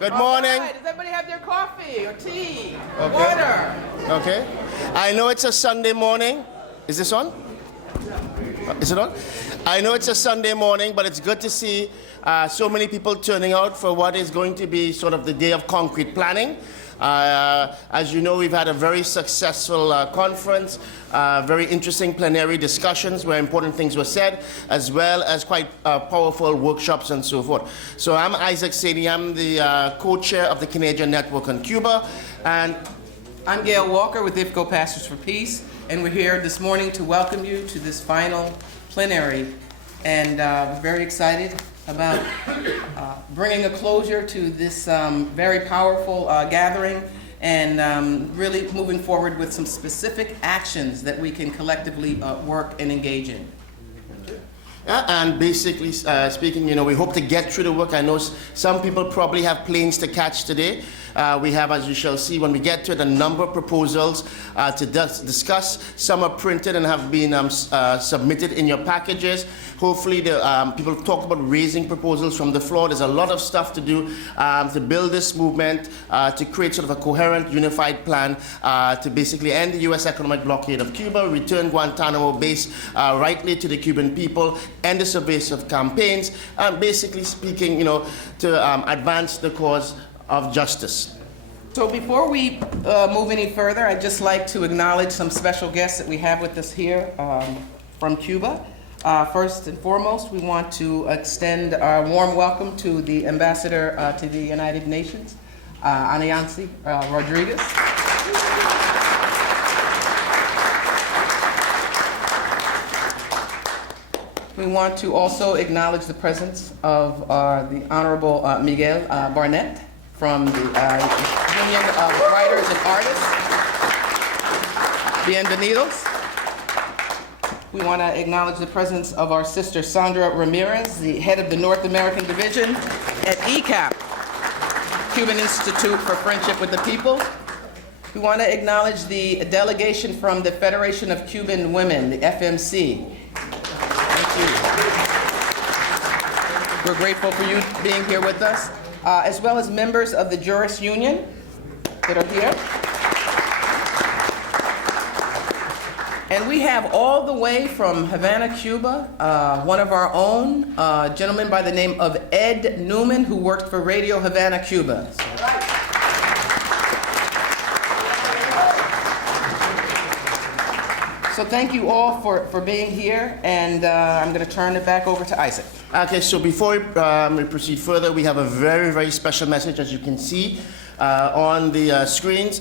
Good morning. Right. Does everybody have their coffee or tea or water? Okay. I know it's a Sunday morning. Is this on? Is it on? I know it's a Sunday morning, but it's good to see so many people turning out for what is going to be sort of the day of concrete planning. As you know, we've had a very successful conference, very interesting plenary discussions where important things were said, as well as quite powerful workshops and so forth. So I'm Isaac Sadie. I'm the co-chair of the Canadian Network on Cuba. And I'm Gail Walker with IFCO Pastors for Peace, and we're here this morning to welcome you to this final plenary. And we're very excited about bringing a closure to this very powerful gathering and really moving forward with some specific actions that we can collectively work and engage in. And basically speaking, you know, we hope to get through the work. I know some people probably have planes to catch today. We have, as you shall see when we get to it, a number of proposals to discuss. Some are printed and have been submitted in your packages. Hopefully, people talked about raising proposals from the floor. There's a lot of stuff to do to build this movement, to create sort of a coherent, unified plan to basically end the U.S. economic blockade of Cuba, return Guantanamo base rightly to the Cuban people, end the subversive campaigns, and basically speaking, you know, to advance the cause of justice. So before we move any further, I'd just like to acknowledge some special guests that we have with us here from Cuba. First and foremost, we want to extend our warm welcome to the Ambassador to the United Nations, Anayansi Rodriguez. We want to also acknowledge the presence of the Honorable Miguel Barnett from the Union of Writers and Artists. Bienvenidos. We want to acknowledge the presence of our sister Sandra Ramirez, the head of the North American Division at ECAP, Cuban Institute for Friendship with the People. We want to acknowledge the delegation from the Federation of Cuban Women, the FMC. We're grateful for you being here with us, as well as members of the Juris Union that are here. And we have all the way from Havana, Cuba, one of our own, a gentleman by the name of Ed Newman, who worked for Radio Havana, Cuba. So thank you all for being here, and I'm going to turn it back over to Isaac. Okay, so before we proceed further, we have a very, very special message, as you can see on the screens,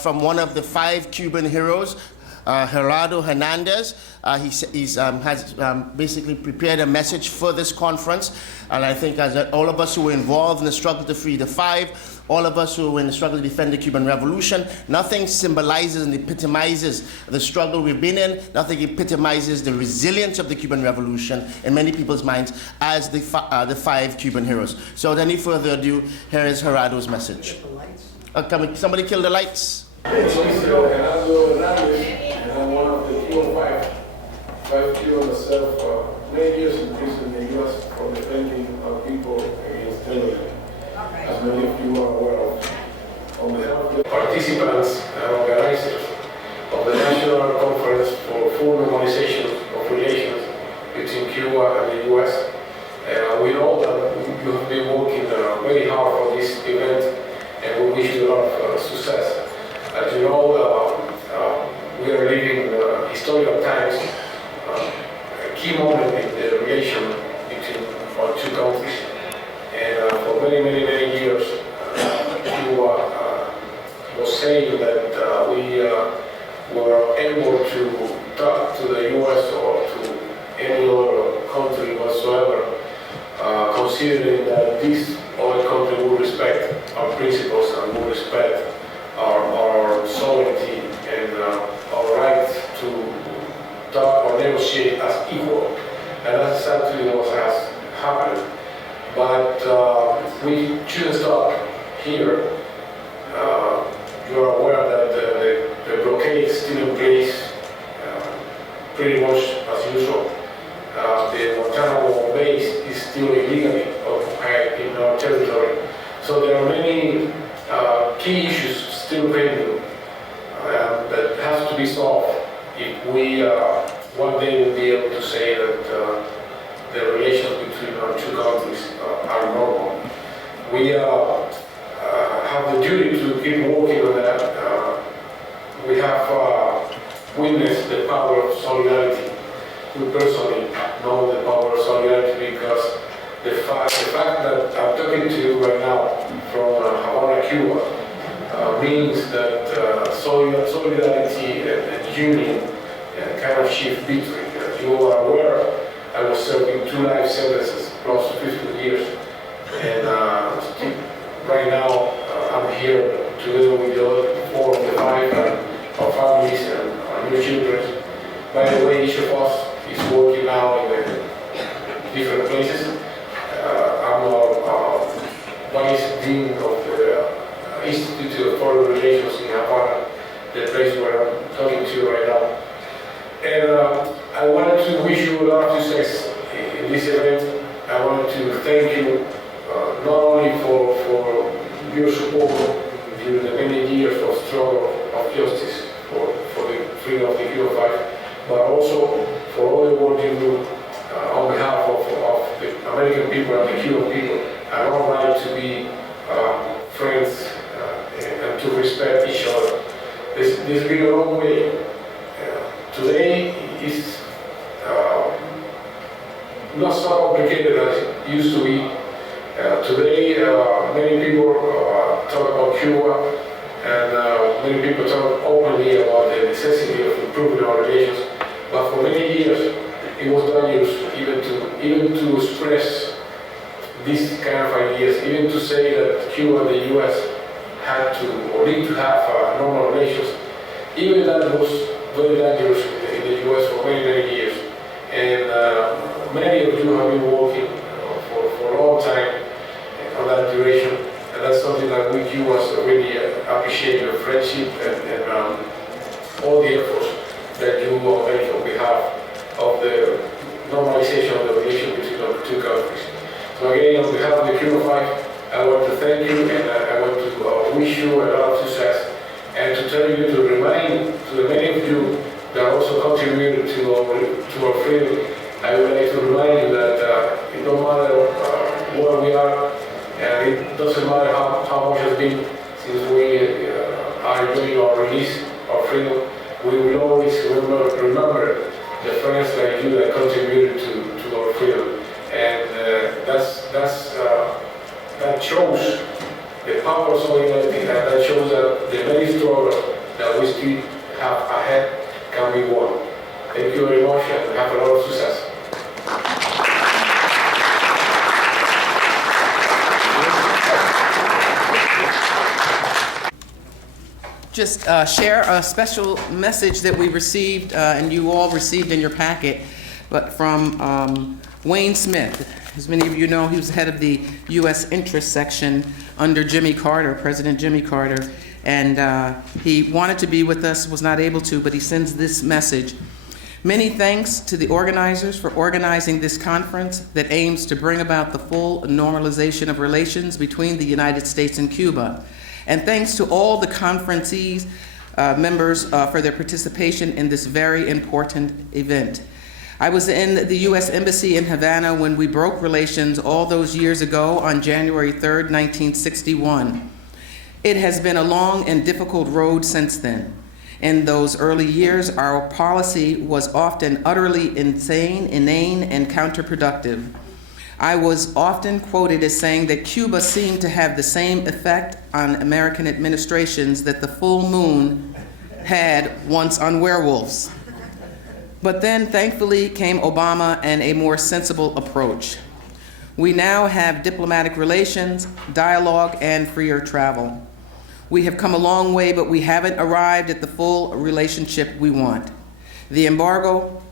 from one of the 5 Cuban heroes, Gerardo Hernandez. He has basically prepared a message for this conference, and I think as all of us who were involved in the struggle to free the 5, all of us who were in the struggle to defend the Cuban Revolution, nothing symbolizes and epitomizes the struggle we've been in, nothing epitomizes the resilience of the Cuban Revolution in many people's minds as the 5 Cuban heroes. So without any further ado, here is Gerardo's message. Somebody kill the lights. I'm one of the 4 or 5 Cuban myself, many years in prison in the U.S. for defending our people against terrorism, as many of you are aware of. On behalf of the participants and organizers of the National Conference for Full Normalization of Relations between Cuba and the U.S., we know that you have been working very hard for this event, and we wish you a lot of success. As you know, we are living historical times, a key moment in the relation between our 2 countries. And for many, many, many years, Cuba was saying that we were able to talk to the U.S. or to any other country whatsoever, considering that this other country will respect our principles and will respect our sovereignty and our right to talk or negotiate as equal. And that's exactly what has happened. But we shouldn't stop here. You are aware that the blockade is still in place, pretty much as usual. The Guantanamo base is still illegally occupied in our territory. So there are are many key issues still pending that has to be solved if we one day will be able to say that the relations between our two countries are normal. We have the duty to keep working on that. We have witnessed the power of solidarity. We personally know the power of solidarity because the fact that I'm talking to you right now from Havana, Cuba, means that solidarity and union kind of shift victory. You are aware, I was serving 2 life sentences, close to 15 years, and right now I'm here together with the other 4 of the 5, our families and our new children. By the way, each of us is working now in different places. I'm a vice dean of the Institute of Foreign Relations in Havana, the place where I'm talking to you right now. And I wanted to wish you a lot of success in this event. I wanted to thank you not only for your support during the many years of struggle of justice for the freedom of the Cuba 5, but also for all the work you do on behalf of the American people and the Cuban people. I would like to be friends and to respect each other. This has been a long way. Today is not so complicated as it used to be. Today, many people talk about Cuba, and many people talk openly about the necessity of improving our relations. But for many years, it was dangerous even to express these kind of ideas, even to say that Cuba and the US had to or need to have normal relations. Even that was very dangerous in the US for many, many years. And many of you have been working for a long time on that duration. And that's something that we Cubans really appreciate your friendship and all the efforts that you will make on behalf of the normalization of the relation between the two countries. So again, on behalf of the Cuba 5, I want to thank you, and I want to wish you a lot of success, and to tell you, to remind to the many of you that also contributed to our freedom. I would like to remind you that it don't matter where we are, and it doesn't matter how much has been since we are doing our release, our freedom. We will always remember the friends like you that contributed to our freedom, and that shows the power of solidarity, and that shows that the many struggles that we still have ahead can be won. Thank you very much, and have a lot of success. Just share a special message that we received, and you all received in your packet, but from Wayne Smith. As many of you know, he was head of the U.S. Interest section under Jimmy Carter, President Jimmy Carter, and he wanted to be with us, was not able to, but he sends this message. Many thanks to the organizers for organizing this conference that aims to bring about the full normalization of relations between the United States and Cuba. And thanks to all the conferencees, members for their participation in this very important event. I was in the U.S. Embassy in Havana when we broke relations all those years ago on January 3rd, 1961. It has been a long and difficult road since then. In those early years, our policy was often utterly insane, inane, and counterproductive. I was often quoted as saying that Cuba seemed to have the same effect on American administrations that the full moon had once on werewolves. But then, thankfully, came Obama and a more sensible approach. We now have diplomatic relations, dialogue, and freer travel. We have come a long way, but we haven't arrived at the full relationship we want. The embargo,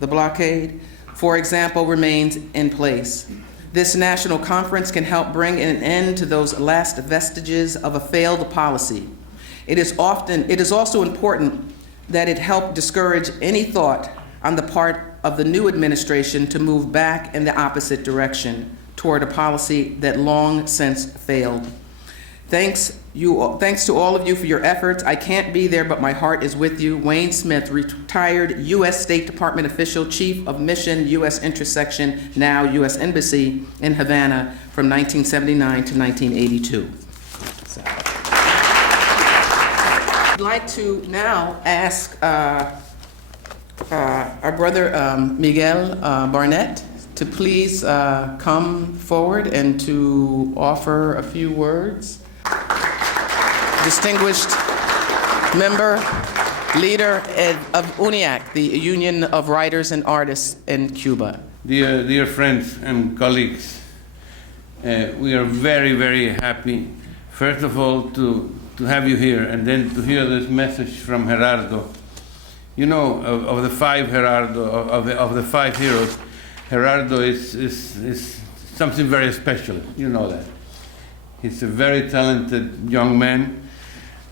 the blockade, for example, remains in place. This national conference can help bring an end to those last vestiges of a failed policy. It is also important that it help discourage any thought on the part of the new administration to move back in the opposite direction toward a policy that long since failed. Thanks to all of you for your efforts. I can't be there, but my heart is with you. Wayne Smith, retired U.S. State Department official, Chief of Mission, U.S. Intersection, now U.S. Embassy in Havana from 1979 to 1982. So. I'd like to now ask our brother Miguel Barnett to please come forward and to offer a few words. Distinguished member, leader of UNIAC, the Union of Writers and Artists in Cuba. Dear friends and colleagues, we are very, very happy, first of all, to have you here, and then to hear this message from Gerardo. You know, of the five Gerardo, of the five heroes, Gerardo is something very special. You know that. He's a very talented young man,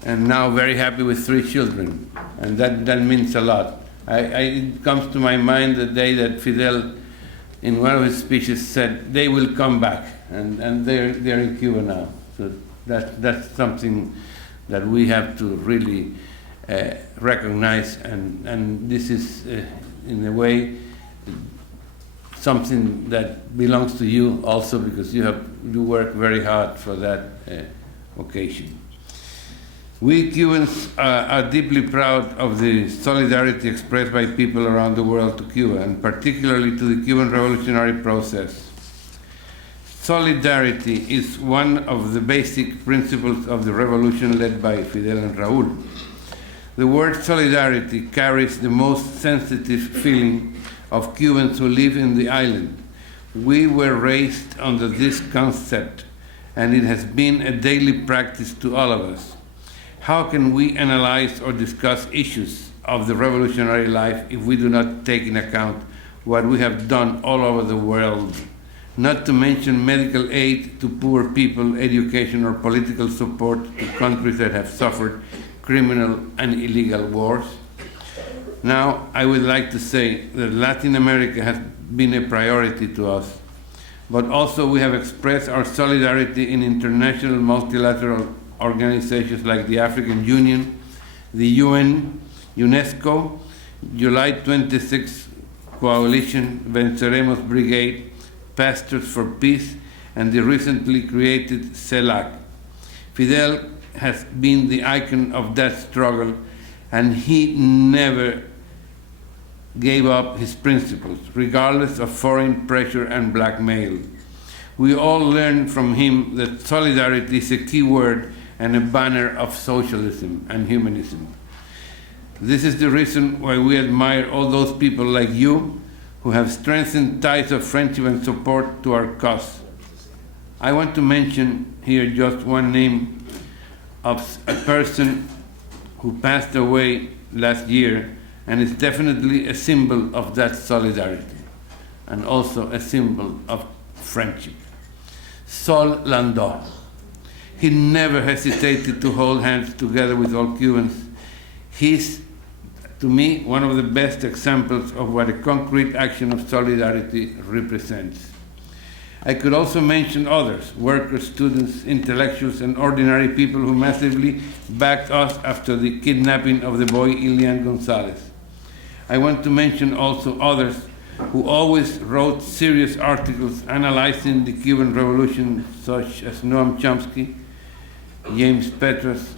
and now very happy with 3 children, and that means a lot. It comes to my mind the day that Fidel, in one of his speeches, said they will come back, and they're in Cuba now. So that's something that we have to really recognize, and this is in a way something that belongs to you also, because you work very hard for that occasion. We Cubans are deeply proud of the solidarity expressed by people around the world to Cuba, and particularly to the Cuban revolutionary process. Solidarity is one of the basic principles of the revolution led by Fidel and Raúl. The word solidarity carries the most sensitive feeling of Cubans who live in the island. We were raised under this concept, and it has been a daily practice to all of us. How can we analyze or discuss issues of the revolutionary life if we do not take into account what we have done all over the world? Not to mention medical aid to poor people, education or political support to countries that have suffered criminal and illegal wars. Now, I would like to say that Latin America has been a priority to us, but also we have expressed our solidarity in international multilateral organizations like the African Union, the UN, UNESCO, July 26 Coalition, Venceremos Brigade, Pastors for Peace, and the recently created CELAC. Fidel has been the icon of that struggle, and he never gave up his principles, regardless of foreign pressure and blackmail. We all learned from him that solidarity is a key word and a banner of socialism and humanism. This is the reason why we admire all those people like you who have strengthened ties of friendship and support to our cause. I want to mention here just one name of a person who passed away last year, and is definitely a symbol of that solidarity, and also a symbol of friendship. Sol Landau. He never hesitated to hold hands together with all Cubans. He's, to me, one of the best examples of what a concrete action of solidarity represents. I could also mention others, workers, students, intellectuals, and ordinary people who massively backed us after the kidnapping of the boy Ilian Gonzalez. I want to mention also others who always wrote serious articles analyzing the Cuban Revolution, such as Noam Chomsky, James Petrus,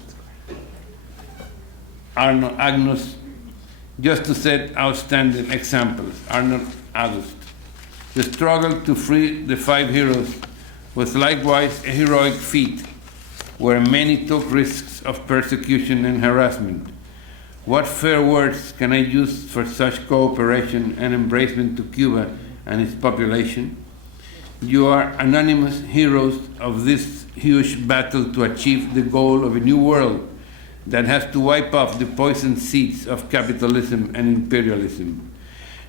Arnold Agnus, just to set outstanding examples. Arnold August. The struggle to free the 5 heroes was likewise a heroic feat, where many took risks of persecution and harassment. What fair words can I use for such cooperation and embracement to Cuba and its population? You are anonymous heroes of this huge battle to achieve the goal of a new world that has to wipe off the poisoned seeds of capitalism and imperialism.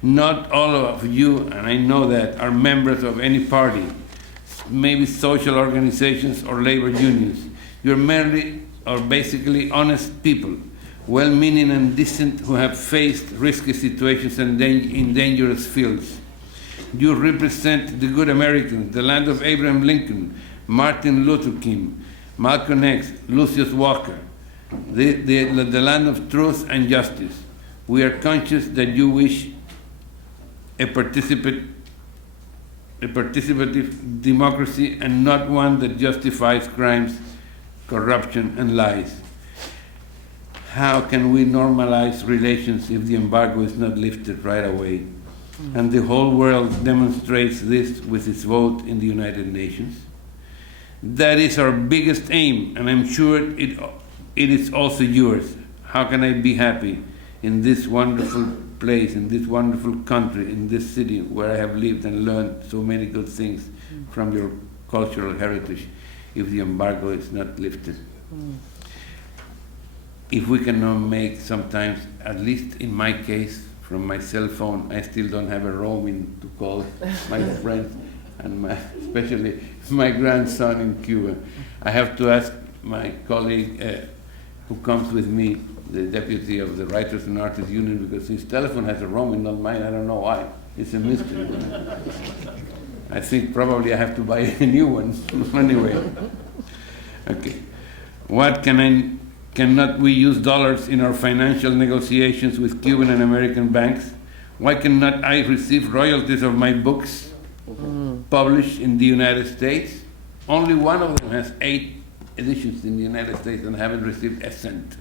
Not all of you, and I know that, are members of any party, maybe social organizations or labor unions. You're merely or basically honest people, well-meaning and decent, who have faced risky situations and in dangerous fields. You represent the good Americans, the land of Abraham Lincoln, Martin Luther King, Malcolm X, Lucius Walker, the land of truth and justice. We are conscious that you wish a participative democracy and not one that justifies crimes, corruption, and lies. How can we normalize relations if the embargo is not lifted right away? And the whole world demonstrates this with its vote in the United Nations. That is our biggest aim, and I'm sure it is also yours. How can I be happy in this wonderful place, in this wonderful country, in this city where I have lived and learned so many good things from your cultural heritage if the embargo is not lifted? If we cannot make sometimes, at least in my case, from my cell phone, I still don't have a roaming to call my friends and especially my grandson in Cuba. I have to ask my colleague who comes with me, the deputy of the Writers and Artists Union, because his telephone has a roaming, not mine. I don't know why. It's a mystery. I think probably I have to buy a new one. Anyway. Okay. Cannot we use dollars in our financial negotiations with Cuban and American banks? Why cannot I receive royalties of my books published in the United States? Only one of them has 8 editions in the United States and I haven't received a cent.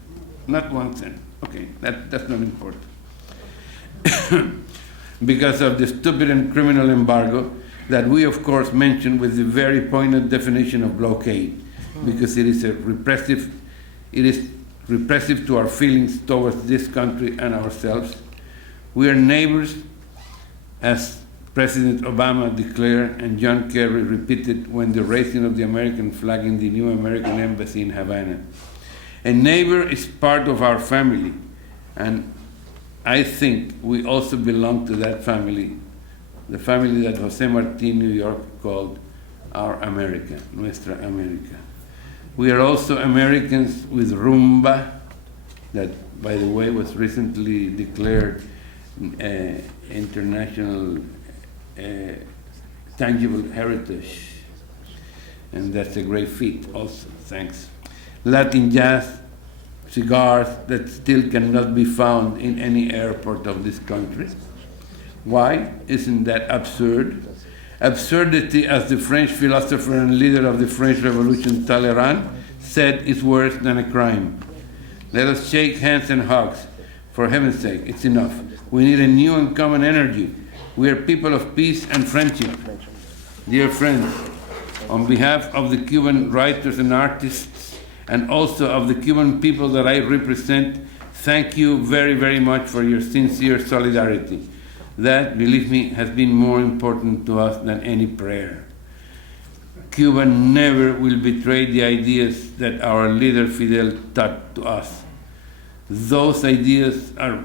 Not 1 cent. Okay, that's not important. Because of the stupid and criminal embargo that we of course mention with the very poignant definition of blockade, because it is repressive to our feelings towards this country and ourselves. We are neighbors, as President Obama declared and John Kerry repeated when the raising of the American flag in the new American embassy in Havana. A neighbor is part of our family, and I think we also belong to that family, the family that Jose Marti, New York, called our America, Nuestra America. We are also Americans with rumba, that, by the way, was recently declared international tangible heritage, and that's a great feat also, thanks. Latin jazz, cigars that still cannot be found in any airport of this country. Why? Isn't that absurd? Absurdity, as the French philosopher and leader of the French Revolution, Talleyrand, said, is worse than a crime. Let us shake hands and hugs. For heaven's sake, it's enough. We need a new and common energy. We are people of peace and friendship. Dear friends, on behalf of the Cuban writers and artists, and also of the Cuban people that I represent, thank you very, very much for your sincere solidarity. That, believe me, has been more important to us than any prayer. Cuba never will betray the ideas that our leader Fidel taught to us. Those ideas are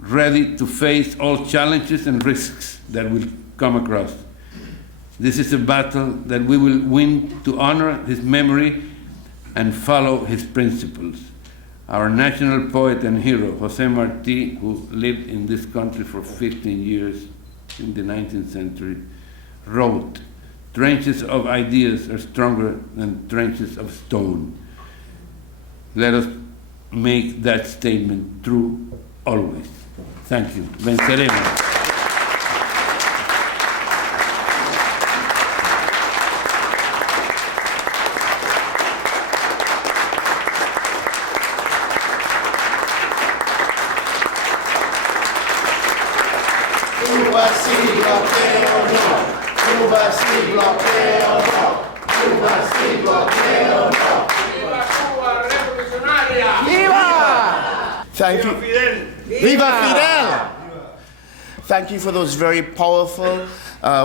ready to face all challenges and risks that will come across. This is a battle that we will win to honor his memory and follow his principles. Our national poet and hero, Jose Marti, who lived in this country for 15 years in the 19th century, wrote, "Trenches of ideas are stronger than trenches of stone." Let us make that statement true always. Thank you. Venceremos. Cuba sí bloqueo no. Cuba sí bloqueo no. Cuba sí bloqueo no. ¡Viva Cuba revolucionaria! Viva! Thank you. Fidel! Viva Fidel! Thank you for those very powerful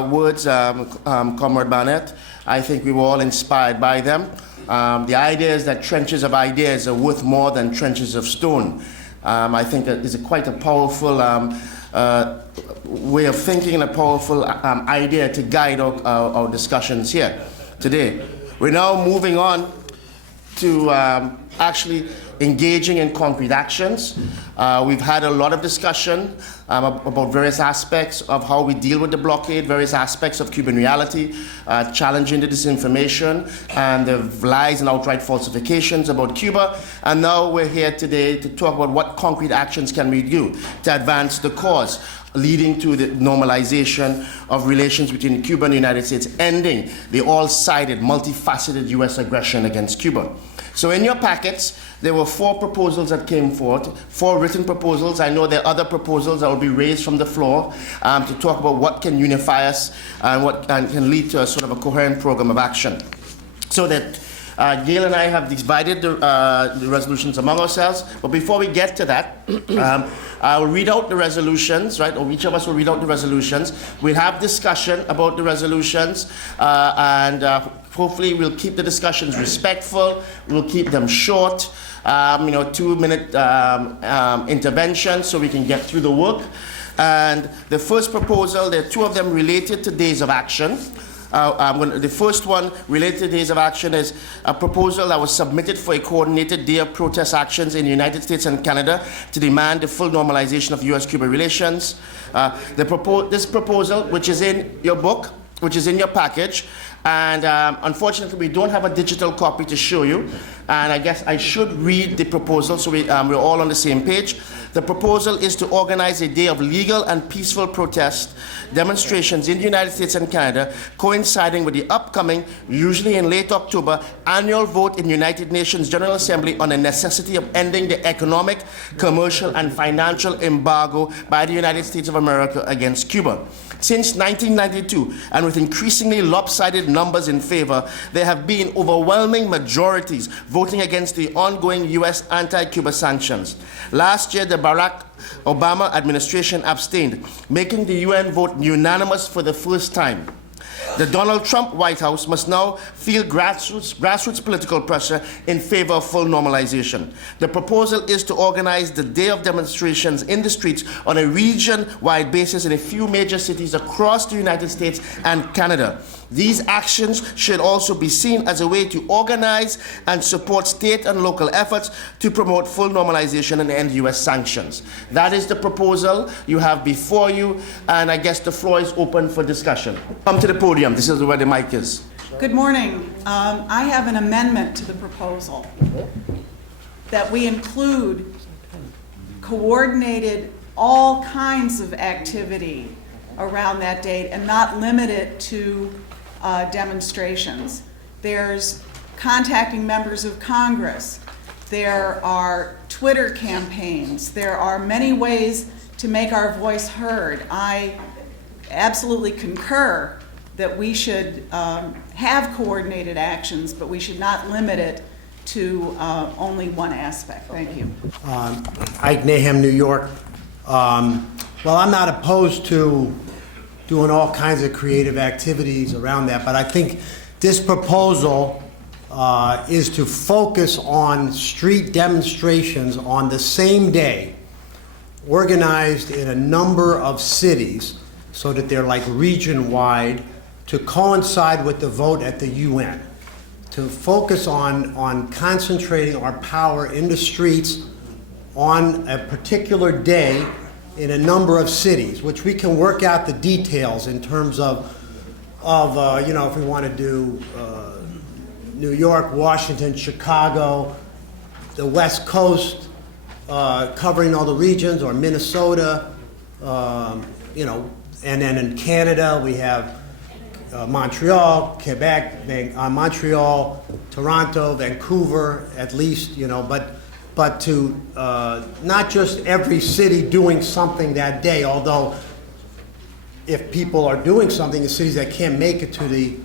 words, Comrade Barnett. I think we were all inspired by them. The idea is that trenches of ideas are worth more than trenches of stone. I think that is quite a powerful way of thinking and a powerful idea to guide our discussions here today. We're now moving on to actually engaging in concrete actions. We've had a lot of discussion about various aspects of how we deal with the blockade, various aspects of Cuban reality, challenging the disinformation and the lies and outright falsifications about Cuba. And now we're here today to talk about what concrete actions can we do to advance the cause, leading to the normalization of relations between Cuba and the United States, ending the all-sided, multifaceted U.S. aggression against Cuba. So in your packets, there were 4 proposals that came forth, 4 written proposals. I know there are other proposals that will be raised from the floor to talk about what can unify us and what can lead to a sort of a coherent program of action. So that Gail and I have divided the resolutions among ourselves. But before we get to that, I'll read out the resolutions, right? Or each of us will read out the resolutions. We'll have discussion about the resolutions, and hopefully we'll keep the discussions respectful. We'll keep them short, 2-minute interventions so we can get through the work. And the first proposal, there are 2 of them related to days of action. The first one related to days of action is a proposal that was submitted for a coordinated day of protest actions in the United States and Canada to demand the full normalization of US-Cuba relations. This proposal, which is in your book, which is in your package, and unfortunately we don't have a digital copy to show you, and I guess I should read the proposal so we're all on the same page. The proposal is to organize a day of legal and peaceful protest demonstrations in the United States and Canada, coinciding with the upcoming, usually in late October, annual vote in United Nations General Assembly on the necessity of ending the economic, commercial, and financial embargo by the United States of America against Cuba. Since 1992, and with increasingly lopsided numbers in favor, there have been overwhelming majorities voting against the ongoing U.S. anti-Cuba sanctions. Last year, the Barack Obama administration abstained, making the UN vote unanimous for the first time. The Donald Trump White House must now feel grassroots political pressure in favor of full normalization. The proposal is to organize the day of demonstrations in the streets on a region-wide basis in a few major cities across the United States and Canada. These actions should also be seen as a way to organize and support state and local efforts to promote full normalization and end U.S. sanctions. That is the proposal you have before you, and I guess the floor is open for discussion. Come to the podium. This is where the mic is. Good morning. I have an amendment to the proposal that we include coordinated all kinds of activity around that date and not limit it to demonstrations. There's contacting members of Congress. There are Twitter campaigns. There are many ways to make our voice heard. I absolutely concur that we should have coordinated actions, but we should not limit it to only one aspect. Thank you. Ike Nahum, New York. Well, I'm not opposed to doing all kinds of creative activities around that, but I think this proposal is to focus on street demonstrations on the same day, organized in a number of cities so that they're like region-wide, to coincide with the vote at the UN, to focus on concentrating our power in the streets on a particular day in a number of cities, which we can work out the details in terms of if we want to do New York, Washington, Chicago, the West Coast, covering all the regions, or Minnesota, and then in Canada we have Montreal, Quebec, Montreal, Toronto, Vancouver, at least, but to not just every city doing something that day, although if people are doing something in cities that can't make it to the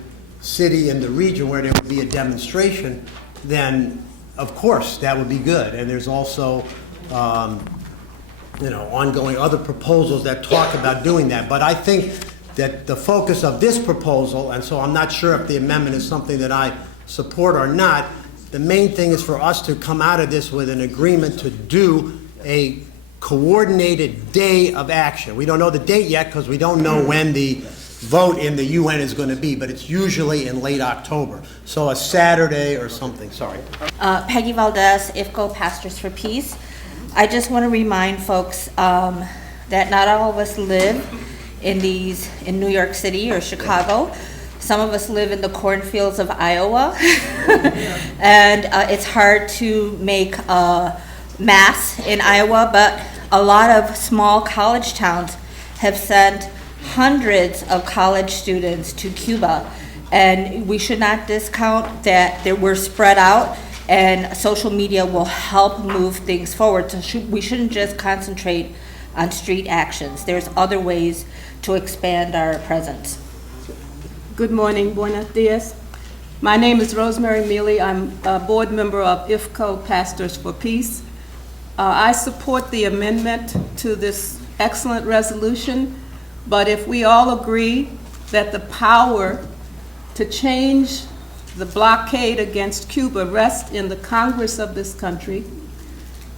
city and the region where there would be a demonstration, then of course that would be good. And there's also ongoing other proposals that talk about doing that. But I think that the focus of this proposal, and so I'm not sure if the amendment is something that I support or not, the main thing is for us to come out of this with an agreement to do a coordinated day of action. We don't know the date yet because we don't know when the vote in the UN is going to be, but it's usually in late October. So a Saturday or something, sorry. Peggy Valdez, IFCO Pastors for Peace. I just want to remind folks that not all of us live in New York City or Chicago. Some of us live in the cornfields of Iowa, and it's hard to make mass in Iowa, but a lot of small college towns have sent hundreds of college students to Cuba, and we should not discount that we're spread out, and social media will help move things forward. So we shouldn't just concentrate on street actions. There's other ways to expand our presence. Good morning, buenos dias. My name is Rosemary Mealy. I'm a board member of IFCO Pastors for Peace. I support the amendment to this excellent resolution, but if we all agree that the power to change the blockade against Cuba rests in the Congress of this country,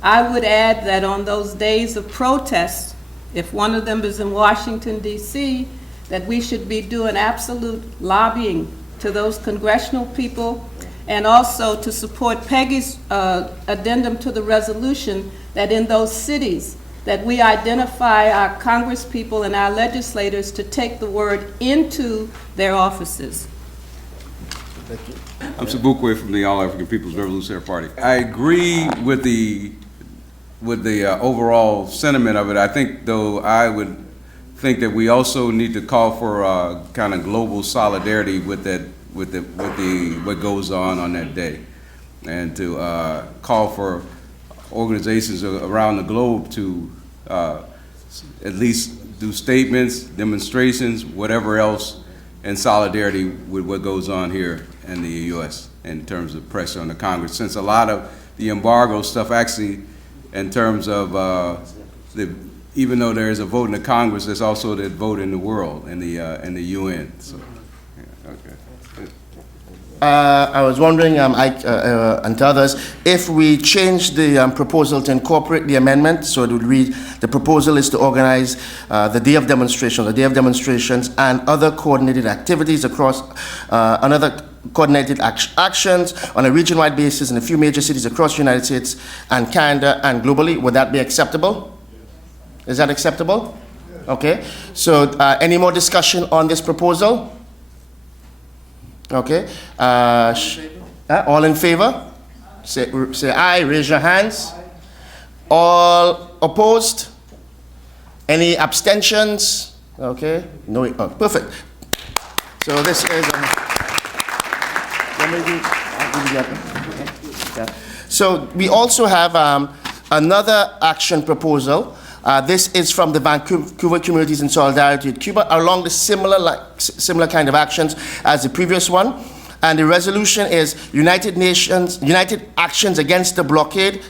I would add that on those days of protest, if one of them is in Washington, D.C., that we should be doing absolute lobbying to those congressional people, and also to support Peggy's addendum to the resolution that in those cities that we identify our congresspeople and our legislators to take the word into their offices. I'm Sabukwe from the All African People's Revolutionary Party. I agree with the overall sentiment of it. I think, though, I would think that we also need to call for kind of global solidarity with what goes on that day, and to call for organizations around the globe to at least do statements, demonstrations, whatever else, in solidarity with what goes on here in the U.S. in terms of pressure on the Congress, since a lot of the embargo stuff actually, in terms of even though there is a vote in the Congress, there's also that vote in the world, in the UN. So, yeah, okay. I was wondering, and to others, if we change the proposal to incorporate the amendment, so it would read, the proposal is to organize the day of demonstrations and other coordinated activities across, coordinated actions on a region-wide basis in a few major cities across the United States and Canada and globally. Would that be acceptable? Is that acceptable? Okay. So any more discussion on this proposal? Okay. All in favor? Say aye. Raise your hands. All opposed? Any abstentions? Okay. No. Oh, perfect. So this is. So we also have another action proposal. This is from the Vancouver Communities in Solidarity with Cuba, along the similar kind of actions as the previous one. And the resolution is United Actions Against the Blockade,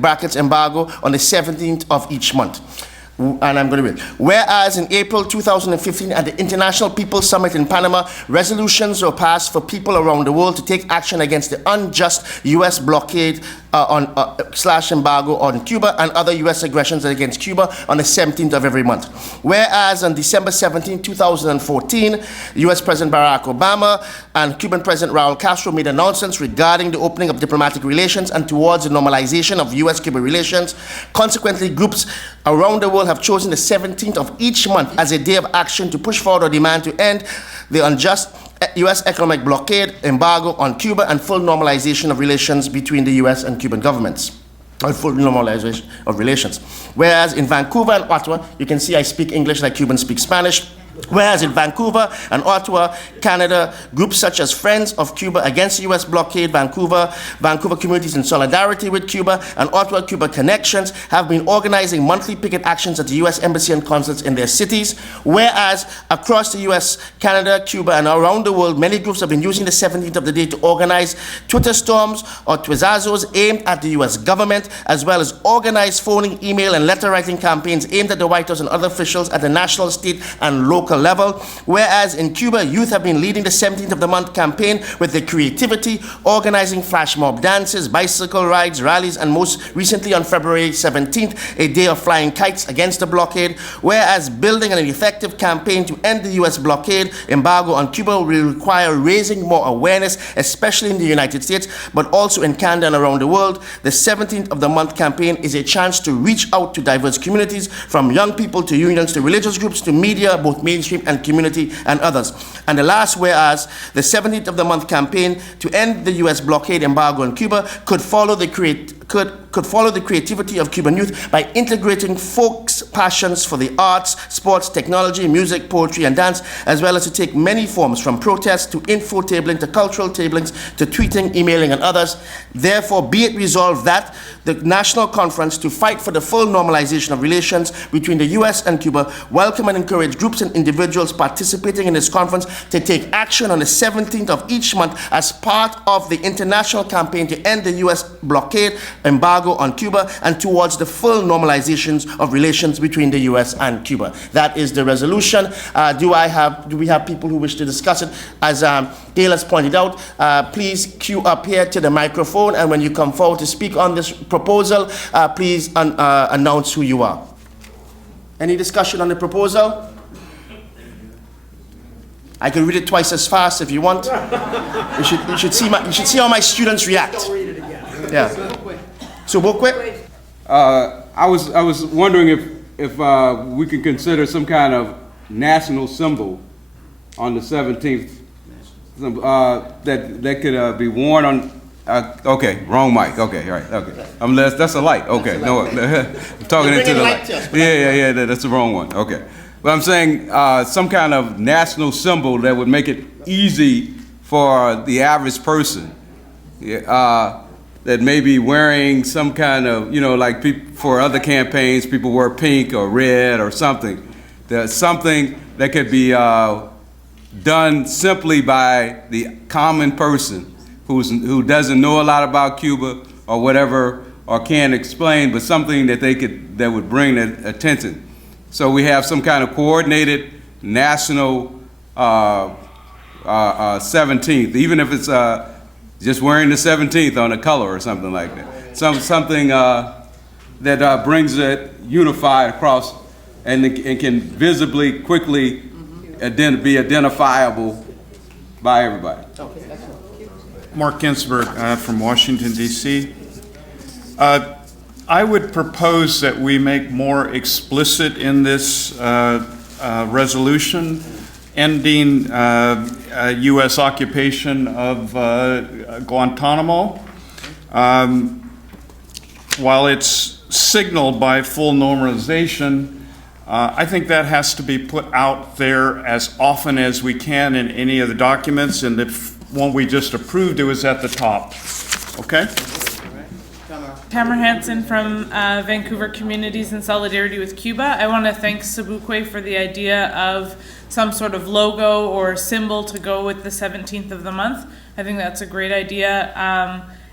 brackets embargo, on the 17th of each month. And I'm going to read. Whereas in April 2015 at the International People's Summit in Panama, resolutions were passed for people around the world to take action against the unjust U.S. blockade / embargo on Cuba and other U.S. aggressions against Cuba on the 17th of every month. Whereas on December 17, 2014, U.S. President Barack Obama and Cuban President Raul Castro made announcements regarding the opening of diplomatic relations and towards the normalization of U.S.-Cuba relations. Consequently, groups around the world have chosen the 17th of each month as a day of action to push forward or demand to end the unjust U.S. economic blockade, embargo on Cuba, and full normalization of relations between the U.S. and Cuban governments. Or full normalization of relations. Whereas in Vancouver and Ottawa, you can see I speak English like Cubans speak Spanish. Whereas in Vancouver and Ottawa, Canada, groups such as Friends of Cuba Against the U.S. Blockade, Vancouver Communities in Solidarity with Cuba, and Ottawa Cuba Connections have been organizing monthly picket actions at the U.S. Embassy and consulates in their cities. Whereas across the U.S., Canada, Cuba, and around the world, many groups have been using the 17th of the day to organize Twitter storms or Twizzazos aimed at the U.S. government, as well as organize phoning, email, and letter writing campaigns aimed at the White House and other officials at the national, state, and local local level. Whereas in Cuba, youth have been leading the 17th of the month campaign with their creativity, organizing flash mob dances, bicycle rides, rallies, and most recently on February 17th, a day of flying kites against the blockade. Whereas building an effective campaign to end the U.S. blockade embargo on Cuba will require raising more awareness, especially in the United States, but also in Canada and around the world. The 17th of the month campaign is a chance to reach out to diverse communities, from young people to unions to religious groups to media, both mainstream and community and others. And the last, whereas the 17th of the month campaign to end the U.S. blockade embargo on Cuba could follow the creativity of Cuban youth by integrating folks' passions for the arts, sports, technology, music, poetry, and dance, as well as to take many forms, from protests to info tabling to cultural tablings to tweeting, emailing, and others. Therefore, be it resolved that the National Conference to fight for the full normalization of relations between the U.S. and Cuba welcome and encourage groups and individuals participating in this conference to take action on the 17th of each month as part of the international campaign to end the U.S. blockade embargo on Cuba and towards the full normalizations of relations between the U.S. and Cuba. That is the resolution. Do we have people who wish to discuss it? As Gail has pointed out, please queue up here to the microphone, and when you come forward to speak on this proposal, please announce who you are. Any discussion on the proposal? I can read it twice as fast if you want. You should see how my students react. Yeah. So, Bokwe? I was wondering if we could consider some kind of national symbol on the 17th that could be worn on. Okay, wrong mic. Okay, all right. Okay, that's a light. Okay, no, I'm talking into the light. Yeah. That's the wrong one. Okay, but I'm saying some kind of national symbol that would make it easy for the average person. That may be wearing some kind of, like for other campaigns, people wear pink or red or something. There's something that could be done simply by the common person who doesn't know a lot about Cuba or whatever, or can't explain, but something that that would bring their attention. So we have some kind of coordinated national 17th, even if it's just wearing the 17th on a color or something like that. Something that brings it unified across and can visibly, quickly be identifiable by everybody. Mark Ginsburg from Washington, D.C. I would propose that we make more explicit in this resolution ending U.S. occupation of Guantanamo. While it's signaled by full normalization, I think that has to be put out there as often as we can in any of the documents, and the one we just approved, it was at the top. Okay? Tamara Hansen from Vancouver Communities in Solidarity with Cuba. I want to thank Sobukwe for the idea of some sort of logo or symbol to go with the 17th of the month. I think that's a great idea.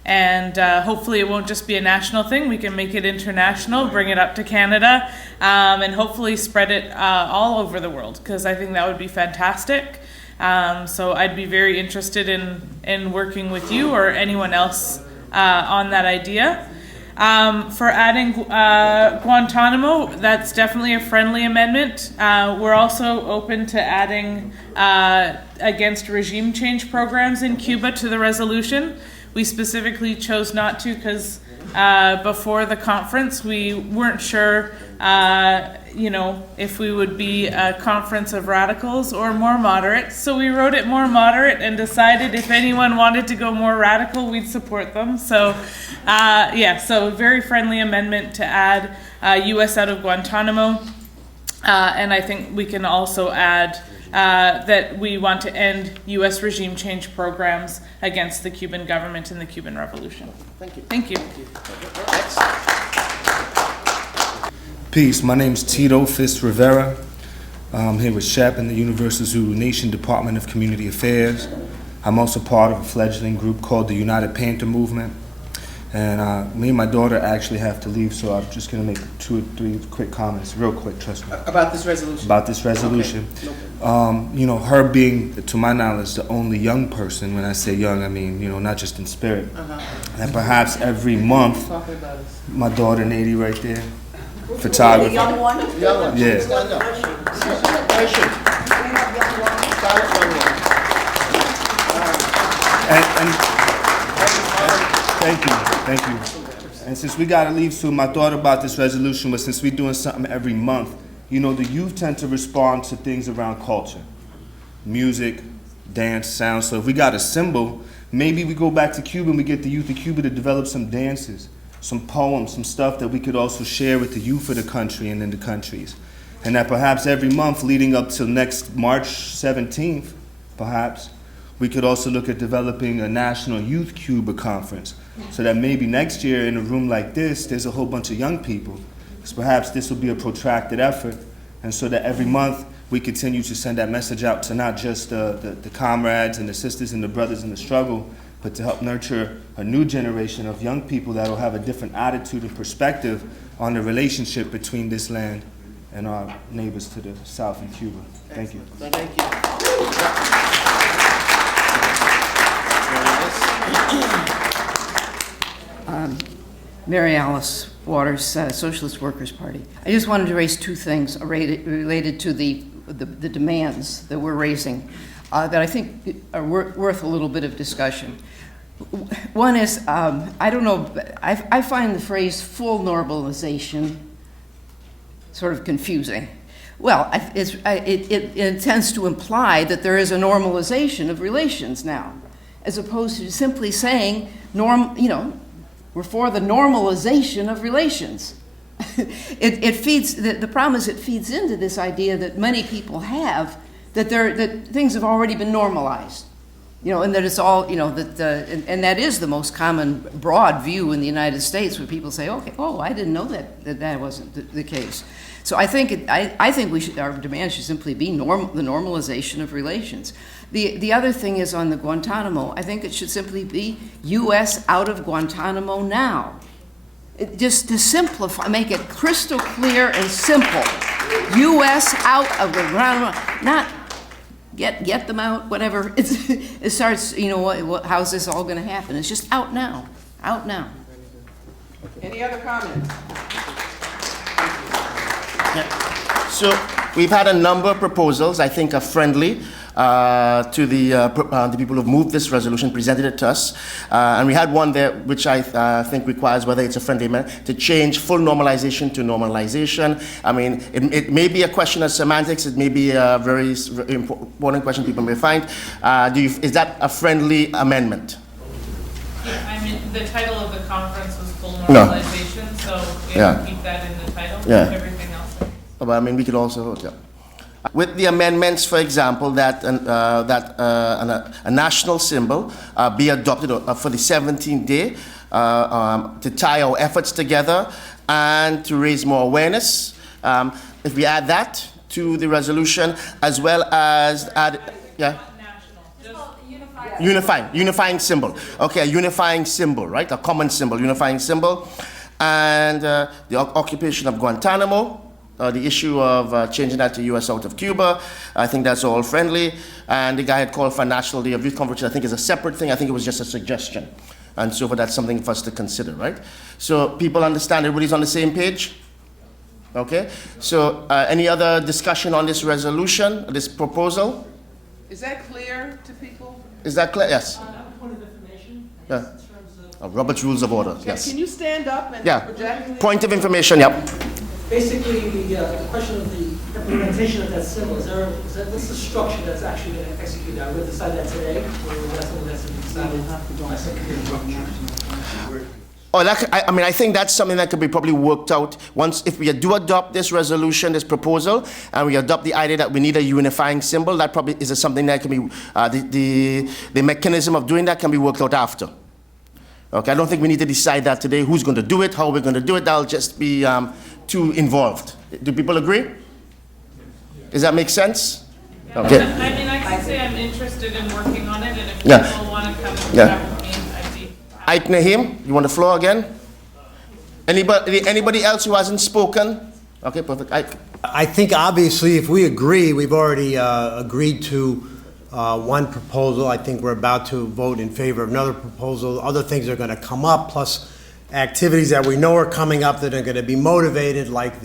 And hopefully it won't just be a national thing. We can make it international, bring it up to Canada, and hopefully spread it all over the world, because I think that would be fantastic. So I'd be very interested in working with you or anyone else on that idea. For adding Guantanamo, that's definitely a friendly amendment. We're also open to adding against regime change programs in Cuba to the resolution. We specifically chose not to because before the conference we weren't sure if we would be a conference of radicals or more moderates. So we wrote it more moderate and decided if anyone wanted to go more radical, we'd support them. So so a very friendly amendment to add U.S. out of Guantanamo. And I think we can also add that we want to end U.S. regime change programs against the Cuban government and the Cuban Revolution. Thank you. Thank you. Peace. My name is Tito Fist Rivera. I'm here with Shep in the Universal Zulu Nation Department of Community Affairs. I'm also part of a fledgling group called the United Panther Movement. And me and my daughter actually have to leave, so I'm just going to make 2 or 3 quick comments, real quick, trust me. About this resolution? About this resolution. You know, her being, to my knowledge, the only young person, when I say young, I mean, you know, not just in spirit. And perhaps every month, my daughter Nady right there, photographer. The young one? Young one. Yeah. Stand up. Where should? Thank you. And since we gotta leave soon, my thought about this resolution was, since we're doing something every month, you know, the youth tend to respond to things around culture, music, dance, sound. So if we got a symbol, maybe we go back to Cuba and we get the youth of Cuba to develop some dances, some poems, some stuff that we could also share with the youth of the country and in the countries. And that perhaps every month leading up till next March 17th, perhaps, we could also look at developing a National Youth Cuba Conference, so that maybe next year in a room like this, there's a whole bunch of young people. So perhaps this will be a protracted effort, and so that every month we continue to send that message out to not just the comrades and the sisters and the brothers in the struggle, but to help nurture a new generation of young people that will have a different attitude and perspective on the relationship between this land and our neighbors to the south in Cuba. Thank you. Thank you. Mary Alice Waters, Socialist Workers' Party. I just wanted to raise 2 things related to the demands that we're raising that I think are worth a little bit of discussion. One is, I don't know, I find the phrase full normalization sort of confusing. Well, it tends to imply that there is a normalization of relations now, as opposed to simply saying, we're for the normalization of relations. It feeds, the problem is it feeds into this idea that many people have, that things have already been normalized. And that it's all, and that is the most common broad view in the United States, where people say, okay, I didn't know that wasn't the case. So I think our demand should simply be the normalization of relations. The other thing is on the Guantanamo. I think it should simply be U.S. out of Guantanamo now. Just to simplify, make it crystal clear and simple. U.S. out of Guantanamo, not get them out, whatever. It starts, how's this all going to happen? It's just out now, out now. Any other comments? So we've had a number of proposals, I think are friendly to the people who've moved this resolution, presented it to us. And we had one there which I think requires, whether it's a friendly amendment, to change full normalization to normalization. I mean, it may be a question of semantics, it may be a very important question people may find. Is that a friendly amendment? I mean, the title of the conference was full normalization, so keep that in the title, everything else. But I mean, we could also, with the amendments, for example, that a national symbol be adopted for the 17th day to tie our efforts together and to raise more awareness. If we add that to the resolution, as well as add, unifying symbol. Okay, a unifying symbol, right? A common symbol, unifying symbol. And the occupation of Guantanamo, the issue of changing that to U.S. out of Cuba. I think that's all friendly. And the guy had called for a National Day of Youth Conference, which I think is a separate thing. I think it was just a suggestion. And so that's something for us to consider, right? So people understand, everybody's on the same page? Okay? So any other discussion on this resolution, this proposal? Is that clear to people? Is that clear? Yes. Point of information. Yeah. Robert's Rules of Order, yes. Can you stand up and project? Point of information, yep. Basically, the question of the implementation of that symbol, what's the structure that's actually going to execute that? We'll decide that today, or is that something that's decided by Secretary? I think that's something that could be probably worked out once, if we do adopt this resolution, this proposal, and we adopt the idea that we need a unifying symbol, that probably is something that can be, the mechanism of doing that can be worked out after. Okay, I don't think we need to decide that today, who's going to do it, how we're going to do it. That'll just be too involved. Do people agree? Does that make sense? Yeah. Okay. I mean, I can say I'm interested in working on it, and if people want to come and chat with me, I'd be happy Ike Nahim, you want the floor again? Anybody else who hasn't spoken? Okay, perfect. Ike. I think obviously if we agree, we've already agreed to one proposal. I think we're about to vote in favor of another proposal. Other things are going to come up, plus activities that we know are coming up that are going to be motivated, like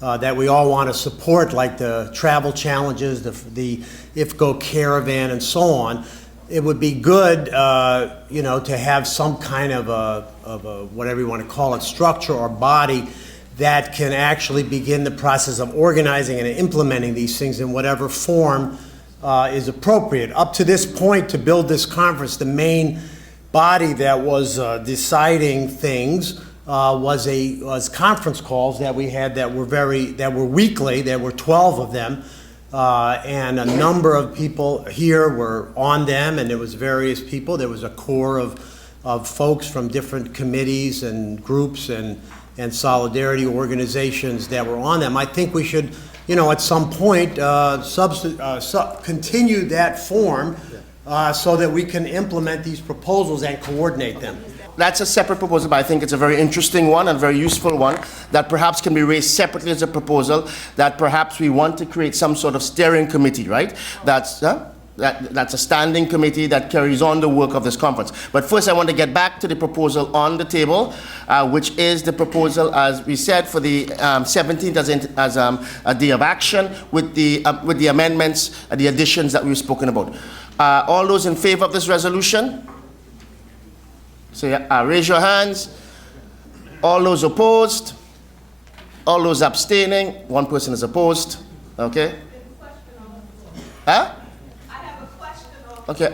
that we all want to support, like the travel challenges, the IFCO caravan, and so on. It would be good, to have some kind of a whatever you want to call it, structure or body that can actually begin the process of organizing and implementing these things in whatever form is appropriate. Up to this point, to build this conference, the main body that was deciding things was conference calls that we had that were weekly. There were 12 of them, and a number of people here were on them, and there was various people. There was a core of folks from different committees and groups and solidarity organizations that were on them. I think we should, at some point, continue that form so that we can implement these proposals and coordinate them. That's a separate proposal, but I think it's a very interesting one and very useful one that perhaps can be raised separately as a proposal, that perhaps we want to create some sort of steering committee, right? That's a standing committee that carries on the work of this conference. But first I want to get back to the proposal on the table, which is the proposal, as we said, for the 17th as a day of action with the amendments, the additions that we've spoken about. All those in favor of this resolution? So raise your hands. All those opposed? All those abstaining? One person is opposed. Okay. Huh? Okay,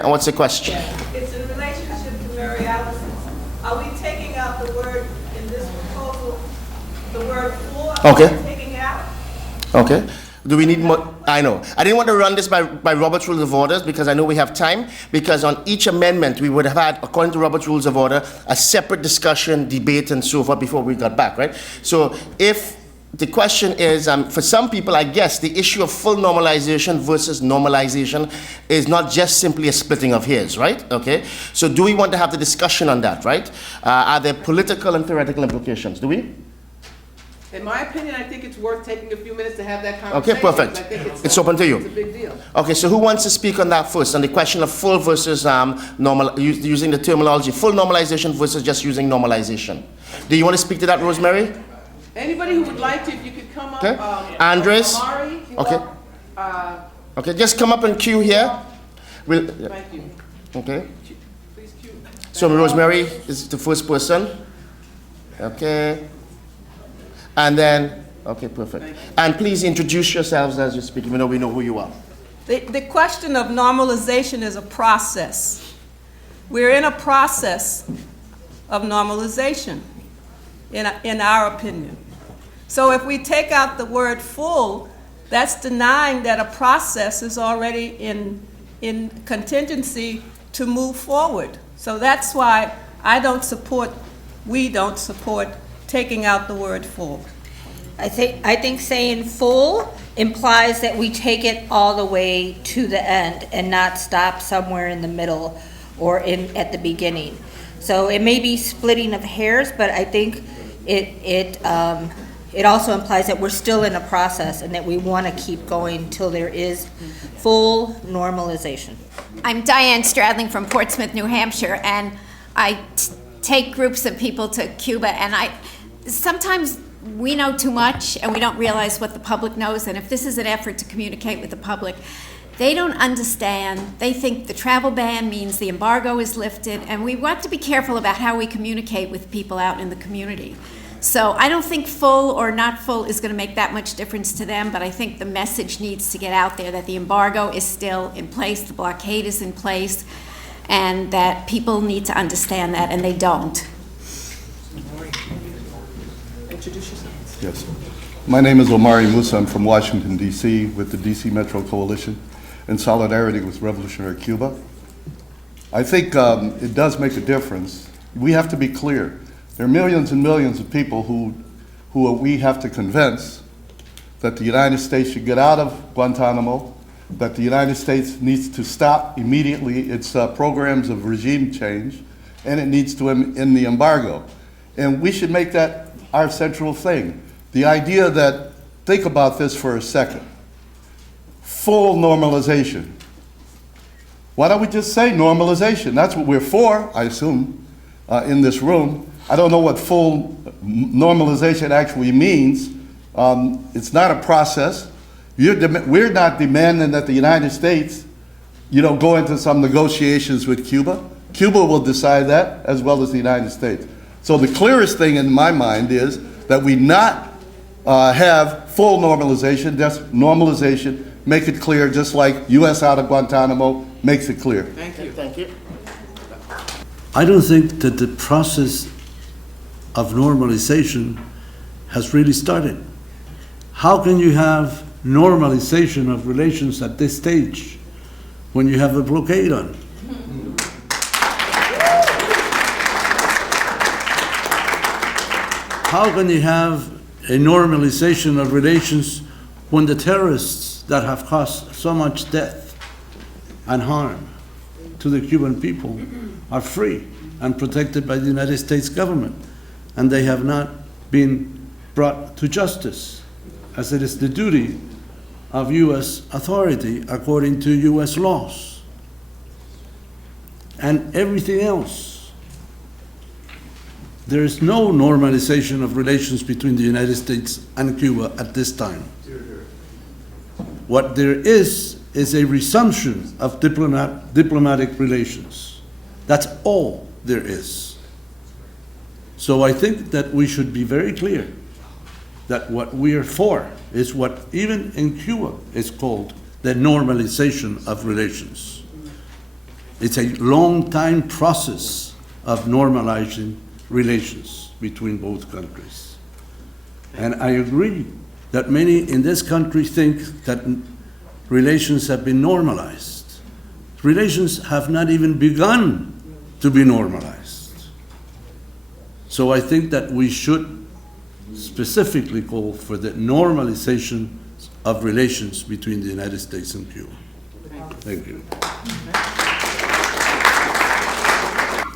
and what's the question? It's in relationship to Mary Allison's. Are we taking out the word in this proposal, the word for? Okay. Are we taking it out? Okay. Do we need more? I know. I didn't want to run this by Robert's Rules of Orders because I know we have time, because on each amendment we would have had, according to Robert's Rules of Order, a separate discussion, debate, and so forth before we got back, right? So if the question is, for some people, I guess, the issue of full normalization versus normalization is not just simply a splitting of hairs, right? Okay. So do we want to have the discussion on that, right? Are there political and theoretical implications? Do we? In my opinion, I think it's worth taking a few minutes to have that conversation. Okay, perfect. I think it's open to you. It's a big deal. Okay, so who wants to speak on that first, on the question of full versus normal, using the terminology, full normalization versus just using normalization? Do you want to speak to that, Rosemary? Anybody who would like to, if you could come up. Okay. Andres? Okay. Okay, just come up and queue here. Thank you. Okay. Please queue. So Rosemary is the first person. Okay. And then, okay, perfect. And please introduce yourselves as you speak, even though we know who you are. The question of normalization is a process. We're in a process of normalization, in our opinion. So if we take out the word full, that's denying that a process is already in contingency to move forward. So that's why we don't support taking out the word full. I think saying full implies that we take it all the way to the end and not stop somewhere in the middle or at the beginning. So it may be splitting of hairs, but I think it also implies that we're still in a process and that we want to keep going till there is full normalization. I'm Diane Stradling from Portsmouth, New Hampshire, and I take groups of people to Cuba, and sometimes we know too much and we don't realize what the public knows, and if this is an effort to communicate with the public, they don't understand. They think the travel ban means the embargo is lifted, and we want to be careful about how we communicate with people out in the community. So I don't think full or not full is going to make that much difference to them, but I think the message needs to get out there that the embargo is still in place, the blockade is in place, and that people need to understand that, and they don't. Introduce yourself. Yes. My name is Omari Musa. I'm from Washington, D.C. with the D.C. Metro Coalition in solidarity with Revolutionary Cuba. I think it does make a difference. We have to be clear. There are millions and millions of people who we have to convince that the United States should get out of Guantanamo, that the United States needs to stop immediately its programs of regime change, and it needs to end the embargo. And we should make that our central thing. The idea that, think about this for a second, full normalization. Why don't we just say normalization? That's what we're for, I assume, in this room. I don't know what full normalization actually means. It's not a process. We're not demanding that the United States, go into some negotiations with Cuba. Cuba will decide that, as well as the United States. So the clearest thing in my mind is that we not have full normalization, just normalization, make it clear, just like U.S. out of Guantanamo makes it clear. Thank you. Thank you. I don't think that the process of normalization has really started. How can you have normalization of relations at this stage when you have a blockade on? How can you have a normalization of relations when the terrorists that have caused so much death and harm to the Cuban people are free and protected by the United States government, and they have not been brought to justice, as it is the duty of U.S. authority according to U.S. laws, and everything else? There is no normalization of relations between the United States and Cuba at this time. What there is a resumption of diplomatic relations. That's all there is. So I think that we should be very clear that what we are for is what even in Cuba is called the normalization of relations. It's a long time process of normalizing relations between both countries. And I agree that many in this country think that relations have been normalized. Relations have not even begun to be normalized. So I think that we should specifically call for the normalization of relations between the United States and Cuba. Thank you.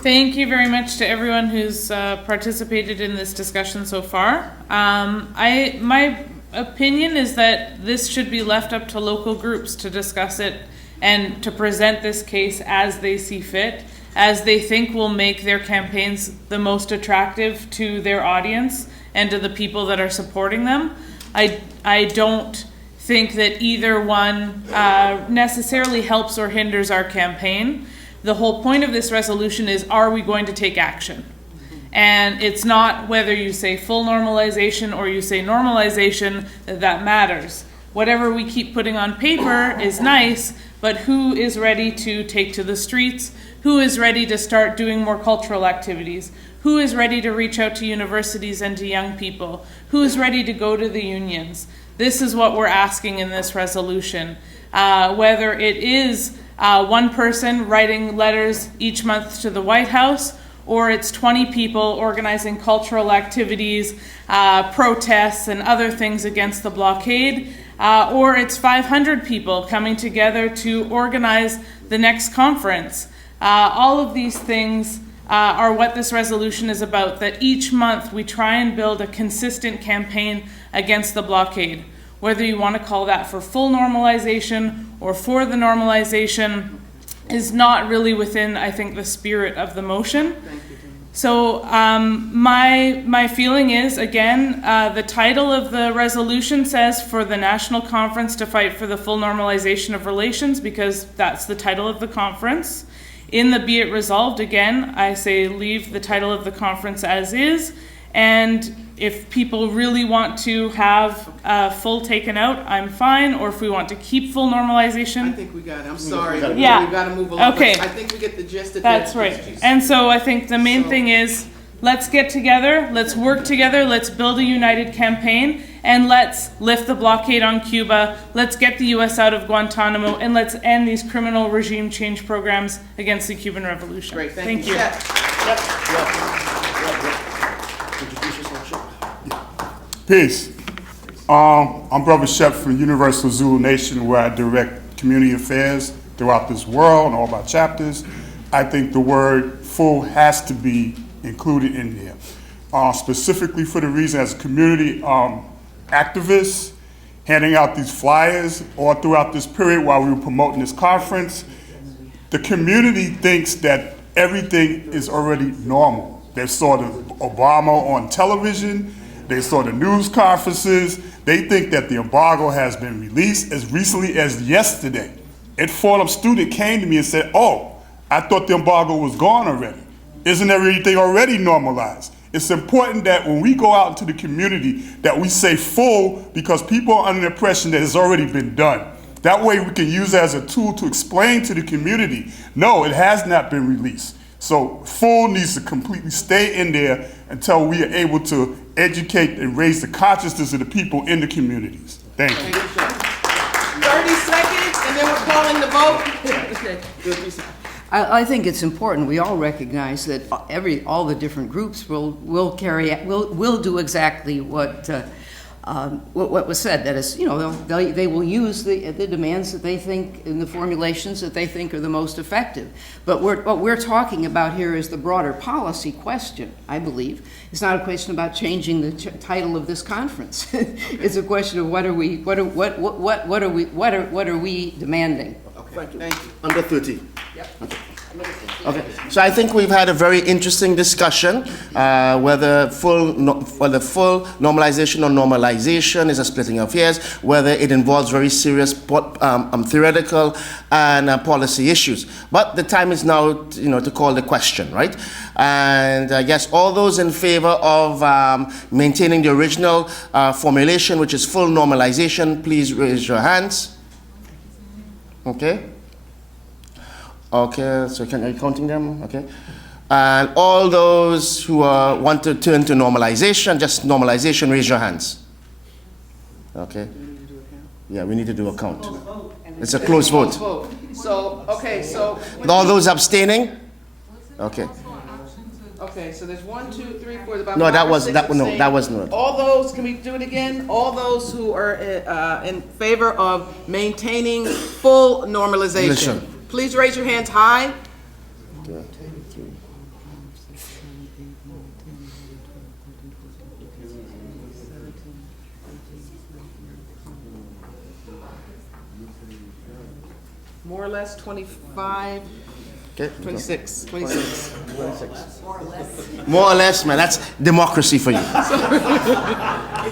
Thank you very much to everyone who's participated in this discussion so far. My opinion is that this should be left up to local groups to discuss it and to present this case as they see fit, as they think will make their campaigns the most attractive to their audience and to the people that are supporting them. I don't think that either one necessarily helps or hinders our campaign. The whole point of this resolution is, are we going to take action? And it's not whether you say full normalization or you say normalization that matters. Whatever we keep putting on paper is nice, but who is ready to take to the streets? Who is ready to start doing more cultural activities? Who is ready to reach out to universities and to young people? Who is ready to go to the unions? This is what we're asking in this resolution. Whether it is one person writing letters each month to the White House, or it's 20 people organizing cultural activities, protests, and other things against the blockade, or it's 500 people coming together to organize the next conference. All of these things are what this resolution is about, that each month we try and build a consistent campaign against the blockade. Whether you want to call that for full normalization or for the normalization is not really within, I think, the spirit of the motion. So my feeling is, again, the title of the resolution says for the National Conference to fight for the full normalization of relations, because that's the title of the conference. In the Be It Resolved, again, I say leave the title of the conference as is, and if people really want to have full taken out, I'm fine. Or if we want to keep full normalization. I think we got it. I'm sorry. Yeah. We've got to move along. Okay. I think we get the gist of That's right. And so I think the main thing is, let's get together, let's work together, let's build a united campaign, and let's lift the blockade on Cuba, let's get the U.S. out of Guantanamo, and let's end these criminal regime change programs against the Cuban Revolution. Great. Thank you. Peace. I'm Brother Shep from Universal Zulu Nation, where I direct community affairs throughout this world and all my chapters. I think the word full has to be included in there. Specifically for the reason as community activists, handing out these flyers all throughout this period while we were promoting this conference, the community thinks that everything is already normal. They saw the Obama on television, they saw the news conferences, they think that the embargo has been released as recently as yesterday. A Fordham student came to me and said, oh, I thought the embargo was gone already. Isn't everything already normalized? It's important that when we go out into the community that we say full because people are under the impression that it's already been done. That way we can use it as a tool to explain to the community, no, it has not been released. So full needs to completely stay in there until we are able to educate and raise the consciousness of the people in the communities. Thank you. 30 seconds, and then we're calling the vote. I think it's important. We all recognize that all the different groups will do exactly what was said. That is, they will use the demands that they think and the formulations that they think are the most effective. But what we're talking about here is the broader policy question. I believe it's not a question about changing the title of this conference. It's a question of what are we demanding. Okay, thank you. Under 30. Yep. Okay, so I think we've had a very interesting discussion whether full normalization or normalization is a splitting of hairs, whether it involves very serious theoretical and policy issues. But the time is now, to call the question, right? And I guess all those in favor of maintaining the original formulation, which is full normalization, please raise your hands. Okay. Okay, so are you counting them? Okay. And all those who want to turn to normalization, just normalization, raise your hands. Okay. Yeah, we need to do a count. It's a close vote. So, All those abstaining? Okay. Okay, so there's 1, 2, 3, 4. About No, that 5 or was 6 that. No, abstaining. that was not. All those, can we do it again? All those who are in favor of maintaining full normalization, Listen. please raise your hands high. More or less 25. Okay. 26. 26. 26. More or less, man. That's democracy for you. If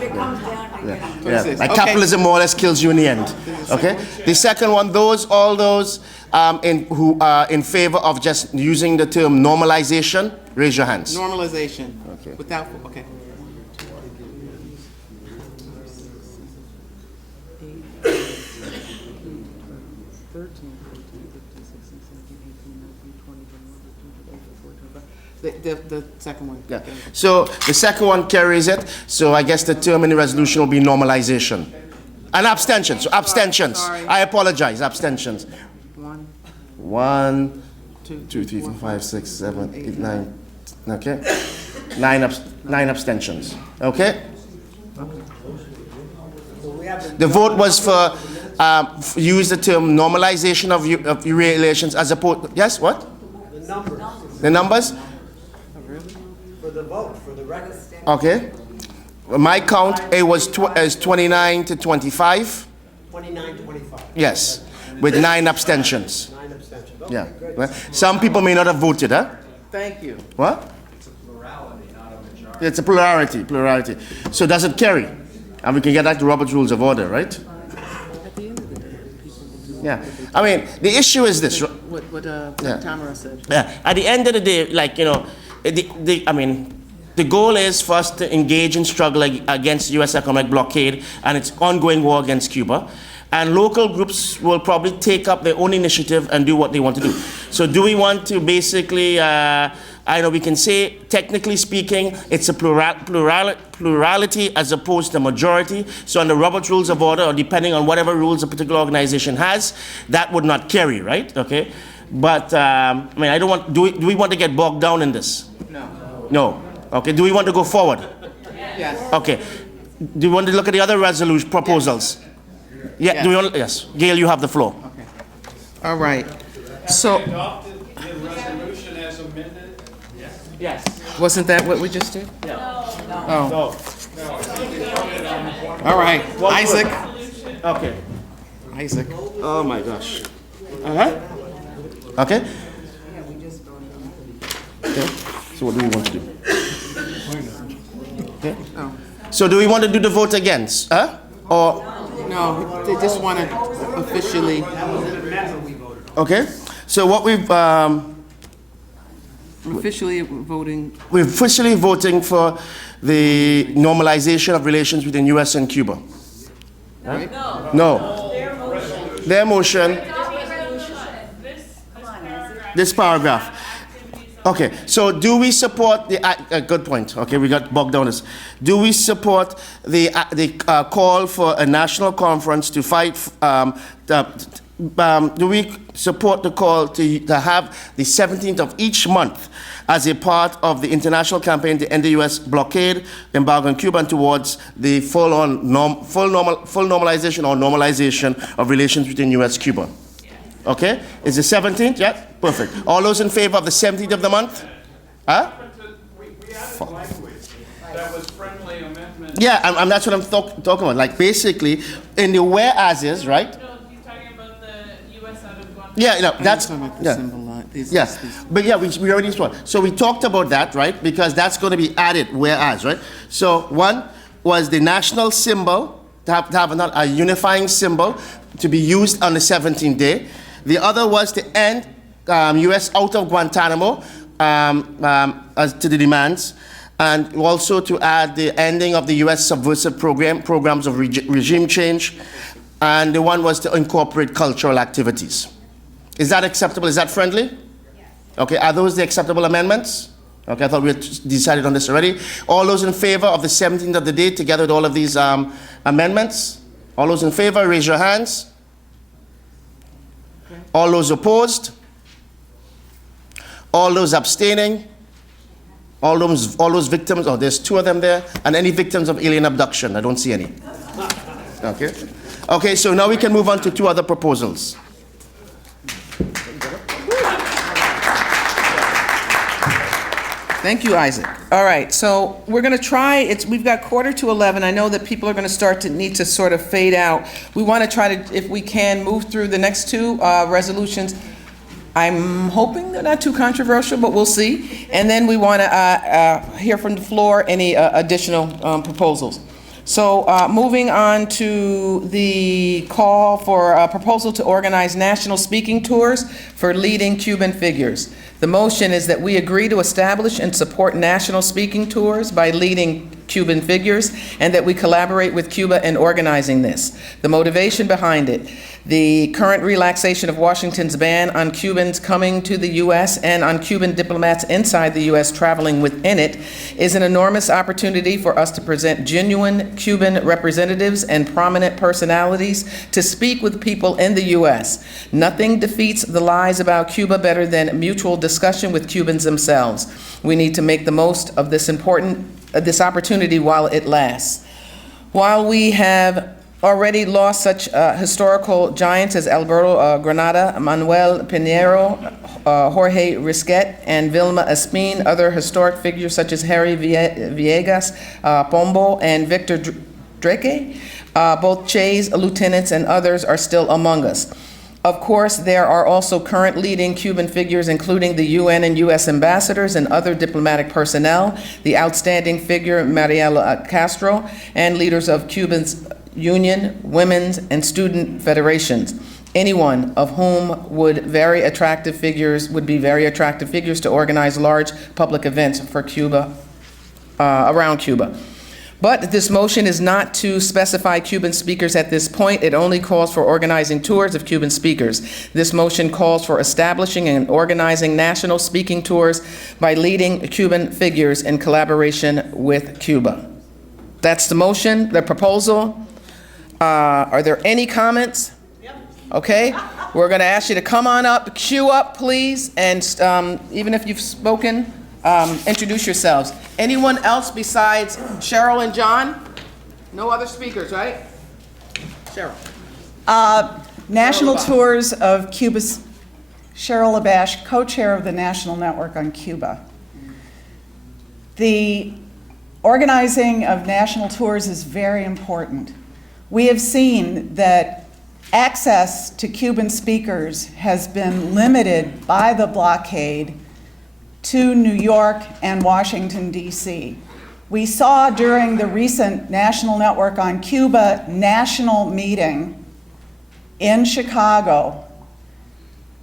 it comes down to Yeah. Like capitalism more or less kills you in the end. Okay. The second one, all those who are in favor of just using the term normalization, raise your hands. Normalization. Okay. Without, okay. The second one. Yeah. So the second one carries it. So I guess the term in the resolution will be normalization. And abstentions. So abstentions. Sorry. I apologize. Abstentions. 1, 2, 3, 4, 5, 6, 7, 8, 9. Okay. 9 abstentions. Okay. The vote was for use the term normalization of relations as opposed. Yes. What? The numbers. The numbers. For the vote, for the record. Okay. My count, it was 29 to 25. 29-25. Yes, with 9 abstentions. 9 abstentions. Okay, Yeah. great. Well, some people may not have voted, huh? Thank you. What? It's a plurality, not a majority. It's a plurality. So does it carry? And we can get back to Robert's Rules of Order, right? Yeah. I mean, the issue is this. What Tamara said. Yeah. At the end of the day, the goal is for us to engage in struggle against U.S. economic blockade and its ongoing war against Cuba. And local groups will probably take up their own initiative and do what they want to do. So do we want to basically, we can say, technically speaking, it's a plurality as opposed to majority. So under Robert's Rules of Order, or depending on whatever rules a particular organization has, that would not carry, right? Okay. But, I don't want, do we want to get bogged down in this? No. Okay, do we want to go forward? Yes. Okay. Do you want to look at the other resolution proposals? Yeah. Do we want? Yes. Gail, you have the floor. All right. So. Adopted the resolution as amended Yes. Wasn't that what we just did? No. Oh. All right, Isaac. Okay. Isaac. Oh my gosh. Uh-huh. Okay. Okay. So what do we want to do? Okay. So do we want to do the vote against? Or No, they just want to officially. okay. So what Officially voting. we're officially voting for the normalization of relations between US and Cuba. Right? No. Their motion. This paragraph. Okay, so do we support the, good point, okay, we got bogged down on this. Do we support the call for a national conference to fight, do we support the call to have the 17th of each month as a part of the international campaign to end the U.S. blockade, embargo on Cuba, and towards the full normalization or normalization of relations between U.S.-Cuba? Okay, is the 17th? Yeah, perfect. All those in favor of the 17th of the month? Huh? We added language that was friendly amendment. Yeah, and that's what I'm talking about. Like basically, in the whereases, right? No, he's talking about the U.S. out of Guantanamo. Yeah, no, that's yeah. Yes, but yeah, we already saw. So we talked about that, right? Because that's going to be added, whereas, right? So one was the national symbol, to have a unifying symbol to be used on the 17th day. The other was to end U.S. out of Guantanamo as to the demands, and also to add the ending of the U.S. subversive programs of regime change, and the one was to incorporate cultural activities. Is that acceptable? Is that friendly? Yes. Okay, are those the acceptable amendments? Okay, I thought we had decided on this already. All those in favor of the 17th of the day together with all of these amendments? All those in favor, raise your hands. All those opposed? All those abstaining? All those victims, oh, there's two of them there, and any victims of alien abduction? I don't see any. Okay. Okay, so now we can move on to two other proposals. Thank you, Isaac. All right, so we're going to try, we've got 11:15. I know that people are going to start to need to sort of fade out. We want to try to, if we can, move through the next two resolutions. I'm hoping they're not too controversial, but we'll see. And then we want to hear from the floor any additional proposals. So moving on to the call for a proposal to organize national speaking tours for leading Cuban figures. The motion is that we agree to establish and support national speaking tours by leading Cuban figures, and that we collaborate with Cuba in organizing this. The motivation behind it: the current relaxation of Washington's ban on Cubans coming to the U.S. and on Cuban diplomats inside the U.S. traveling within it is an enormous opportunity for us to present genuine Cuban representatives and prominent personalities to speak with people in the U.S. Nothing defeats the lies about Cuba better than mutual discussion with Cubans themselves. We need to make the most of this opportunity while it lasts. While we have already lost such historical giants as Alberto Granada, Manuel Pinheiro, Jorge Risquet, and Vilma Espín, other historic figures such as Harry Villegas, Pombo, and Victor Drake, both Che's lieutenants and others are still among us. Of course, there are also current leading Cuban figures, including the UN and US ambassadors and other diplomatic personnel, the outstanding figure Mariela Castro, and leaders of Cuba's union, women's, and student federations. Anyone of whom would be very attractive figures to organize large public events for Cuba, around Cuba. But this motion is not to specify Cuban speakers at this point. It only calls for organizing tours of Cuban speakers. This motion calls for establishing and organizing national speaking tours by leading Cuban figures in collaboration with Cuba. That's the motion, the proposal. Are there any comments? Okay, we're going to ask you to come on up, queue up, please, and even if you've spoken, introduce yourselves. Anyone else besides Cheryl and John? No other speakers, right? Cheryl. National tours of Cuba's, Cheryl Labash, co-chair of the National Network on Cuba. The organizing of national tours is very important. We have seen that access to Cuban speakers has been limited by the blockade to New York and Washington, D.C. We saw during the recent National Network on Cuba national meeting in Chicago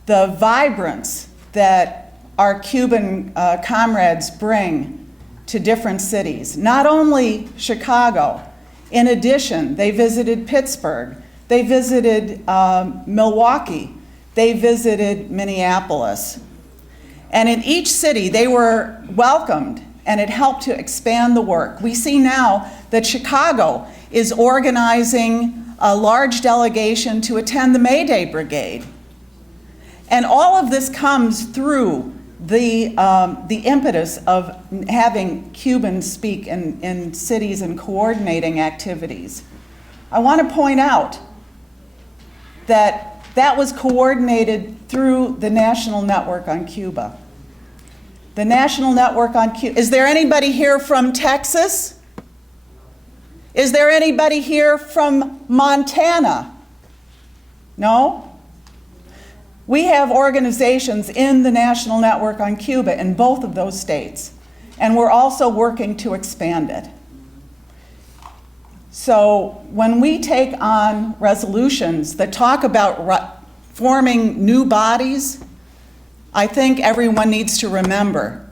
the vibrance that our Cuban comrades bring to different cities. Not only Chicago, in addition, they visited Pittsburgh, they visited Milwaukee, they visited Minneapolis. And in each city, they were welcomed, and it helped to expand the work. We see now that Chicago is organizing a large delegation to attend the May Day Brigade. And all of this comes through the impetus of having Cubans speak in cities and coordinating activities. I want to point out that that was coordinated through the National Network on Cuba. The National Network on Cuba. Is there anybody here from Texas? Is there anybody here from Montana? No? We have organizations in the National Network on Cuba in both of those states, and we're also working to expand it. So when we take on resolutions that talk about forming new bodies, I think everyone needs to remember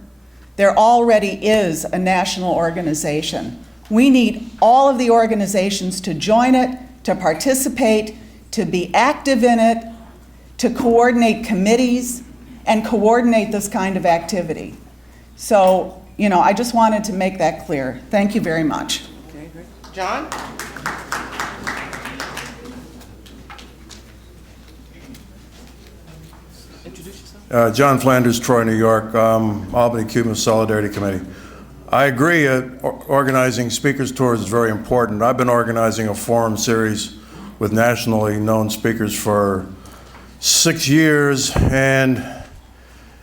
there already is a national organization. We need all of the organizations to join it, to participate, to be active in it, to coordinate committees, and coordinate this kind of activity. So, I just wanted to make that clear. Thank you very much. Okay, great. John? Introduce yourself. John Flanders, Troy, New York, Albany Cuban Solidarity Committee. I agree, organizing speakers tours is very important. I've been organizing a forum series with nationally known speakers for 6 years, and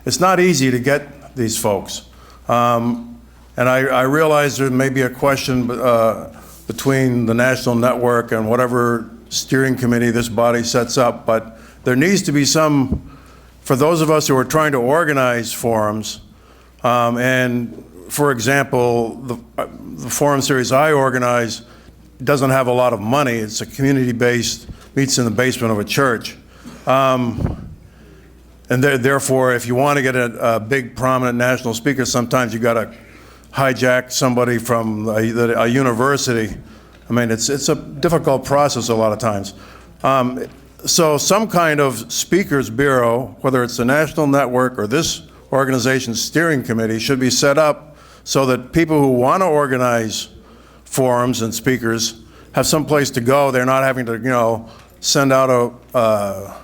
it's not easy to get these folks. And I realize there may be a question between the national network and whatever steering committee this body sets up, but there needs to be some, for those of us who are trying to organize forums, and for example, the forum series I organize doesn't have a lot of money. It's a community-based, meets in the basement of a church. And therefore, if you want to get a big, prominent national speaker, sometimes you got to hijack somebody from a university. I mean, it's a difficult process a lot of times. So some kind of speakers bureau, whether it's the national network or this organization's steering committee, should be set up so that people who want to organize forums and speakers have some place to go. They're not having to, send out a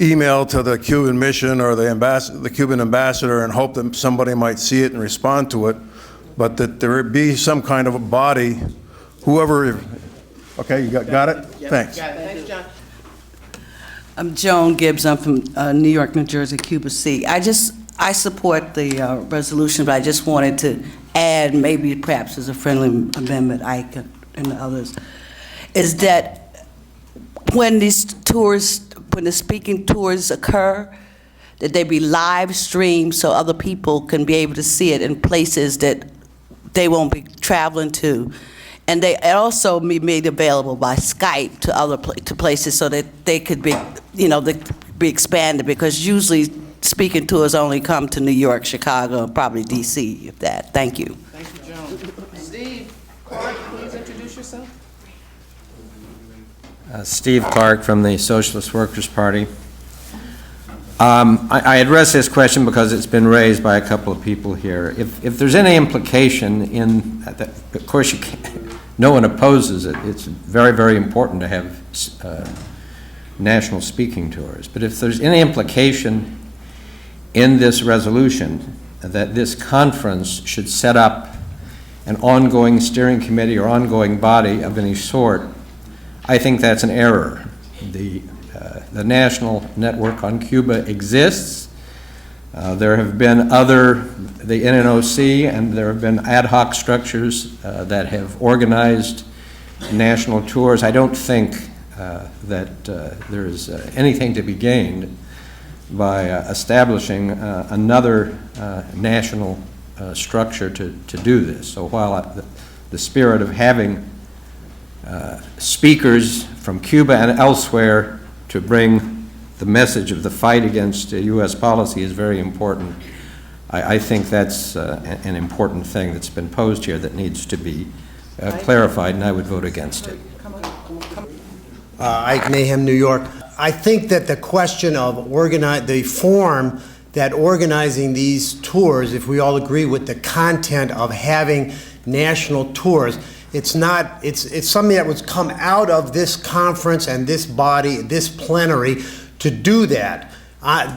email to the Cuban mission or the Cuban ambassador and hope that somebody might see it and respond to it, but that there be some kind of a body, whoever. Okay, you got it? Yep, Thanks. Got it. Thanks, John. I'm Joan Gibbs. I'm from New York, New Jersey, Cuba C. I support the resolution, but I just wanted to add, maybe perhaps as a friendly amendment, Ike and others, is that when these tours, when the speaking tours occur, that they be live streamed so other people can be able to see it in places that they won't be traveling to. And they also be made available by Skype to other to places so that they could be, they could be expanded, because usually speaking tours only come to New York, Chicago, and probably DC, if that. Thank you. Thank you, Joan. Steve Clark, please introduce yourself. Steve Clark from the Socialist Workers' Party. I address this question because it's been raised by a couple of people here. If there's any implication in that, of course you can't, no one opposes it. It's very, very important to have national speaking tours. But if there's any implication in this resolution that this conference should set up an ongoing steering committee or ongoing body of any sort, I think that's an error. The National Network on Cuba exists. There have been the NNOC, and there have been ad hoc structures that have organized national tours. I don't think that there is anything to be gained by establishing another national structure to do this. So while the spirit of having speakers from Cuba and elsewhere to bring the message of the fight against U.S. policy is very important, I think that's an important thing that's been posed here that needs to be clarified, and I would vote against it. Ike Nahum, New York. I think that the question of the form that organizing these tours, if we all agree with the content of having national tours, it's something that was come out of this conference and this body, this plenary, to do that.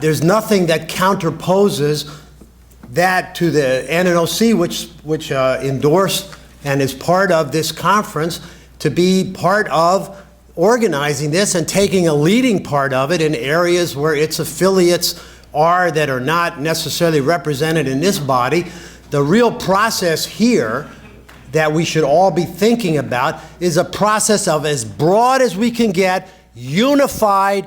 There's nothing that counterposes that to the NNOC, which endorsed and is part of this conference, to be part of organizing this and taking a leading part of it in areas where its affiliates are that are not necessarily represented in this body. The real process here that we should all be thinking about is a process of, as broad as we can get, unified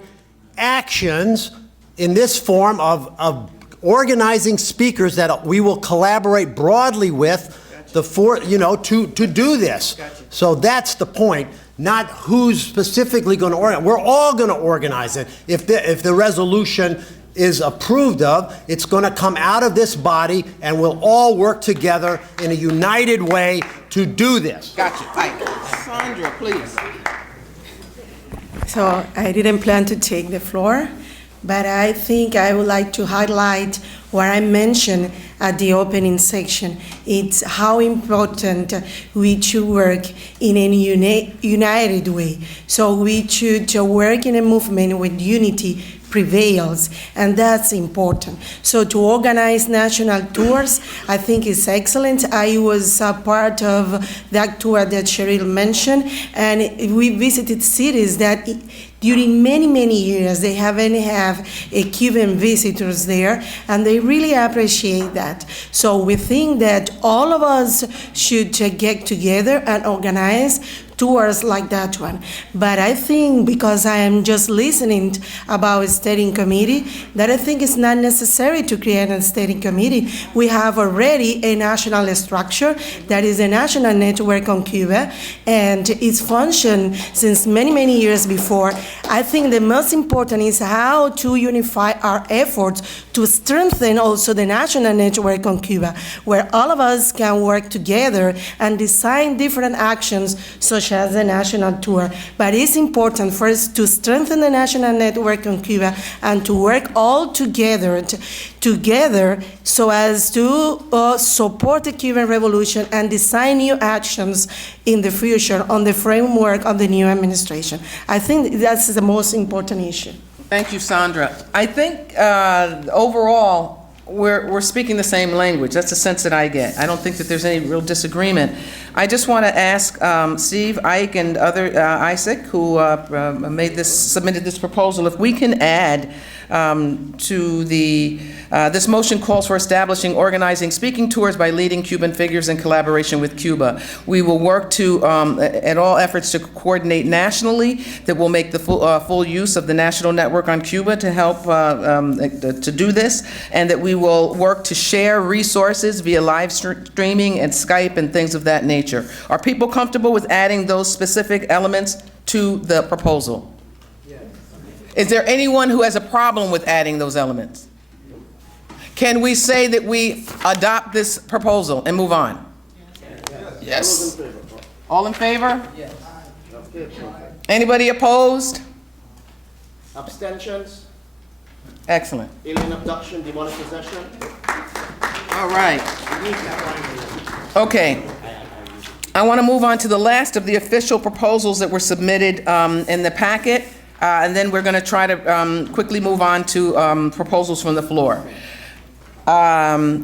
actions in this form of organizing speakers that we will collaborate broadly with to do this. So that's the point. Not who's specifically going to organize. We're all going to organize it. If the resolution is approved of, it's going to come out of this body, and we'll all work together in a united way to do this. Gotcha. Sandra, please. So I didn't plan to take the floor, but I think I would like to highlight what I mentioned at the opening section. It's how important we should work in a united way. So we should work in a movement with unity prevails, and that's important. So to organize national tours, I think is excellent. I was a part of that tour that Cheryl mentioned, and we visited cities that during many, many years they haven't had a Cuban visitors there, and they really appreciate that. So we think that all of us should get together and organize tours like that one. But I think, because I am just listening about a steering committee, that I think it's not necessary to create a steering committee. We have already a national structure that is a national network on Cuba, and it's functioned since many, many years before. I think the most important is how to unify our efforts to strengthen also the national network on Cuba, where all of us can work together and design different actions such as the national tour. But it's important for us to strengthen the national network on Cuba and to work all together so as to support the Cuban Revolution and design new actions in the future on the framework of the new administration. I think that's the most important issue. Thank you, Sandra. I think overall, we're speaking the same language. That's the sense that I get. I don't think that there's any real disagreement. I just want to ask Steve, Ike, and other Isaac, who submitted this proposal, if we can add to this motion calls for establishing organizing speaking tours by leading Cuban figures in collaboration with Cuba. We will work at all efforts to coordinate nationally that will make the full use of the national network on Cuba to help to do this, and that we will work to share resources via live streaming and Skype and things of that nature. Are people comfortable with adding those specific elements to the proposal? Is there anyone who has a problem with adding those elements? Can we say that we adopt this proposal and move on? Yes. All in favor? Yes. Anybody opposed? Abstentions? Excellent. Alien abduction, demonic possession? All right. Okay. I want to move on to the last of the official proposals that were submitted in the packet. And then we're going to try to quickly move on to proposals from the floor.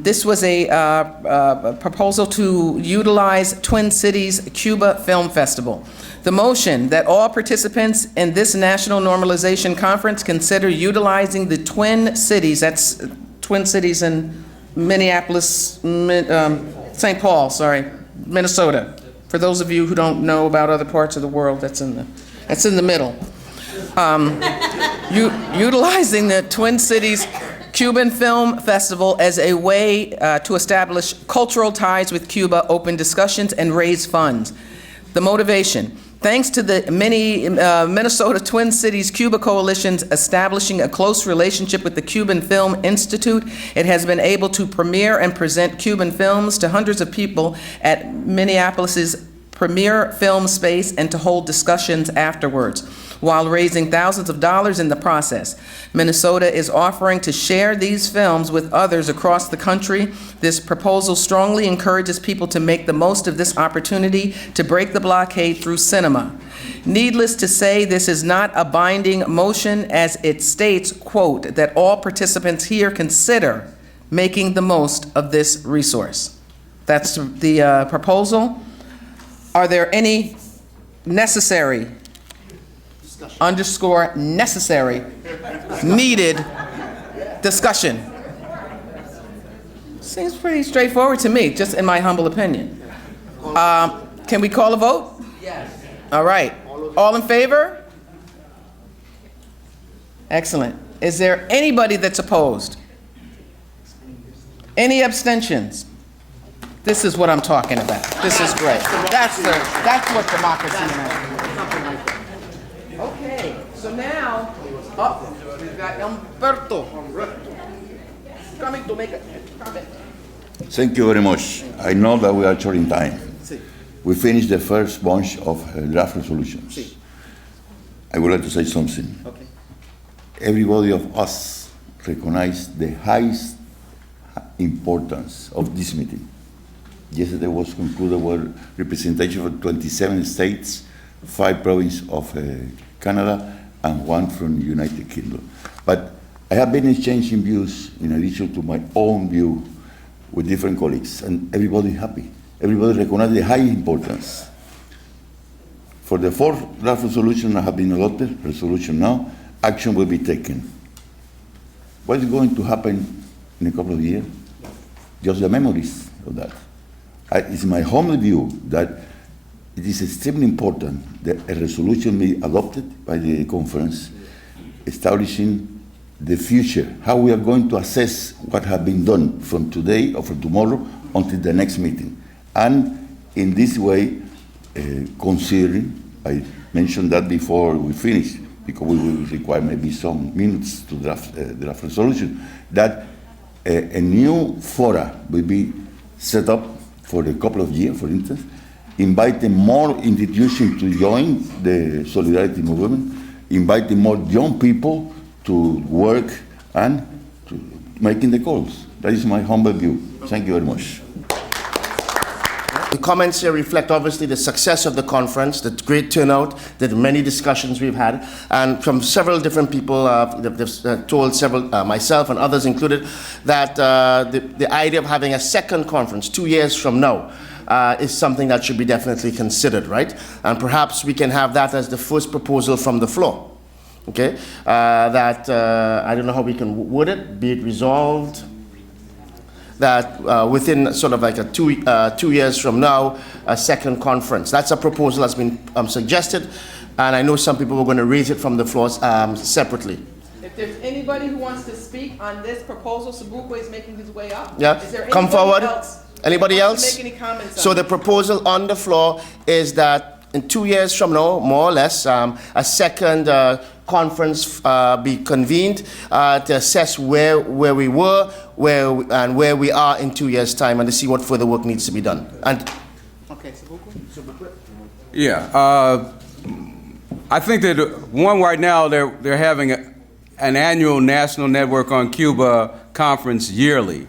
This was a proposal to utilize Twin Cities Cuba Film Festival. The motion that all participants in this National Normalization Conference consider utilizing the Twin Cities, that's Twin Cities and Minneapolis, St. Paul, sorry, Minnesota. For those of you who don't know about other parts of the world, that's in the middle. Utilizing the Twin Cities Cuban Film Festival as a way to establish cultural ties with Cuba, open discussions, and raise funds. The motivation: thanks to the many Minnesota Twin Cities Cuba coalitions establishing a close relationship with the Cuban Film Institute, it has been able to premiere and present Cuban films to hundreds of people at Minneapolis's premier film space and to hold discussions afterwards, while raising thousands of dollars in the process. Minnesota is offering to share these films with others across the country. This proposal strongly encourages people to make the most of this opportunity to break the blockade through cinema. Needless to say, this is not a binding motion, as it states, quote, that all participants here consider making the most of this resource. That's the proposal. Are there any necessary, necessary, needed discussion? Seems pretty straightforward to me, just in my humble opinion. Can we call a vote? Yes. All right. All in favor? Excellent. Is there anybody that's opposed? Any abstentions? This is what I'm talking about. This is great. That's what democracy is. Okay, so now, we've got Humberto coming to make a comment. Thank you very much. I know that we are short in time. We finished the first bunch of draft resolutions. I would like to say something. Okay. Everybody of us recognize the highest importance of this meeting. Yesterday was concluded with representation of 27 states, 5 provinces of Canada, and 1 from the United Kingdom. But I have been exchanging views, in addition to my own view, with different colleagues, and everybody happy. Everybody recognizes the high importance. For the 4th draft resolution that have been adopted, resolution now, action will be taken. What is going to happen in a couple of years? Just the memories of that. It's my humble view that it is extremely important that a resolution be adopted by the conference establishing the future, how we are going to assess what has been done from today or from tomorrow until the next meeting. And in this way, considering, I mentioned that before we finish, because we will require maybe some minutes to draft resolution, that a new fora will be set up for a couple of years, for instance, inviting more institutions to join the solidarity movement, inviting more young people to work and to making the calls. That is my humble view. Thank you very much. The comments here reflect obviously the success of the conference, the great turnout, the many discussions we've had, and from several different people, they've told several, myself and others included, that the idea of having a second conference 2 years from now is something that should be definitely considered, right? And perhaps we can have that as the first proposal from the floor. Okay? I don't know how we can word it, be it resolved, that within sort of like a 2 years from now, a second conference. That's a proposal that's been suggested, and I know some people were going to raise it from the floor separately. If there's anybody who wants to speak on this proposal, Sabukwe is making his way up. Yeah, is there come forward. Anybody else? Make any comments So on the proposal on the floor is that in 2 years from now, more or less, a second conference be convened to assess where we were, and where we are in 2 years' time, and to see what further work needs to be done. And okay, yeah, I think that one right now they're having an annual National Network on Cuba conference yearly.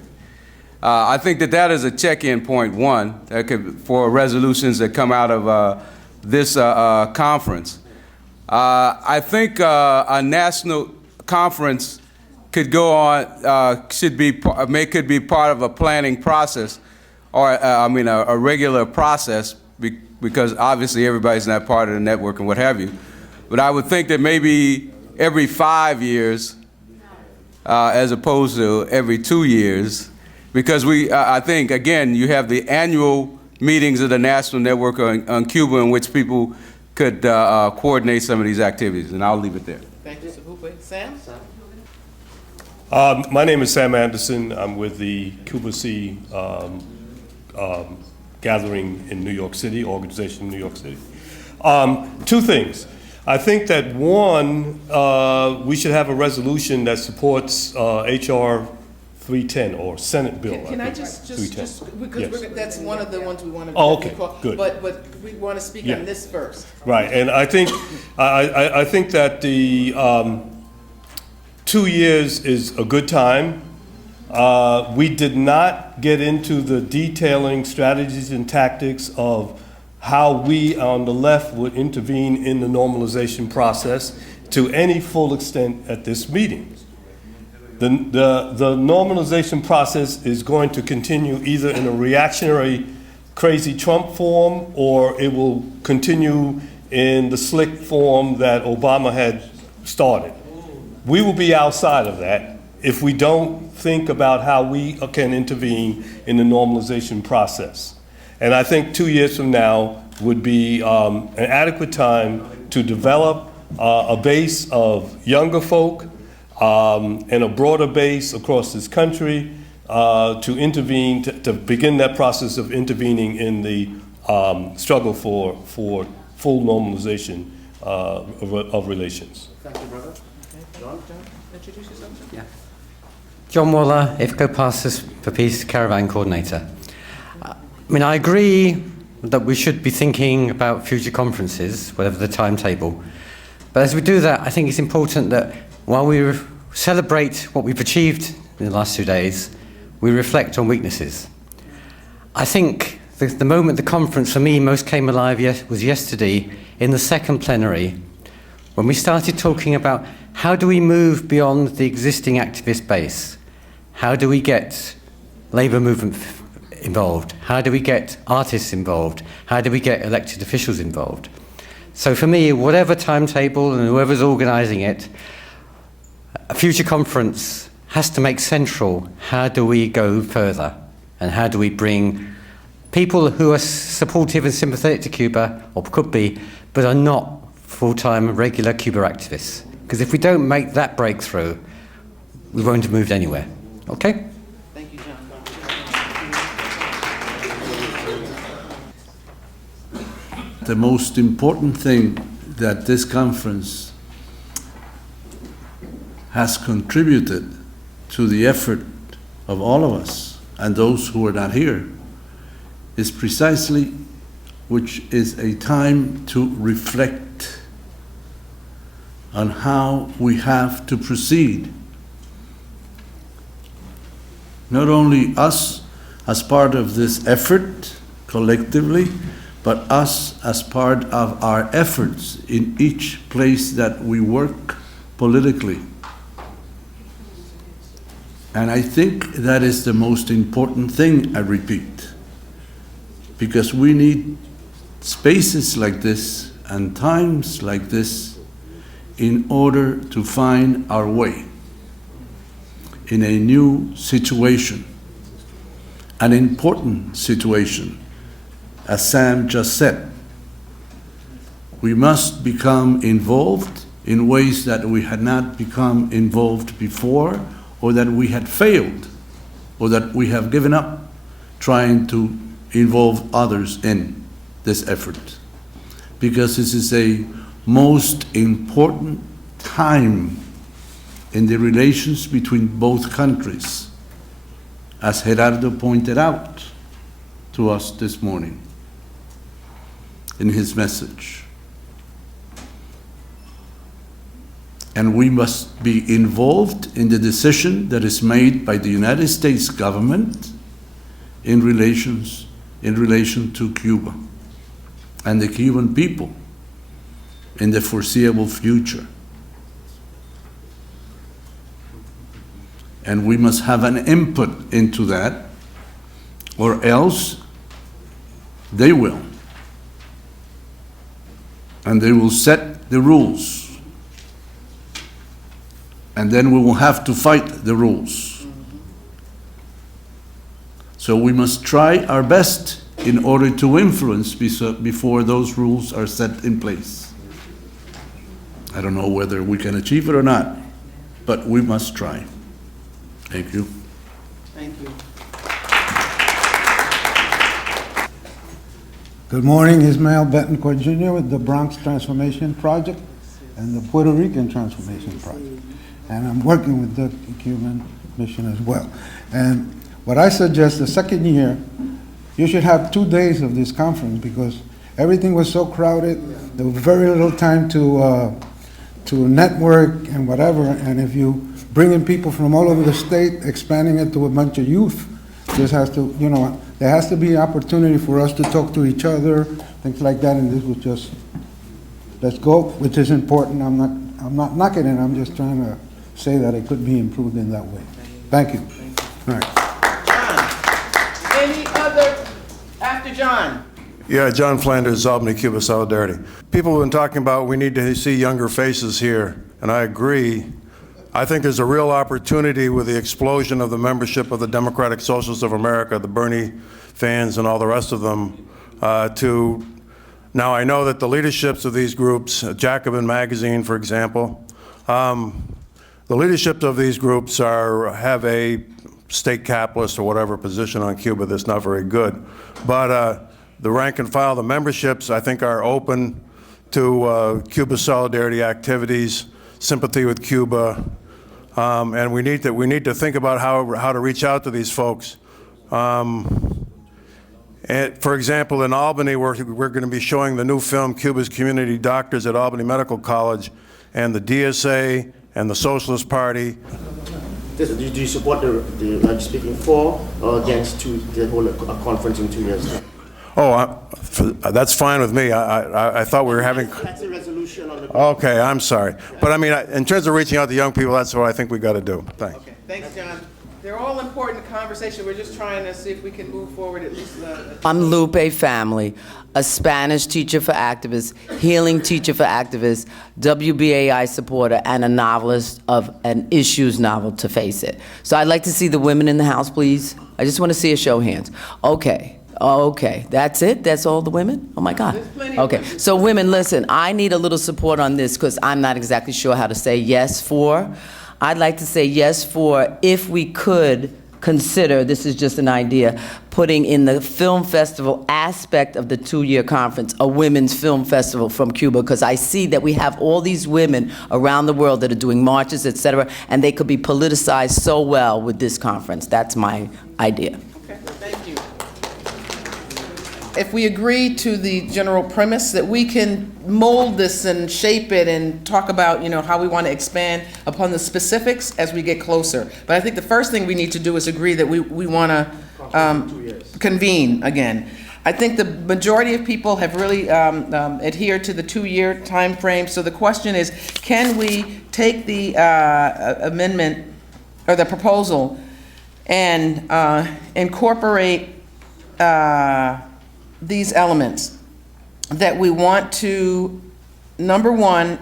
I think that is a check-in point, one, that could, for resolutions that come out of this conference. I think a national conference could go on, could be part of a planning process, or a regular process, because obviously everybody's not part of the network and what have you. But I would think that maybe every 5 years, as opposed to every 2 years, because I think, again, you have the annual meetings of the National Network on Cuba in which people could coordinate some of these activities, and I'll leave it there. Thank you, Sabukwe. Sam? My name is Sam Anderson. I'm with the Cuba C gathering in New York City, organization in New York City. Two things. I think that one, we should have a resolution that supports H.R. 310 or Senate bill. Can I think, just 310. because Yes. that's one of the ones we want to. Oh, okay, good. But we want to speak on this first. Right, and I think I think that the 2 years is a good time. We did not get into the detailing strategies and tactics of how we on the left would intervene in the normalization process to any full extent at this meeting. The normalization process is going to continue either in a reactionary, crazy Trump form, or it will continue in the slick form that Obama had started. We will be outside of that if we don't think about how we can intervene in the normalization process. And I think 2 years from now would be an adequate time to develop a base of younger folk and a broader base across this country to intervene, to begin that process of intervening in the struggle for full normalization of relations. Thank you, brother. John, introduce yourself. Yeah. John Waller, IFCO Pastors for Peace Caravan Coordinator. I mean, I agree that we should be thinking about future conferences, whatever the timetable. But as we do that, I think it's important that while we celebrate what we've achieved in the last 2 days, we reflect on weaknesses. I think the moment the conference for me most came alive was yesterday in the second plenary, when we started talking about how do we move beyond the existing activist base? How do we get labour movement involved? How do we get artists involved? How do we get elected officials involved? So for me, whatever timetable and whoever's organising it, a future conference has to make central how do we go further and how do we bring people who are supportive and sympathetic to Cuba, or could be, but are not full-time regular Cuba activists. Because if we don't make that breakthrough, we won't have moved anywhere. Okay? Thank you, John. The most important thing that this conference has contributed to the effort of all of us and those who are not here is precisely which is a time to reflect on how we have to proceed. Not only us as part of this effort collectively, but us as part of our efforts in each place that we work politically. And I think that is the most important thing, I repeat, because we need spaces like this and times like this in order to find our way in a new situation, an important situation, as Sam just said. We must become involved in ways that we had not become involved before, or that we had failed, or that we have given up trying to involve others in this effort. Because this is a most important time in the relations between both countries, as Gerardo pointed out to us this morning in his message. And we must be involved in the decision that is made by the United States government in relation to Cuba and the Cuban people in the foreseeable future. And we must have an input into that, or else they will. And they will set the rules. And then we will have to fight the rules. So we must try our best in order to influence before those rules are set in place. I don't know whether we can achieve it or not, but we must try. Thank you. Thank you. Good morning, Ismael Betancourt Jr. with the Bronx Transformation Project and the Puerto Rican Transformation Project. And I'm working with the Cuban mission as well. And what I suggest, the second year, you should have 2 days of this conference because everything was so crowded, there was very little time to network and whatever. And if you bring in people from all over the state, expanding it to a bunch of youth, this has to, you know, there has to be opportunity for us to talk to each other, things like that, and this was just, let's go, which is important. I'm not knocking it, I'm just trying to say that it could be improved in that way. Thank you. All right. John, any other, after John? Yeah, John Flanders, Albany, Cuba Solidarity. People have been talking about we need to see younger faces here, and I agree. I think there's a real opportunity with the explosion of the membership of the Democratic Socialists of America, the Bernie fans and all the rest of them, now I know that the leaderships of these groups, Jacobin Magazine, for example, the leaderships of these groups have a state capitalist or whatever position on Cuba that's not very good. But the rank and file, the memberships, I think are open to Cuba solidarity activities, sympathy with Cuba, and we need to think about how to reach out to these folks. And for example, in Albany, we're going to be showing the new film Cuba's Community Doctors at Albany Medical College, and the DSA and the Socialist Party. Do you support are you speaking for or against the whole conference in 2 years? Oh, that's fine with me. I thought we were having. That's a resolution on the. Okay, I'm sorry, but I mean, in terms of reaching out to young people, that's what I think we got to do. Thanks. Okay, thanks, John. They're all important conversations. We're just trying to see if we can move forward at least. I'm Lupe Family, a Spanish teacher for activists, healing teacher for activists, WBAI supporter, and a novelist of an issues novel, To Face It. So I'd like to see the women in the house, please. I just want to see a show of hands. Okay. Okay, that's it? That's all the women? Oh my God. Okay, so women, listen, I need a little support on this because I'm not exactly sure how to say yes for. I'd like to say yes for if we could consider, this is just an idea, putting in the film festival aspect of the 2-year conference, a women's film festival from Cuba, because I see that we have all these women around the world that are doing marches, et cetera, and they could be politicized so well with this conference. That's my idea. Okay, thank you. If we agree to the general premise that we can mold this and shape it and talk about, you know, how we want to expand upon the specifics as we get closer. But I think the first thing we need to do is agree that we want to convene again. I think the majority of people have really adhered to the 2-year time frame. So the question is, can we take the amendment or the proposal and incorporate these elements that we want to, number one,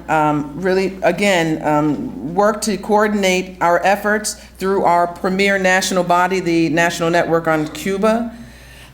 really, again, work to coordinate our efforts through our premier national body, the National Network on Cuba,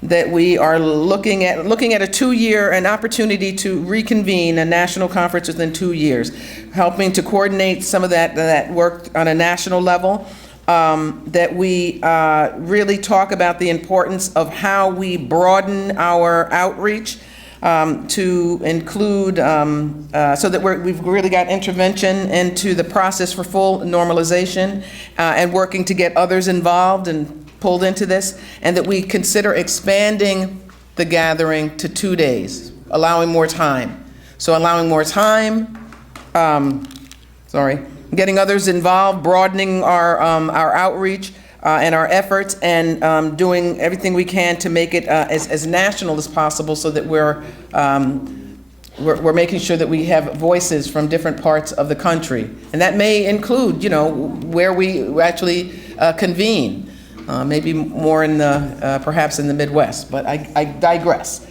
that we are looking at a 2-year, an opportunity to reconvene a national conference within 2 years, helping to coordinate some of that work on a national level. That we really talk about the importance of how we broaden our outreach to include, so that we've really got intervention into the process for full normalization and working to get others involved and pulled into this, and that we consider expanding the gathering to 2 days, allowing more time. So allowing more time, getting others involved, broadening our outreach and our efforts, and doing everything we can to make it as national as possible, so that we're making sure that we have voices from different parts of the country, and that may include, you know, where we actually convene, maybe more in the perhaps in the Midwest. But I digress.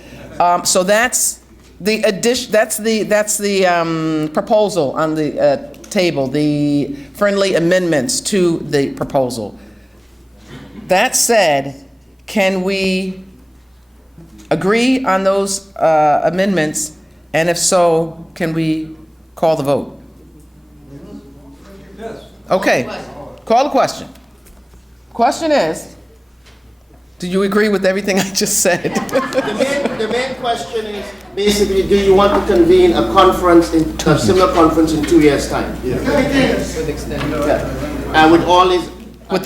So that's the addition. That's the proposal on the table, the friendly amendments to the proposal. That said, can we agree on those amendments? And if so, can we call the vote? Yes. Okay, call the question. Question is, do you agree with everything I just said? The main question is basically, do you want to convene a conference, a similar conference in 2 years' time? Yeah. And with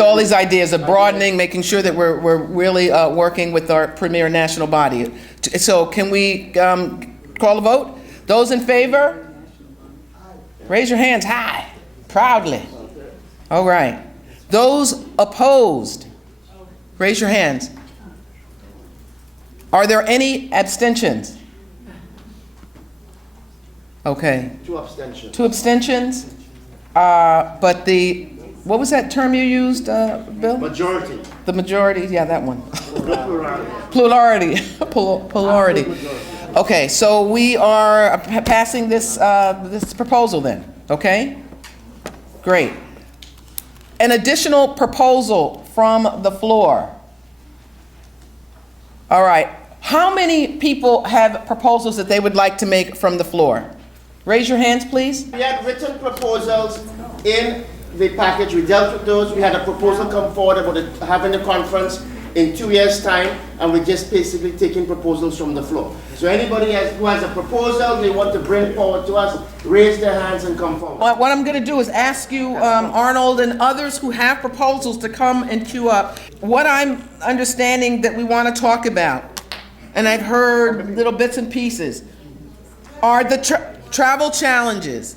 all these ideas of broadening, making sure that we're really working with our premier national body. So can we call a vote? Those in favor? Raise your hands high, proudly. All right. Those opposed? Raise your hands. Are there any abstentions? Okay. 2 abstentions. 2 abstentions. But what was that term you used, Bill? Majority. The majority, yeah, that one. Plurality. Plurality. Okay, so we are passing this proposal then, okay? Great. An additional proposal from the floor. All right. How many people have proposals that they would like to make from the floor? Raise your hands, please. We had written proposals in the package. We dealt with those. We had a proposal come forward about having a conference in 2 years' time, and we're just basically taking proposals from the floor. So anybody who has a proposal they want to bring forward to us, raise their hands and come forward. What I'm going to do is ask you, Arnold, and others who have proposals to come and queue up. What I'm understanding that we want to talk about, and I've heard little bits and pieces, are the travel challenges.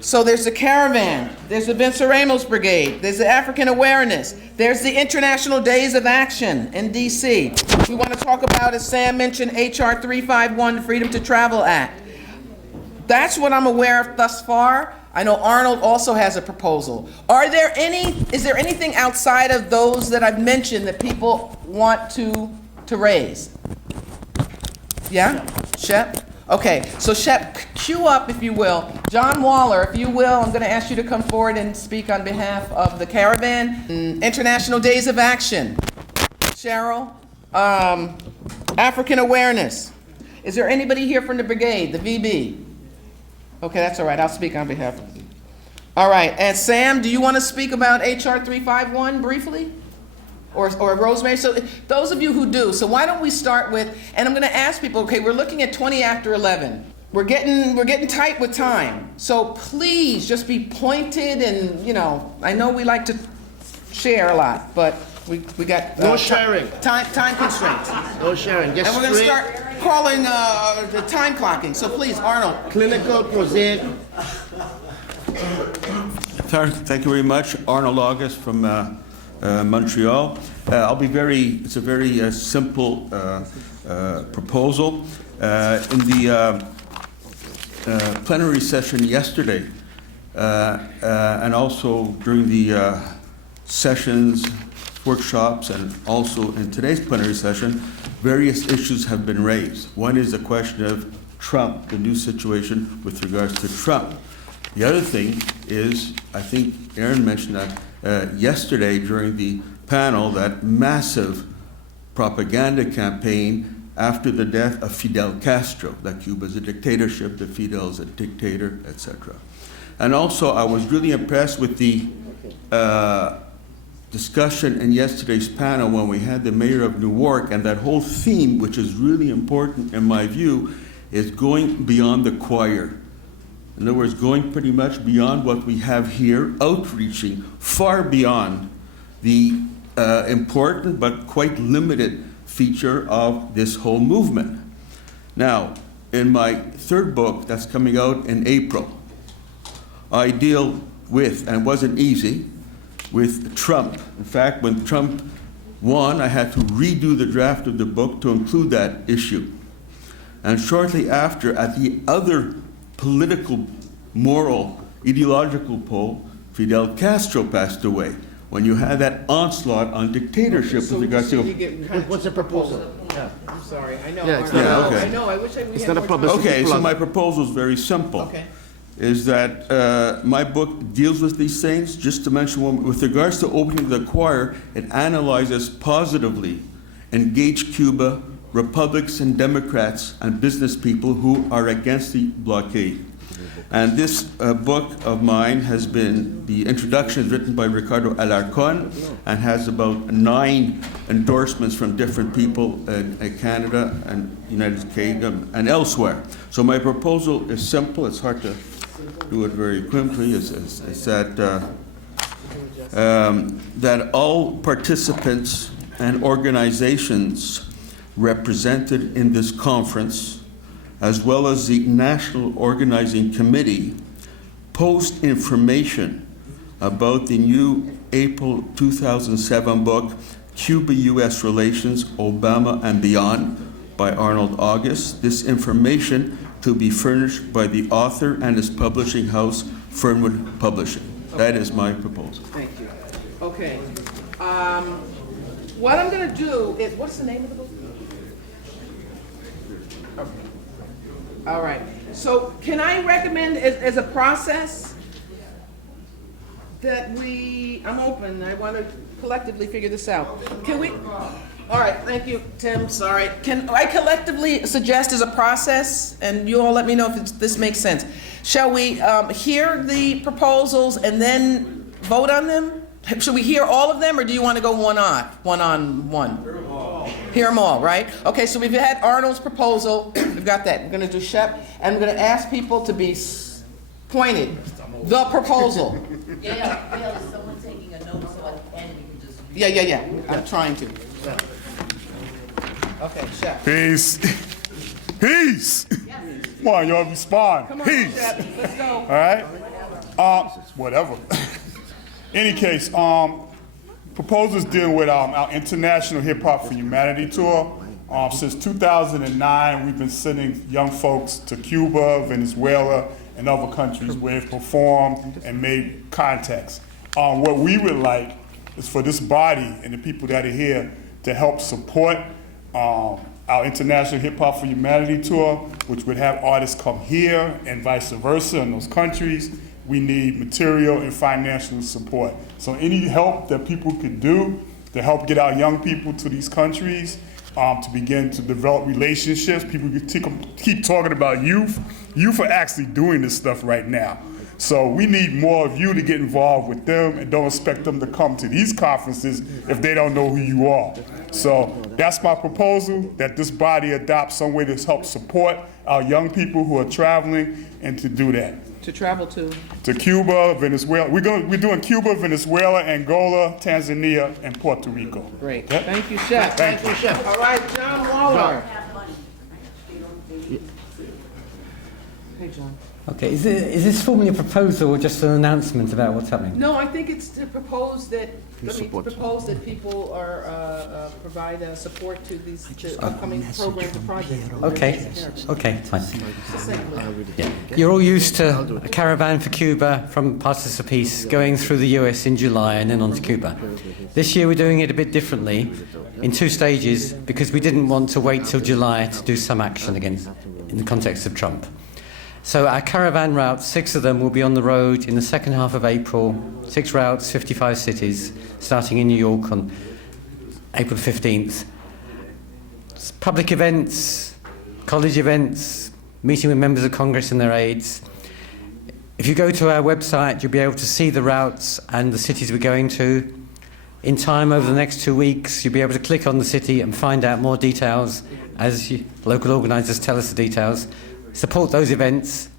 So there's the caravan, there's the Venceremos Brigade, there's the African Awareness, there's the International Days of Action in DC. We want to talk about, as Sam mentioned, HR 351, the Freedom to Travel Act. That's what I'm aware of thus far. I know Arnold also has a proposal. Is there anything outside of those that I've mentioned that people want to raise? Yeah? Shep? Okay, so Shep, queue up, if you will. John Waller, if you will, I'm going to ask you to come forward and speak on behalf of the Caravan. International Days of Action. Cheryl. African Awareness. Is there anybody here from the brigade, the VB? Okay, that's all right. I'll speak on behalf of you. All right, and Sam, do you want to speak about HR 351 briefly? Or Rosemary? So those of you who do, so why don't we start with, and I'm going to ask people, okay, we're looking at 20 after 11. We're getting tight with time. So please just be pointed and, I know we like to share a lot, but we got no sharing. Time constraints. No sharing. And we're going to start calling the time clocking. So please, Arnold. Clinical, prosaic. Thank you very much. Arnold August from Montreal. It's a very simple proposal. In the plenary session yesterday, and also during the sessions, workshops, and also in today's plenary session, various issues have been raised. One is the question of Trump, the new situation with regards to Trump. The other thing is, I think Aaron mentioned that yesterday during the panel, that massive propaganda campaign after the death of Fidel Castro, that Cuba's a dictatorship, that Fidel's a dictator, etc. And also, I was really impressed with the discussion in yesterday's panel when we had the mayor of Newark, and that whole theme, which is really important in my view, is going beyond the choir. In other words, going pretty much beyond what we have here, outreaching far beyond the important but quite limited feature of this whole movement. Now, in my third book that's coming out in April, I deal with, and it wasn't easy, with Trump. In fact, when Trump won, I had to redo the draft of the book to include that issue. And shortly after, at the other political, moral, ideological pole, Fidel Castro passed away. When you had that onslaught on dictatorship with regards to... What's the proposal? Yeah, I'm sorry. I know. Yeah, it's Arnold. not, okay. I know. I wish we it's had not a more time. publicity Okay, so plug. my proposal is very simple. Okay. is that my book deals with these things. Just to mention one, with regards to opening the choir, it analyzes positively engaged Cuba, Republicans and Democrats, and business people who are against the blockade. And this book of mine has been, the introduction is written by Ricardo Alarcon and has about 9 endorsements from different people in Canada and United Kingdom and elsewhere. So my proposal is simple. It's hard to do it very quickly. It's that all participants and organizations represented in this conference, as well as the National Organizing Committee, post information about the new April 2007 book, Cuba-US Relations, Obama and Beyond, by Arnold August. This information to be furnished by the author and his publishing house, Fernwood Publishing. That is my proposal. Thank you. Okay. What I'm going to do is, what's the name of the book? Okay. All right. So can I recommend as a process that I'm open. I want to collectively figure this out. Can we? All right. Thank you, Tim. Sorry. Can I collectively suggest as a process, and you all let me know if this makes sense. Shall we hear the proposals and then vote on them? Should we hear all of them, or do you want to go one on one? Hear them all, right? Okay, so we've had Arnold's proposal. We've got that. We're going to do Shep, and we're going to ask people to be pointed. The proposal. Yeah, is someone taking a note so Andy can just... Yeah. I'm trying to. Okay, Shep. Peace. Peace. Come on, y'all respond. Come on, Peace. Shep. Let's go. All right? Whatever. Any case, proposals deal with our International Hip Hop for Humanity tour. Since 2009, we've been sending young folks to Cuba, Venezuela, and other countries where they've performed and made contacts. What we would like is for this body and the people that are here to help support our International Hip Hop for Humanity tour, which would have artists come here and vice versa in those countries. We need material and financial support. So any help that people could do to help get our young people to these countries, to begin to develop relationships. People keep talking about youth. Youth are actually doing this stuff right now. So we need more of you to get involved with them, and don't expect them to come to these conferences if they don't know who you are. So that's my proposal, that this body adopt some way to help support our young people who are traveling, and to do that. To travel to Cuba, Venezuela. We're doing Cuba, Venezuela, Angola, Tanzania, and Puerto Rico. Great. Yep. Thank you, Chef. Thank you, Chef. All right, John Waller. Hey, John. Okay, is this formally a proposal or just an announcement about what's happening? No, I think it's to propose that people are provide support to these upcoming programs and projects. Okay, fine. Yeah. You're all used to a caravan for Cuba from Passes for Peace going through the US in July and then on to Cuba. This year we're doing it a bit differently in 2 stages because we didn't want to wait till July to do some action against in the context of Trump. So our caravan routes, 6 of them, will be on the road in the second half of April. 6 routes, 55 cities, starting in New York on April 15th. It's public events, college events, meeting with members of Congress and their aides. If you go to our website, you'll be able to see the routes and the cities we're going to. In time, over the next 2 weeks, you'll be able to click on the city and find out more details as local organisers tell us the details. Support those events.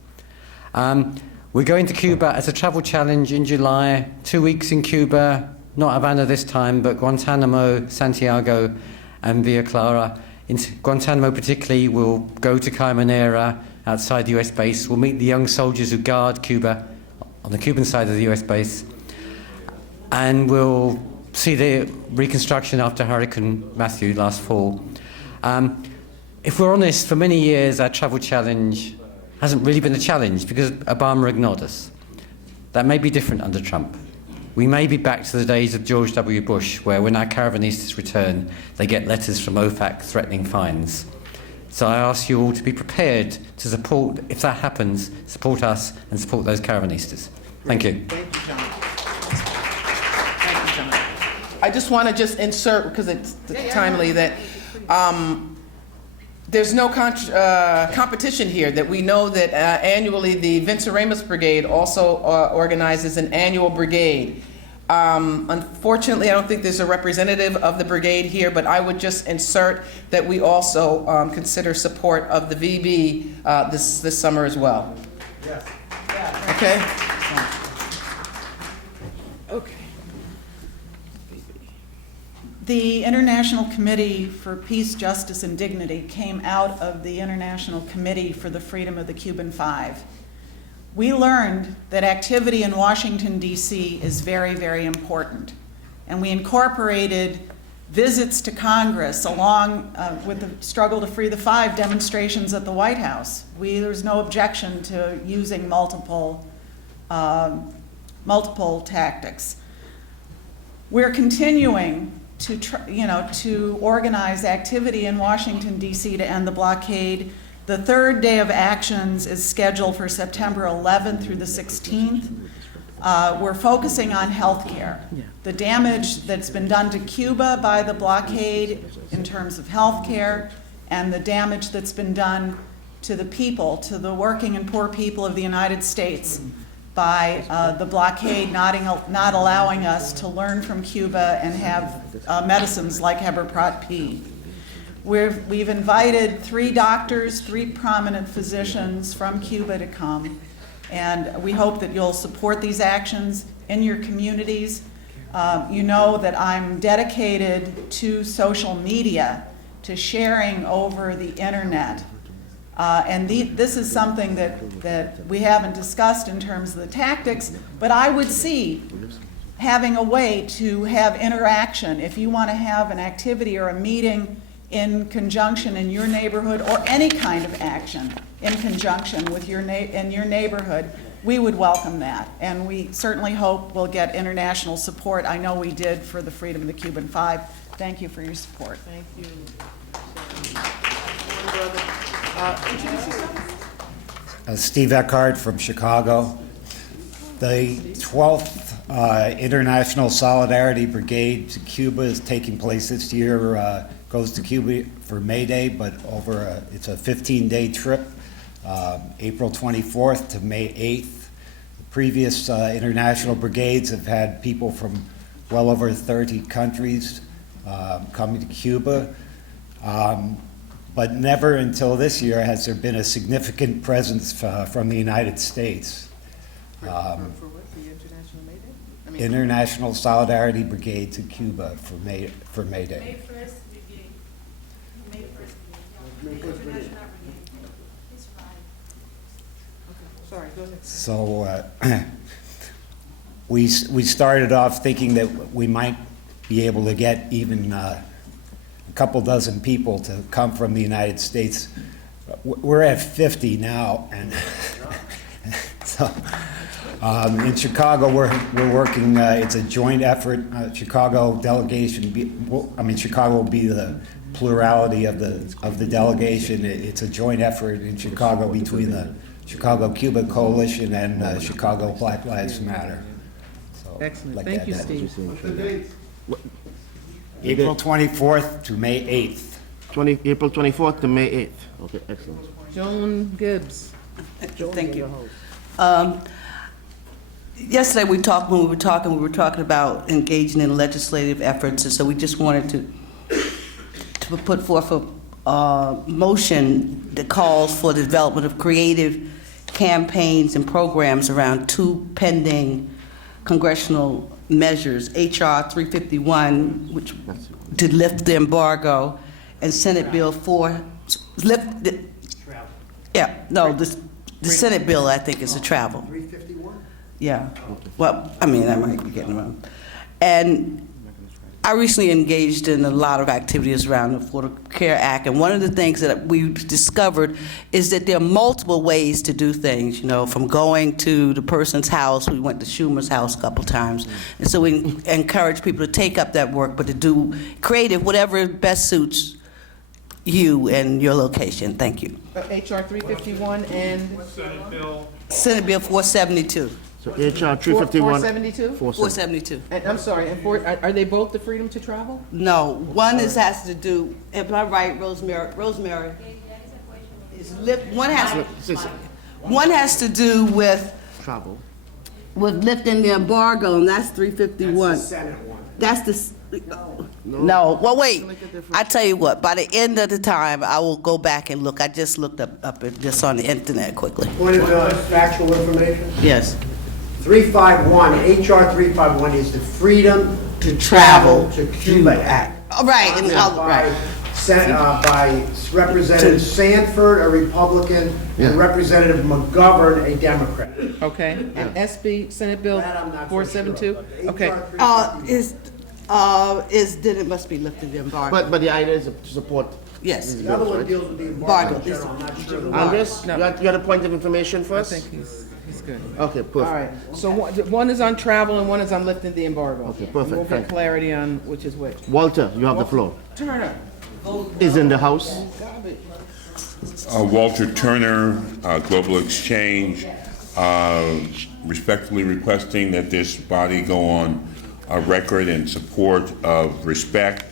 We're going to Cuba as a travel challenge in July, 2 weeks in Cuba, not Havana this time, but Guantanamo, Santiago, and Villa Clara. In Guantanamo particularly, we'll go to Caymanera outside the US base. We'll meet the young soldiers who guard Cuba on the Cuban side of the US base. And we'll see the reconstruction after Hurricane Matthew last fall. If we're honest, for many years our travel challenge hasn't really been a challenge because Obama ignored us. That may be different under Trump. We may be back to the days of George W. Bush, where when our caravanistas return, they get letters from OFAC threatening fines. So I ask you all to be prepared to support, if that happens, support us and support those Caravannistas. Thank you. Thank you, John. I just want to just insert, because it's timely, that there's no competition here, that we know that annually the Vince Ramos Brigade also organizes an annual brigade. Unfortunately, I don't think there's a representative of the brigade here, but I would just insert that we also consider support of the VB this summer as well. Yes. Okay? Okay. The International Committee for Peace, Justice, and Dignity came out of the International Committee for the Freedom of the Cuban Five. We learned that activity in Washington, D.C. is very, very important. And we incorporated visits to Congress along with the Struggle to Free the Five demonstrations at the White House. There no objection to using multiple tactics. We're continuing to organize activity in Washington, D.C. to end the blockade. The third day of actions is scheduled for September 11th through the 16th. We're focusing on health care. The damage that's been done to Cuba by the blockade in terms of health care, and the damage that's been done to the people, to the working and poor people of the United States by the blockade not allowing us to learn from Cuba and have medicines like Heberprat P. We've invited 3 doctors, 3 prominent physicians from Cuba to come, and we hope that you'll support these actions in your communities. You know that I'm dedicated to social media, to sharing over the internet. This is something that we haven't discussed in terms of the tactics, but I would see having a way to have interaction. If you want to have an activity or a meeting in conjunction in your neighborhood, or any kind of action in conjunction with your neighborhood, we would welcome that. And we certainly hope we'll get international support. I know we did for the Freedom of the Cuban Five. Thank you for your support. Thank you. Steve Eckhart from Chicago. The 12th International Solidarity Brigade to Cuba is taking place this year. Goes to Cuba for May Day, but it's a 15-day trip, April 24th to May 8th. The previous international brigades have had people from well over 30 countries coming to Cuba. But never until this year has there been a significant presence from the United States. For what? The International May Day? I mean, International Solidarity Brigade to Cuba for May Day. May 1st Brigade. May 1st Brigade. International Brigade. It's fine. Okay, sorry, go ahead. So we started off thinking that we might be able to get even a couple dozen people to come from the United States. We're at 50 now, and so in Chicago we're working. It's a joint effort. Chicago delegation. Chicago will be the plurality of the delegation. It's a joint effort in Chicago between the Chicago Cuba Coalition and Chicago Black Lives Matter. So, excellent. Thank you, Steve. April 24th to May 8th. April 24th to May 8th. Okay, excellent. Joan Gibbs. Thank you. Yesterday we were talking about engaging in legislative efforts, and so we just wanted to put forth a motion that calls for the development of creative campaigns and programs around 2 pending congressional measures, H.R. 351, which to lift the embargo, and Senate Bill 4, the Senate bill, I think, is a travel. 351? Yeah. Well, I might be getting it wrong. And I recently engaged in a lot of activities around the Affordable Care Act, and one of the things that we've discovered is that there are multiple ways to do things, from going to the person's house. We went to Schumer's house a couple times. And so we encourage people to take up that work, but to do creative, whatever best suits you and your location. Thank you. HR 351 and Senate Bill 472. So HR 351. 472? 472. And I'm sorry, and are they both the freedom to travel? No, one has to do, am I right, Rosemary? Rosemary? One has to do with travel. With lifting the embargo, and that's 351. That's the Senate one. That's the, no, well, wait, I tell you what, by the end of the time, I will go back and look. I just looked up it just on the internet quickly. Point of factual information. Yes. 351, HR 351 is the Freedom to Travel to Cuba Act. Oh, right, and, by Representative Sanford, a Republican, and Representative McGovern, a Democrat. Okay, and SB, Senate Bill 472? Okay. Then it must be lifted the embargo. But the idea is to support. Yes. The other one deals with the embargo. Embargo. I'm not sure. Andres, you got a point of information for I us? think he's good. Okay, perfect. All right, so one is on travel and one is on lifting the embargo. Okay, perfect. We'll Thank get you. clarity on which is which. Walter, you have the floor. Turner. Is in the house. Walter Turner, Global Exchange, respectfully requesting that this body go on record in support of RESPECT,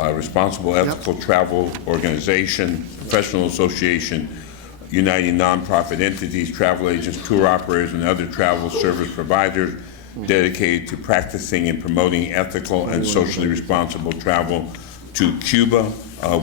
Responsible Ethical Travel Organization, Professional Association, uniting nonprofit entities, travel agents, tour operators, and other travel service providers dedicated to practicing and promoting ethical and socially responsible travel to Cuba.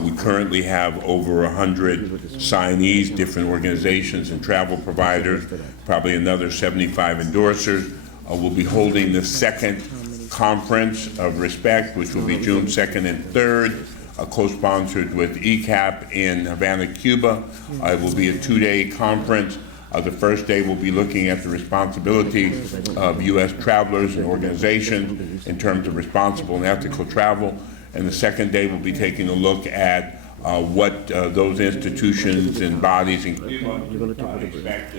We currently have over 100 signees, different organizations and travel providers, probably another 75 endorsers. We'll be holding the second conference of RESPECT, which will be June 2nd and 3rd, co-sponsored with ECAP in Havana, Cuba. It will be a 2-day conference. The first day will be looking at the responsibilities of U.S. travelers and organizations in terms of responsible and ethical travel. And the second day will be taking a look at what those institutions and bodies in Cuba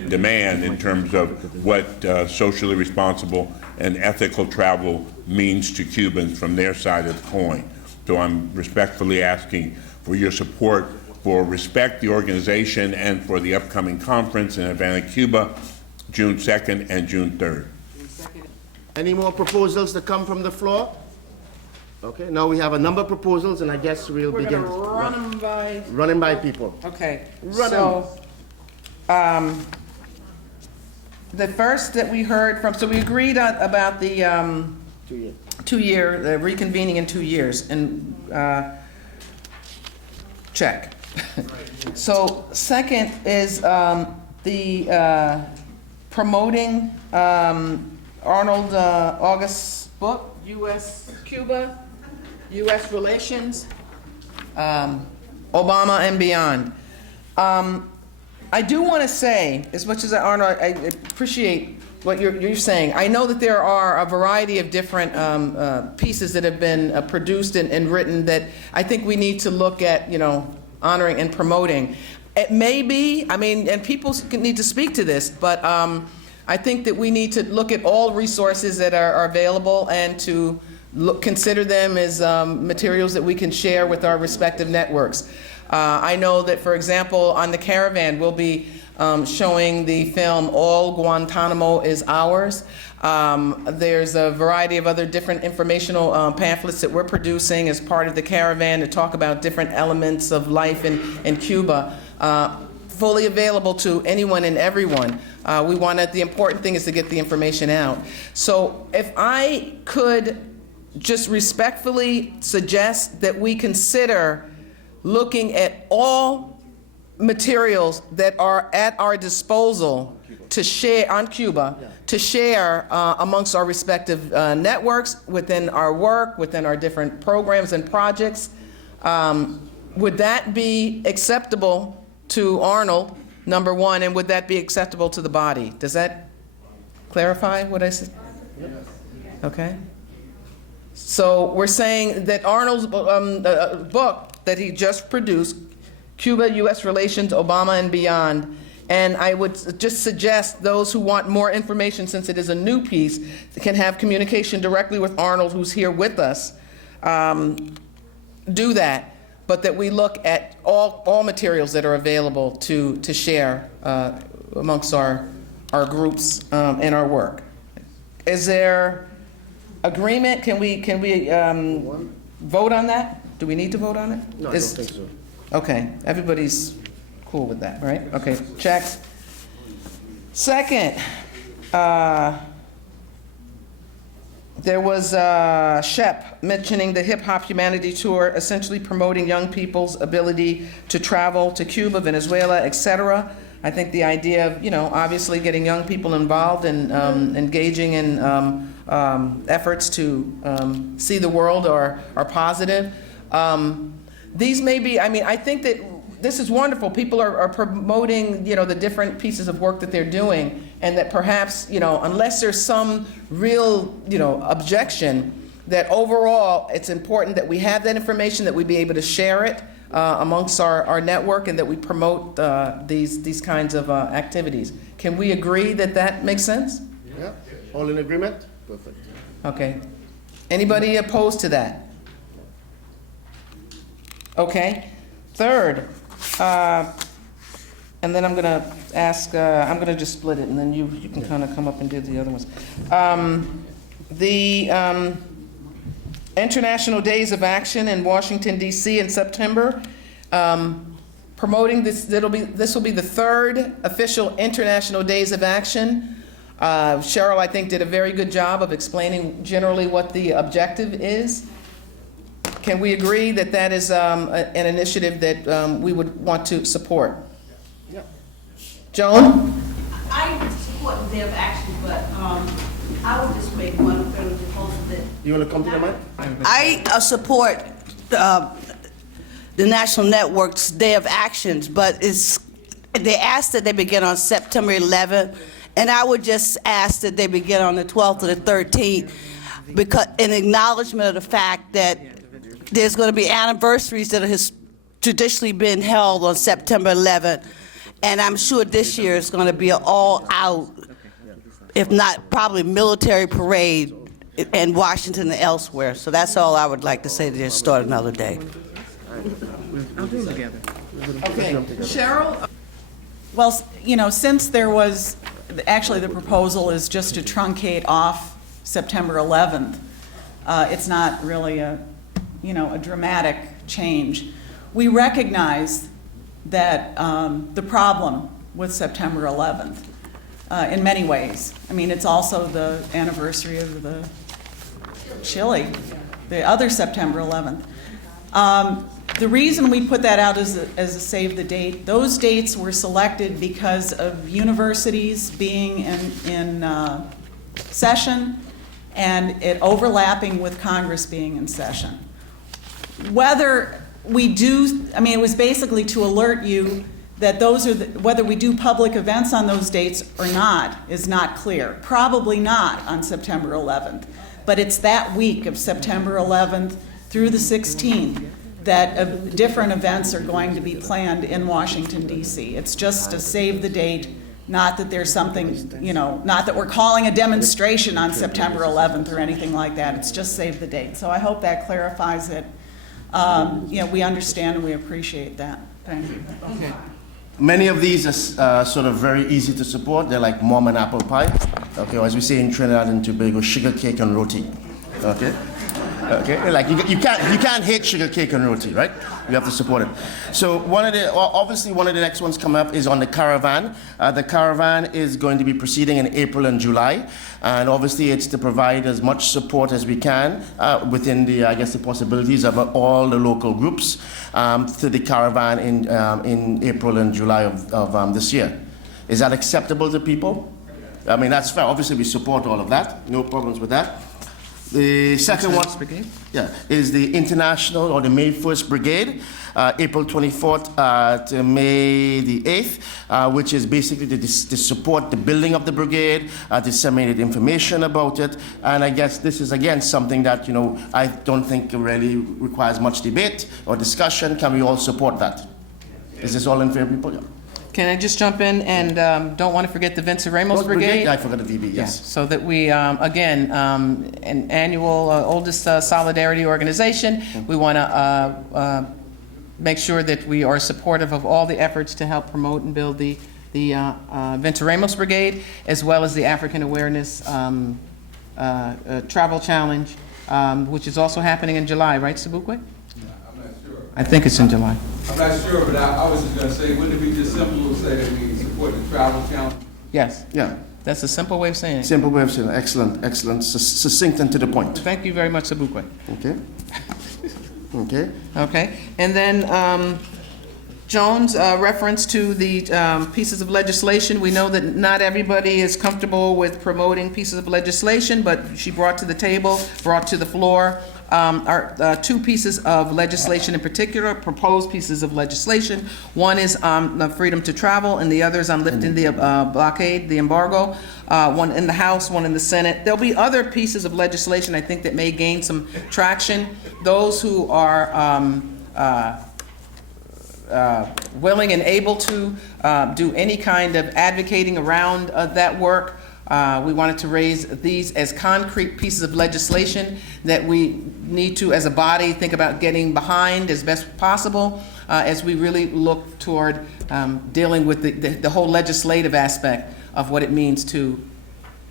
demand in terms of what socially responsible and ethical travel means to Cubans from their side of the coin. So I'm respectfully asking for your support for RESPECT, the organization, and for the upcoming conference in Havana, Cuba, June 2nd and June 3rd. Any more proposals that come from the floor? Okay, now we have a number of proposals, and I guess we'll begin. We're gonna run them by. Running by people. Okay, Run so, the first that we heard from, so we agreed on, about the, 2 years. 2-year, the reconvening in 2 years, and, check. So, second is, the, promoting, Arnold, August's book, US-Cuba, US Relations, Obama and Beyond. I do want to say, as much as Arnold, I appreciate what you're saying. I know that there are a variety of different pieces that have been produced and written that I think we need to look at, honoring and promoting. It may be, and people need to speak to this, but I think that we need to look at all resources that are available and to consider them as materials that we can share with our respective networks. I know that, for example, on the Caravan, we'll be showing the film All Guantanamo is Ours. There's a variety of other different informational pamphlets that we're producing as part of the Caravan to talk about different elements of life in Cuba, fully available to anyone and everyone. The important thing is to get the information out. So if I could just respectfully suggest that we consider looking at all materials that are at our disposal to share on Cuba, to share amongst our respective networks, within our work, within our different programs and projects. Would that be acceptable to Arnold, number one, and would that be acceptable to the body? Does that clarify what I said? Okay. So we're saying that Arnold's book that he just produced, Cuba, U.S. Relations, Obama and Beyond, and I would just suggest those who want more information, since it is a new piece, can have communication directly with Arnold, who's here with us. Do that. but that we look at all materials that are available to share amongst our groups and our work. Is there agreement? Can we vote on that? Do we need to vote on it? No, I don't think so. Okay, everybody's cool with that, right? Okay, check. Second, there was Shep mentioning the Hip Hop Humanity Tour, essentially promoting young people's ability to travel to Cuba, Venezuela, etc. I think the idea of, obviously getting young people involved and engaging in efforts to see the world are positive. These may be, I think that this is wonderful. People are promoting, the different pieces of work that they're doing, and that perhaps, unless there's some real, objection, that overall it's important that we have that information, that we be able to share it amongst our network, and that we promote these kinds of activities. Can we agree that that makes sense? Yeah, all in agreement? Perfect. Okay. Anybody opposed to that? Okay. Third, and then I'm going to ask, I'm going to just split it, and then you can kind of come up and do the other ones. The International Days of Action in Washington, D.C. in September, promoting this. This will be the third official International Days of Action. Cheryl, I think, did a very good job of explaining generally what the objective is. Can we agree that that is an initiative that we would want to support? Yeah. Joan? I support the Day of Action, but I would just make one friendly proposal that... You want to come to the mic? I support the National Network's Day of Actions, but they asked that they begin on September 11th, and I would just ask that they begin on the 12th or the 13th, because in acknowledgement of the fact that there's going to be anniversaries that have traditionally been held on September 11th, and I'm sure this year is going to be an all-out, if not probably military parade in Washington and elsewhere. So that's all I would like to say to just start another day. I'll do them together. Okay, Cheryl? Well, since there was, actually the proposal is just to truncate off September 11th. It's not really a dramatic change. We recognize that the problem with September 11th in many ways. It's also the anniversary of the Chile, the other September 11th. The reason we put that out as a save the date, those dates were selected because of universities being in session and it overlapping with Congress being in session. Whether we do, it was basically to alert you that those are whether we do public events on those dates or not is not clear. Probably not on September 11th, but it's that week of September 11th through the 16th that different events are going to be planned in Washington, D.C. It's just to save the date, not that there's something, not that we're calling a demonstration on September 11th or anything like that. It's just save the date. So I hope that clarifies it. We understand and we appreciate that. Thank you. Okay. Many of these are sort of very easy to support. They're like mom and apple pie. Okay, or as we say in Trinidad and Tobago, sugar cake and roti. Okay. Okay, like you can't hate sugar cake and roti, right? You have to support it. So obviously one of the next ones coming up is on the caravan. The caravan is going to be proceeding in April and July, and obviously it's to provide as much support as we can within the possibilities of all the local groups to the caravan in April and July of this year. Is that acceptable to people? That's fair. Obviously we support all of that. No problems with that. The second one is the International or the May 1st Brigade, April 24th to May the 8th, which is basically to support the building of the brigade, disseminate information about it. And I guess this is, again, something that, I don't think really requires much debate or discussion. Can we all support that? Is this all in favor, people? Yeah. Can I just jump in and don't want to forget the Vincent Ramos Brigade? I forgot the VB, yes. Yeah, so that we, again, an annual oldest solidarity organization. We want to make sure that we are supportive of all the efforts to help promote and build the Venturemos Brigade, as well as the African Awareness Travel Challenge, which is also happening in July, right, Sabukwe? I'm not sure. I think it's in July. I'm not sure, but I was just going to say, wouldn't it be just simple to say that we support the travel challenge? Yes. Yeah. That's a simple way of saying it. Simple way of saying it. Excellent, excellent. Succinct and to the point. Thank you very much, Sabukwe. Okay. Okay. Okay. And then Joan's reference to the pieces of legislation. We know that not everybody is comfortable with promoting pieces of legislation, but she brought to the floor, are two pieces of legislation in particular, proposed pieces of legislation. One is the freedom to travel, and the other is on lifting the blockade, the embargo. One in the House, one in the Senate. There'll be other pieces of legislation, I think, that may gain some traction. Those who are willing and able to do any kind of advocating around that work. We wanted to raise these as concrete pieces of legislation that we need to, as a body, think about getting behind as best possible as we really look toward dealing with the whole legislative aspect of what it means to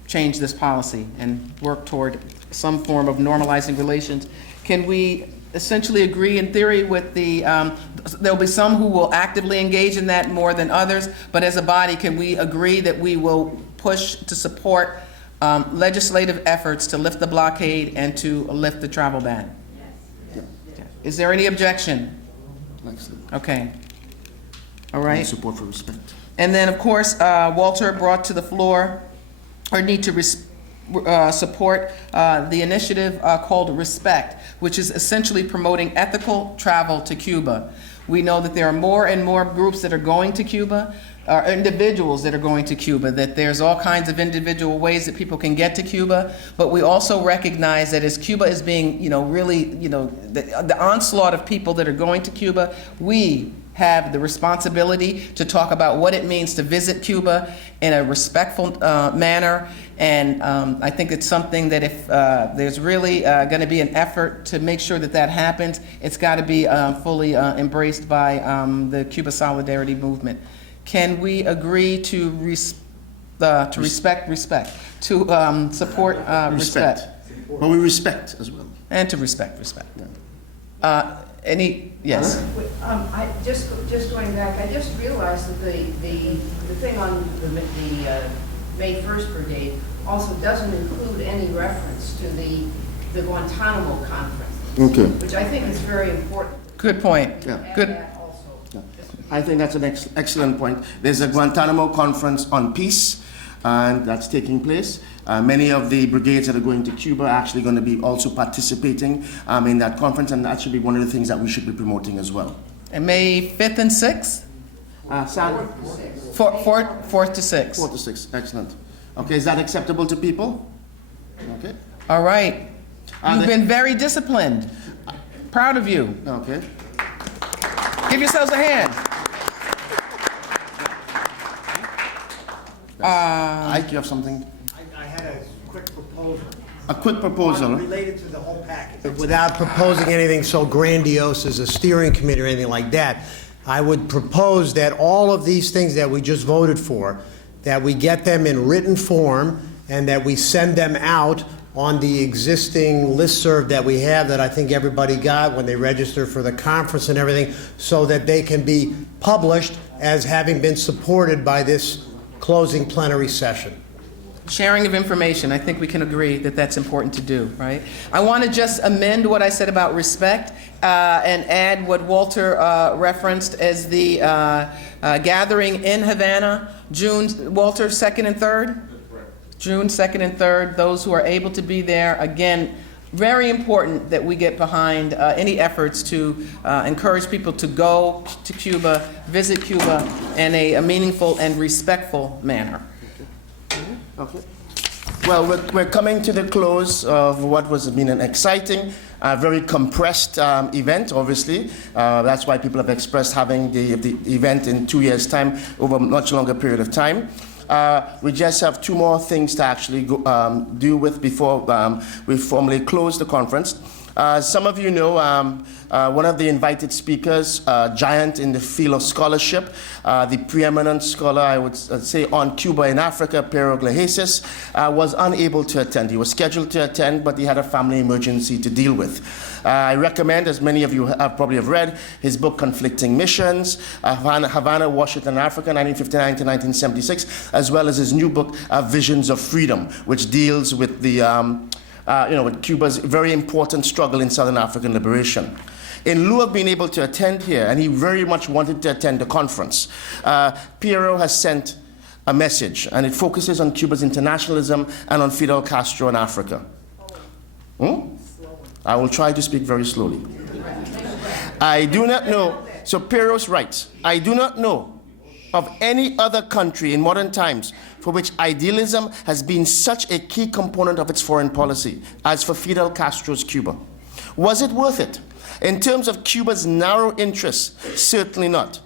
change this policy and work toward some form of normalizing relations. Can we essentially agree in theory with there'll be some who will actively engage in that more than others, but as a body, can we agree that we will push to support legislative efforts to lift the blockade and to lift the travel ban? Yes. Is there any objection? Excellent. Okay. All right. And support for respect. And then, of course, Walter brought to the floor our need to support the initiative called Respect, which is essentially promoting ethical travel to Cuba. We know that there are more and more groups that are going to Cuba, individuals that are going to Cuba, that there's all kinds of individual ways that people can get to Cuba, but we also recognize that as Cuba is being, the onslaught of people that are going to Cuba, we have the responsibility to talk about what it means to visit Cuba in a respectful manner. And I think it's something that if there's really going to be an effort to make sure that that happens, it's got to be fully embraced by the Cuba Solidarity Movement. Can we agree to support respect? But we respect as well. And to respect. Yeah. Yes? I just going back, I just realized that the thing on the May 1st Brigade also doesn't include any reference to the Guantanamo conference. Okay. Which I think is very important. Good point. Yeah. Good. Yeah. I think that's an excellent point. There's a Guantanamo conference on peace, and that's taking place. Many of the brigades that are going to Cuba are actually going to be also participating in that conference, and that should be one of the things that we should be promoting as well. And May 5th and 6th? 4th to 6th. 4th to 6th, excellent. Okay, is that acceptable to people? Okay. All right. You've been very disciplined. Proud of you. Okay. Give yourselves a hand. Ike, you have something? I had a quick proposal. A quick proposal. Related to the whole package. Without proposing anything so grandiose as a steering committee or anything like that, I would propose that all of these things that we just voted for, that we get them in written form and that we send them out on the existing listserv that we have that I think everybody got when they registered for the conference and everything, so that they can be published as having been supported by this closing plenary session. Sharing of information, I think we can agree that that's important to do, right? I want to just amend what I said about respect and add what Walter referenced as the gathering in Havana, June, Walter, 2nd and 3rd? June 2nd and 3rd, those who are able to be there. Again, very important that we get behind any efforts to encourage people to go to Cuba, visit Cuba in a meaningful and respectful manner. Okay. Well, we're coming to the close of what was been an exciting, very compressed event, obviously. That's why people have expressed having the event in 2 years' time over a much longer period of time. We just have 2 more things to actually do with before we formally close the conference. Some of you know one of the invited speakers, giant in the field of scholarship, the preeminent scholar, I would say, on Cuba and Africa, Pero Glahesis, was unable to attend. He was scheduled to attend, but he had a family emergency to deal with. I recommend, as many of you probably have read, his book, Conflicting Missions, Havana, Washington, Africa, 1959 to 1976, as well as his new book, Visions of Freedom, which deals with the with Cuba's very important struggle in Southern African liberation. In lieu of being able to attend here, and he very much wanted to attend the conference, Piero has sent a message, and it focuses on Cuba's internationalism and on Fidel Castro in Africa. I will try to speak very slowly. I do not know, so Piero's writes, I do not know of any other country in modern times for which idealism has been such a key component of its foreign policy as for Fidel Castro's Cuba. Was it worth it? In terms of Cuba's narrow interests, certainly not.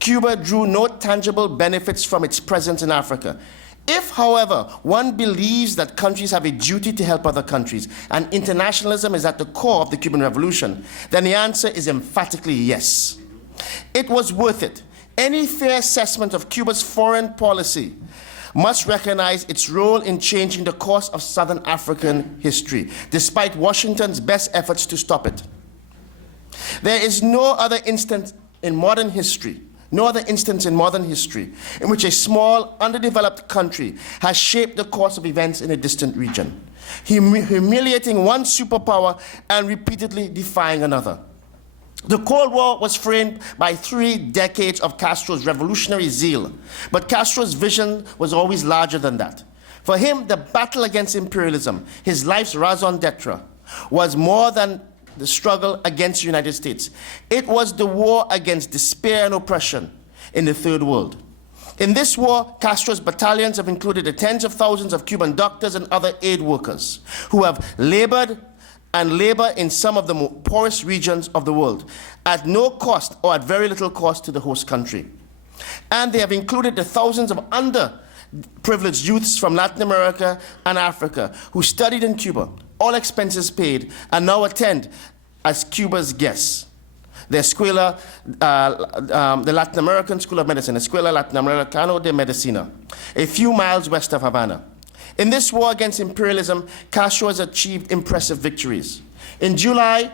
Cuba drew no tangible benefits from its presence in Africa. If, however, one believes that countries have a duty to help other countries and internationalism is at the core of the Cuban Revolution, then the answer is emphatically yes. It was worth it. Any fair assessment of Cuba's foreign policy must recognize its role in changing the course of Southern African history, despite Washington's best efforts to stop it. There is no other instance in modern history in which a small, underdeveloped country has shaped the course of events in a distant region, humiliating one superpower and repeatedly defying another. The Cold War was framed by 3 decades of Castro's revolutionary zeal, but Castro's vision was always larger than that. For him, the battle against imperialism, his life's raison d'etre, was more than the struggle against the United States. It was the war against despair and oppression in the Third World. In this war, Castro's battalions have included the tens of thousands of Cuban doctors and other aid workers who have labored and labor in some of the more poorest regions of the world at no cost or at very little cost to the host country. And they have included the thousands of underprivileged youths from Latin America and Africa who studied in Cuba, all expenses paid, and now attend as Cuba's guests. The Escuela, the Latin American School of Medicine, Escuela Latinoamericana de Medicina, a few miles west of Havana. In this war against imperialism, Castro has achieved impressive victories. In July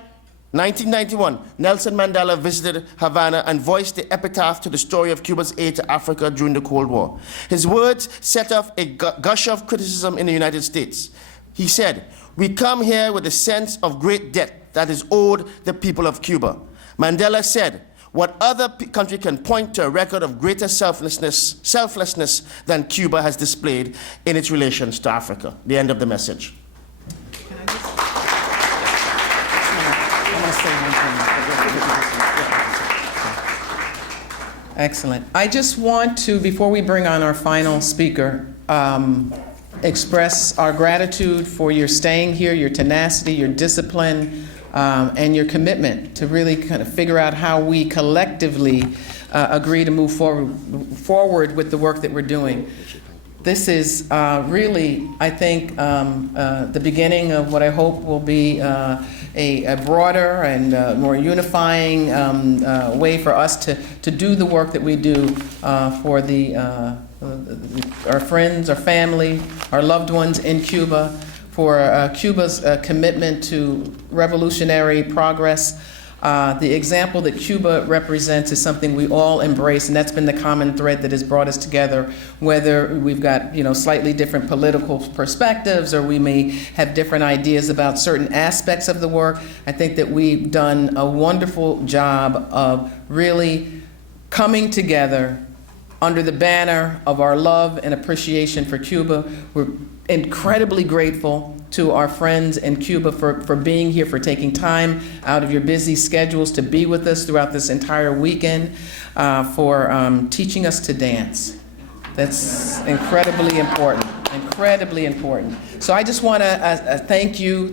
1991, Nelson Mandela visited Havana and voiced the epitaph to the story of Cuba's aid to Africa during the Cold War. His words set off a gush of criticism in the United States. He said, "We come here with a sense of great debt that is owed the people of Cuba." Mandela said, "What other country can point to a record of greater selflessness than Cuba has displayed in its relations to Africa?" The end of the message. Excellent. I just want to, before we bring on our final speaker, express our gratitude for your staying here, your tenacity, your discipline, and your commitment to really kind of figure out how we collectively agree to move forward with the work that we're doing. This is really, I think, the beginning of what I hope will be a broader and more unifying way for us to do the work that we do for our friends, our family, our loved ones in Cuba, for Cuba's commitment to revolutionary progress. The example that Cuba represents is something we all embrace, and that's been the common thread that has brought us together, whether we've got slightly different political perspectives or we may have different ideas about certain aspects of the work. I think that we've done a wonderful job of really coming together under the banner of our love and appreciation for Cuba. We're incredibly grateful to our friends in Cuba for being here, for taking time out of your busy schedules to be with us throughout this entire weekend, for teaching us to dance. That's incredibly important, incredibly important. So I just want to thank the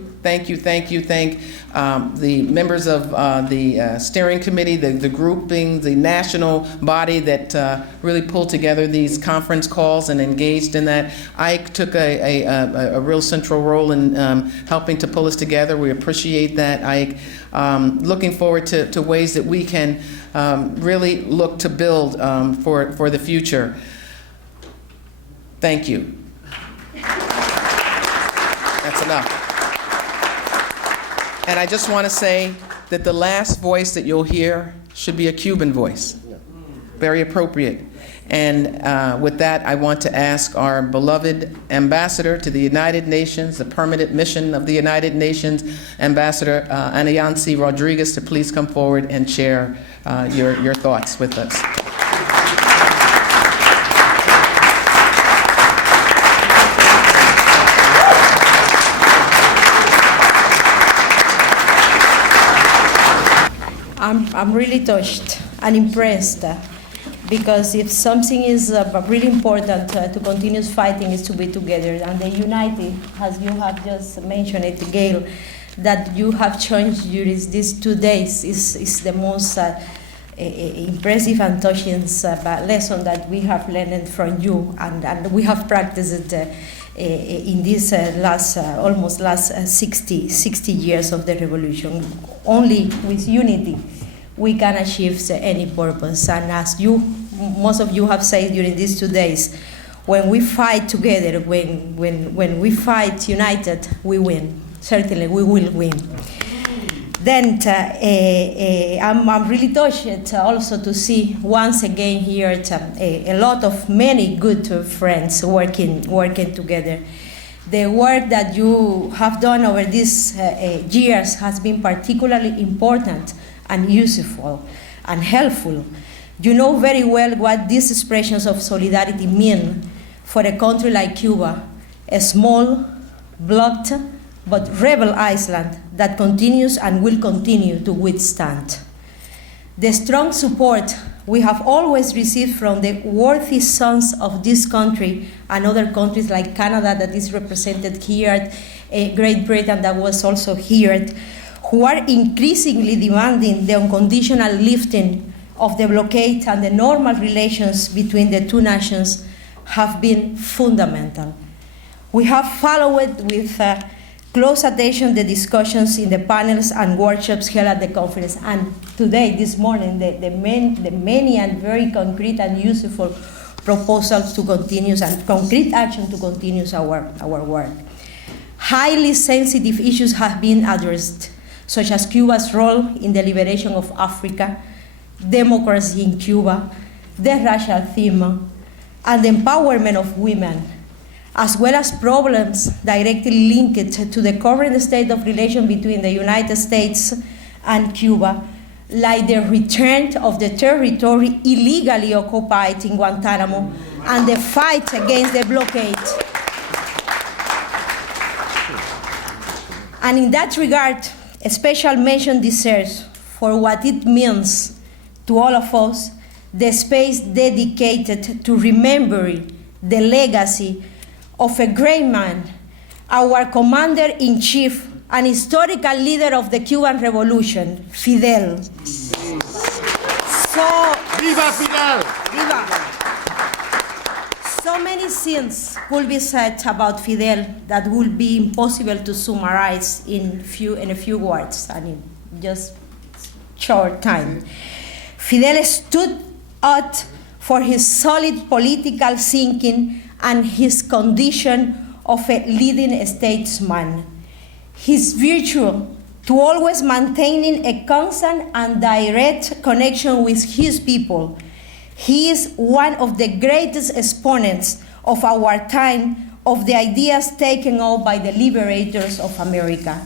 members of the steering committee, the grouping, the national body that really pulled together these conference calls and engaged in that. Ike took a real central role in helping to pull us together. We appreciate that, Ike. Looking forward to ways that we can really look to build for the future. Thank you. That's enough. And I just want to say that the last voice that you'll hear should be a Cuban voice. Very appropriate. And with that, I want to ask our beloved ambassador to the United Nations, the permanent mission of the United Nations, Ambassador Anayansi Rodriguez, to please come forward and share your thoughts with us. I'm really touched and impressed because if something is really important to continue fighting is to be together, and the united, as you have just mentioned it, Gail, that you have changed during these 2 days is the most impressive and touching lesson that we have learned from you, and we have practiced it in this almost last 60 years of the revolution. Only with unity we can achieve any purpose. And as most of you have said during these 2 days, when we fight together, when we fight united, we win. Certainly we will win. Then I'm really touched also to see once again here a lot of many good friends working together. The work that you have done over these years has been particularly important and useful and helpful. You know very well what these expressions of solidarity mean for a country like Cuba, a small, blocked, but rebel island that continues and will continue to withstand. The strong support we have always received from the worthy sons of this country and other countries like Canada that is represented here, Great Britain that was also here, who are increasingly demanding the unconditional lifting of the blockade and the normal relations between the two nations have been fundamental. We have followed with close attention the discussions in the panels and workshops held at the conference, and today, this morning, the many and very concrete and useful proposals to continue and concrete action to continue our work. Highly sensitive issues have been addressed, such as Cuba's role in the liberation of Africa, democracy in Cuba, the racial theme, and the empowerment of women, as well as problems directly linked to the current state of relations between the United States and Cuba, like the return of the territory illegally occupied in Guantanamo and the fight against the blockade. And in that regard, a special mention deserves for what it means to all of us, the space dedicated to remembering the legacy of a great man, our commander-in-chief and historical leader of the Cuban Revolution, Fidel. So, Viva Fidel! Viva! So many things could be said about Fidel that would be impossible to summarize in a few words and in just short time. Fidel stood out for his solid political thinking and his condition of a leading statesman. His virtue to always maintaining a constant and direct connection with his people. He is one of the greatest exponents of our time of the ideas taken up by the liberators of America.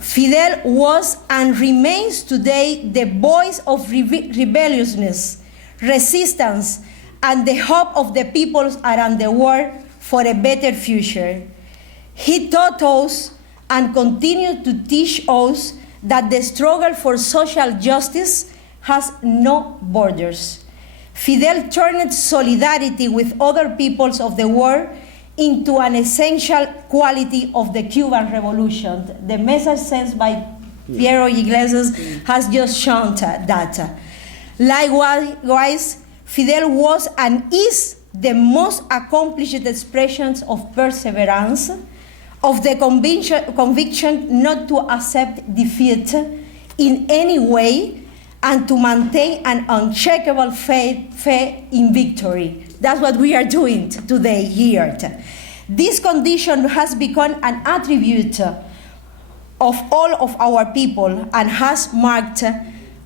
Fidel was and remains today the voice of rebelliousness, resistance, and the hope of the peoples around the world for a better future. He taught us and continues to teach us that the struggle for social justice has no borders. Fidel turned solidarity with other peoples of the world into an essential quality of the Cuban Revolution. The message sent by Piero Iglesias has just shown that. Likewise, Fidel was and is the most accomplished expression of perseverance, of the conviction not to accept defeat in any way, and to maintain an unshakable faith in victory. That's what we are doing today here. This condition has become an attribute of all of our people and has marked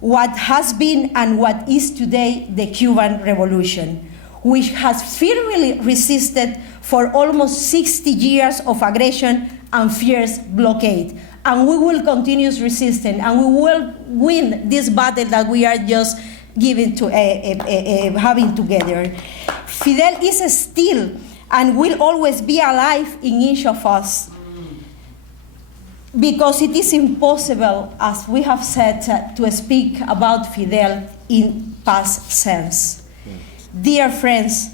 what has been and what is today the Cuban Revolution, which has firmly resisted for almost 60 years of aggression and fierce blockade. And we will continue resisting, and we will win this battle that we are just giving to having together. Fidel is still and will always be alive in each of us, because it is impossible, as we have said, to speak about Fidel in past sense. Dear friends,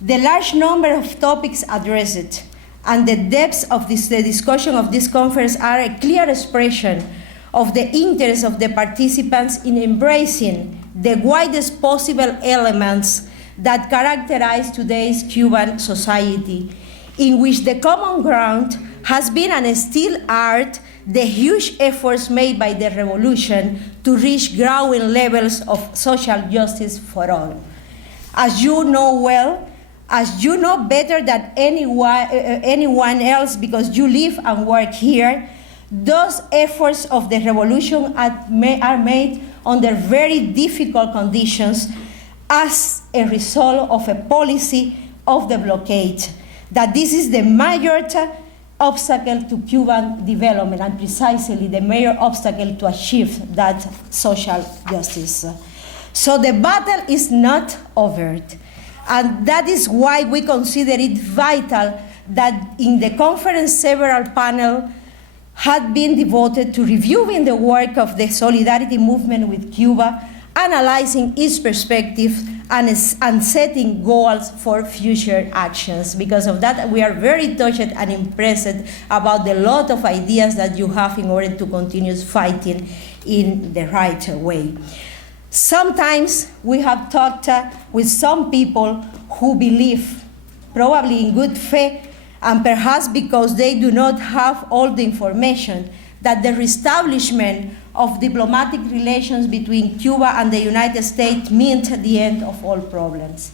the large number of topics addressed and the depths of the discussion of this conference are a clear expression of the interest of the participants in embracing the widest possible elements that characterize today's Cuban society, in which the common ground has been and still are the huge efforts made by the revolution to reach growing levels of social justice for all. As you know well, as you know better than anyone else because you live and work here, those efforts of the revolution are made under very difficult conditions as a result of a policy of the blockade. That this is the major obstacle to Cuban development and precisely the major obstacle to achieve that social justice. So the battle is not over. And that is why we consider it vital that in the conference several panels had been devoted to reviewing the work of the solidarity movement with Cuba, analyzing its perspective, and setting goals for future actions. Because of that, we are very touched and impressed about the lot of ideas that you have in order to continue fighting in the right way. Sometimes we have talked with some people who believe, probably in good faith, and perhaps because they do not have all the information, that the reestablishment of diplomatic relations between Cuba and the United States meant the end of all problems.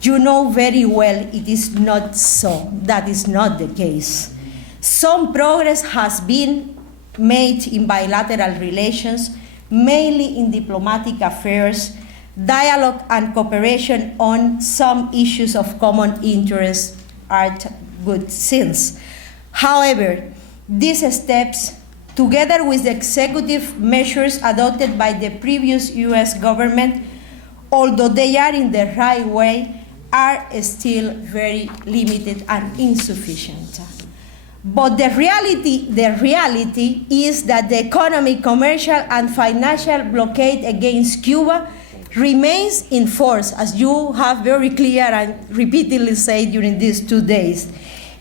You know very well it is not so. That is not the case. Some progress has been made in bilateral relations, mainly in diplomatic affairs, dialogue and cooperation on some issues of common interest are good since. However, these steps, together with the executive measures adopted by the previous US government, although they are in the right way, are still very limited and insufficient. But the reality is that the economic, commercial, and financial blockade against Cuba remains in force, as you have very clear and repeatedly said during these 2 days,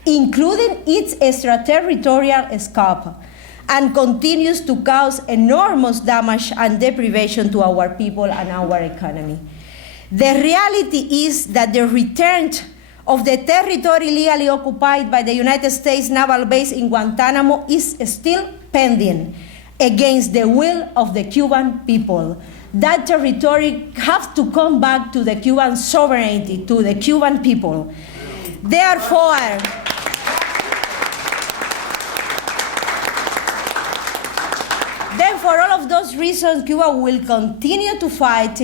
including its extraterritorial scope, and continues to cause enormous damage and deprivation to our people and our economy. The reality is that the return of the territory legally occupied by the United States naval base in Guantanamo is still pending against the will of the Cuban people. That territory has to come back to the Cuban sovereignty, to the Cuban people. Therefore, for all of those reasons, Cuba will continue to fight,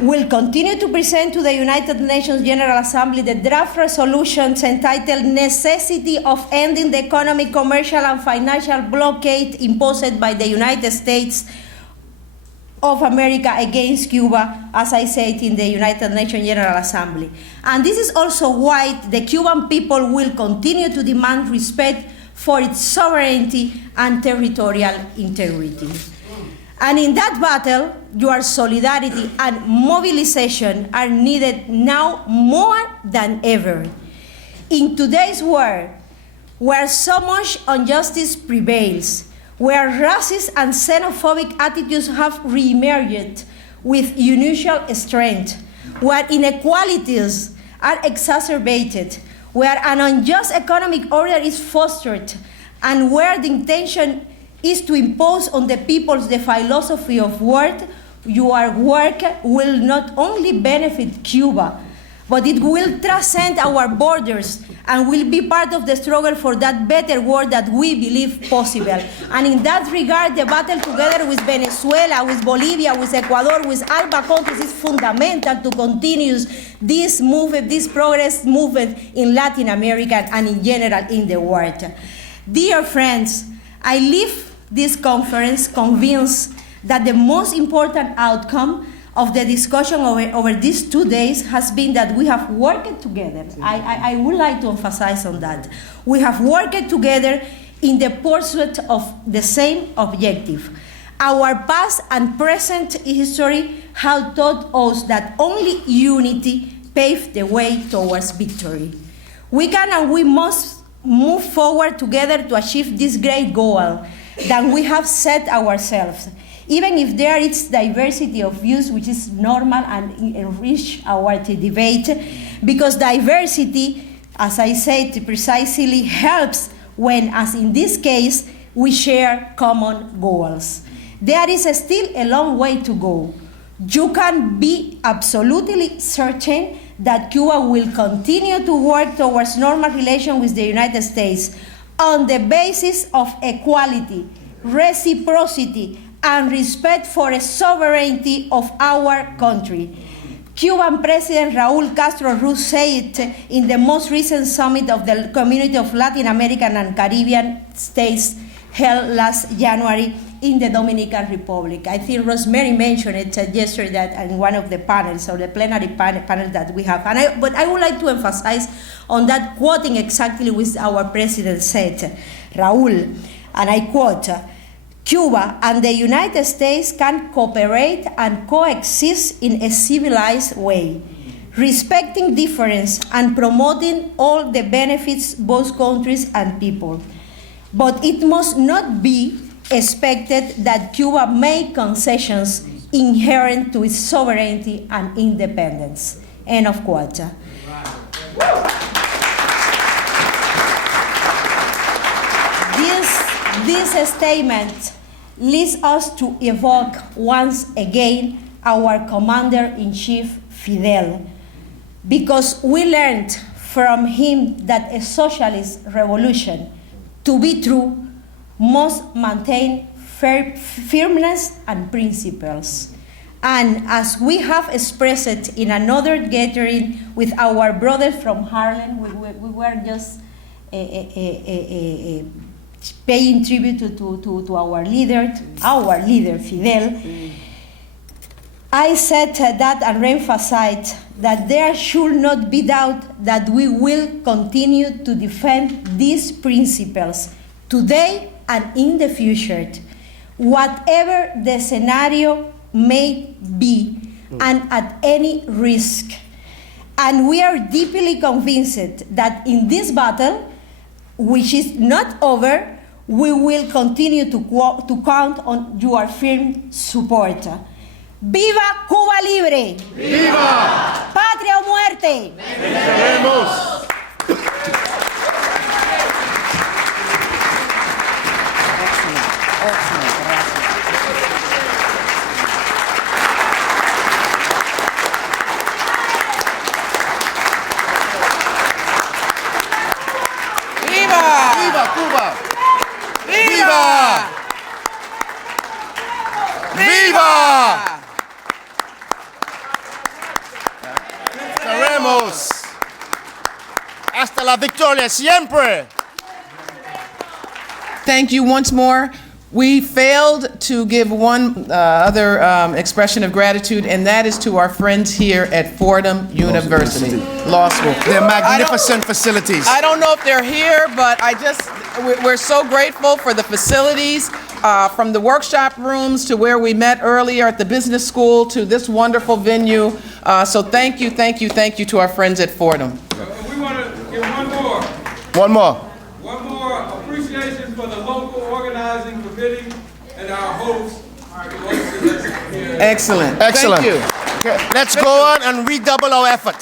will continue to present to the United Nations General Assembly the draft resolutions entitled Necessity of Ending the Economic, Commercial, and Financial Blockade Imposed by the United States of America against Cuba, as I said, in the United Nations General Assembly. And this is also why the Cuban people will continue to demand respect for its sovereignty and territorial integrity. And in that battle, your solidarity and mobilization are needed now more than ever. In today's world, where so much injustice prevails, where racist and xenophobic attitudes have reemerged with unusual strength, where inequalities are exacerbated, where an unjust economic order is fostered, and where the intention is to impose on the peoples the philosophy of worth, your work will not only benefit Cuba, but it will transcend our borders and will be part of the struggle for that better world that we believe possible. And in that regard, the battle together with Venezuela, with Bolivia, with Ecuador, with ALBA countries is fundamental to continue this movement, this progress movement in Latin America and in general in the world. Dear friends, I leave this conference convinced that the most important outcome of the discussion over these 2 days has been that we have worked together. I would like to emphasize on that. We have worked together in the pursuit of the same objective. Our past and present history have taught us that only unity paves the way towards victory. We can and we must move forward together to achieve this great goal that we have set ourselves, even if there is diversity of views, which is normal and enrich our debate, because diversity, as I said precisely, helps when, as in this case, we share common goals. There is still a long way to go. You can be absolutely certain that Cuba will continue to work towards normal relations with the United States on the basis of equality, reciprocity, and respect for the sovereignty of our country. Cuban President Raúl Castro Ruz said it in the most recent summit of the Community of Latin American and Caribbean States held last January in the Dominican Republic. I think Rosemary mentioned it yesterday in one of the panels, or the plenary panel that we have. But I would like to emphasize on that, quoting exactly what our president said, Raúl, and I quote, Cuba and the United States can cooperate and coexist in a civilized way, respecting difference and promoting all the benefits both countries and people. But it must not be expected that Cuba make concessions inherent to its sovereignty and independence. End of quote. This statement leads us to evoke once again our Commander-in-Chief Fidel, because we learned from him that a socialist revolution, to be true, must maintain firmness and principles. And as we have expressed it in another gathering with our brothers from Harlem, we were just paying tribute to our leader Fidel. I said that and re-emphasized that there should not be doubt that we will continue to defend these principles today and in the future, whatever the scenario may be and at any risk. And we are deeply convinced that in this battle, which is not over, we will continue to count on your firm support. ¡Viva Cuba Libre! ¡Viva! ¡Patria o muerte! ¡Queremos! ¡Viva Cuba! ¡Viva! ¡Viva! Queremos. Hasta la victoria siempre. Thank you once more. We failed to give one other expression of gratitude, and that is to our friends here at Fordham University Law School. They're magnificent facilities. I don't know if they're here, but we're so grateful for the facilities, from the workshop rooms to where we met earlier at the business school to this wonderful venue. So thank you to our friends at Fordham. We want to give one more. One more. One more appreciation for the local organizing committee and our hosts. Excellent. Excellent. Thank you. Okay, let's go on and redouble our efforts.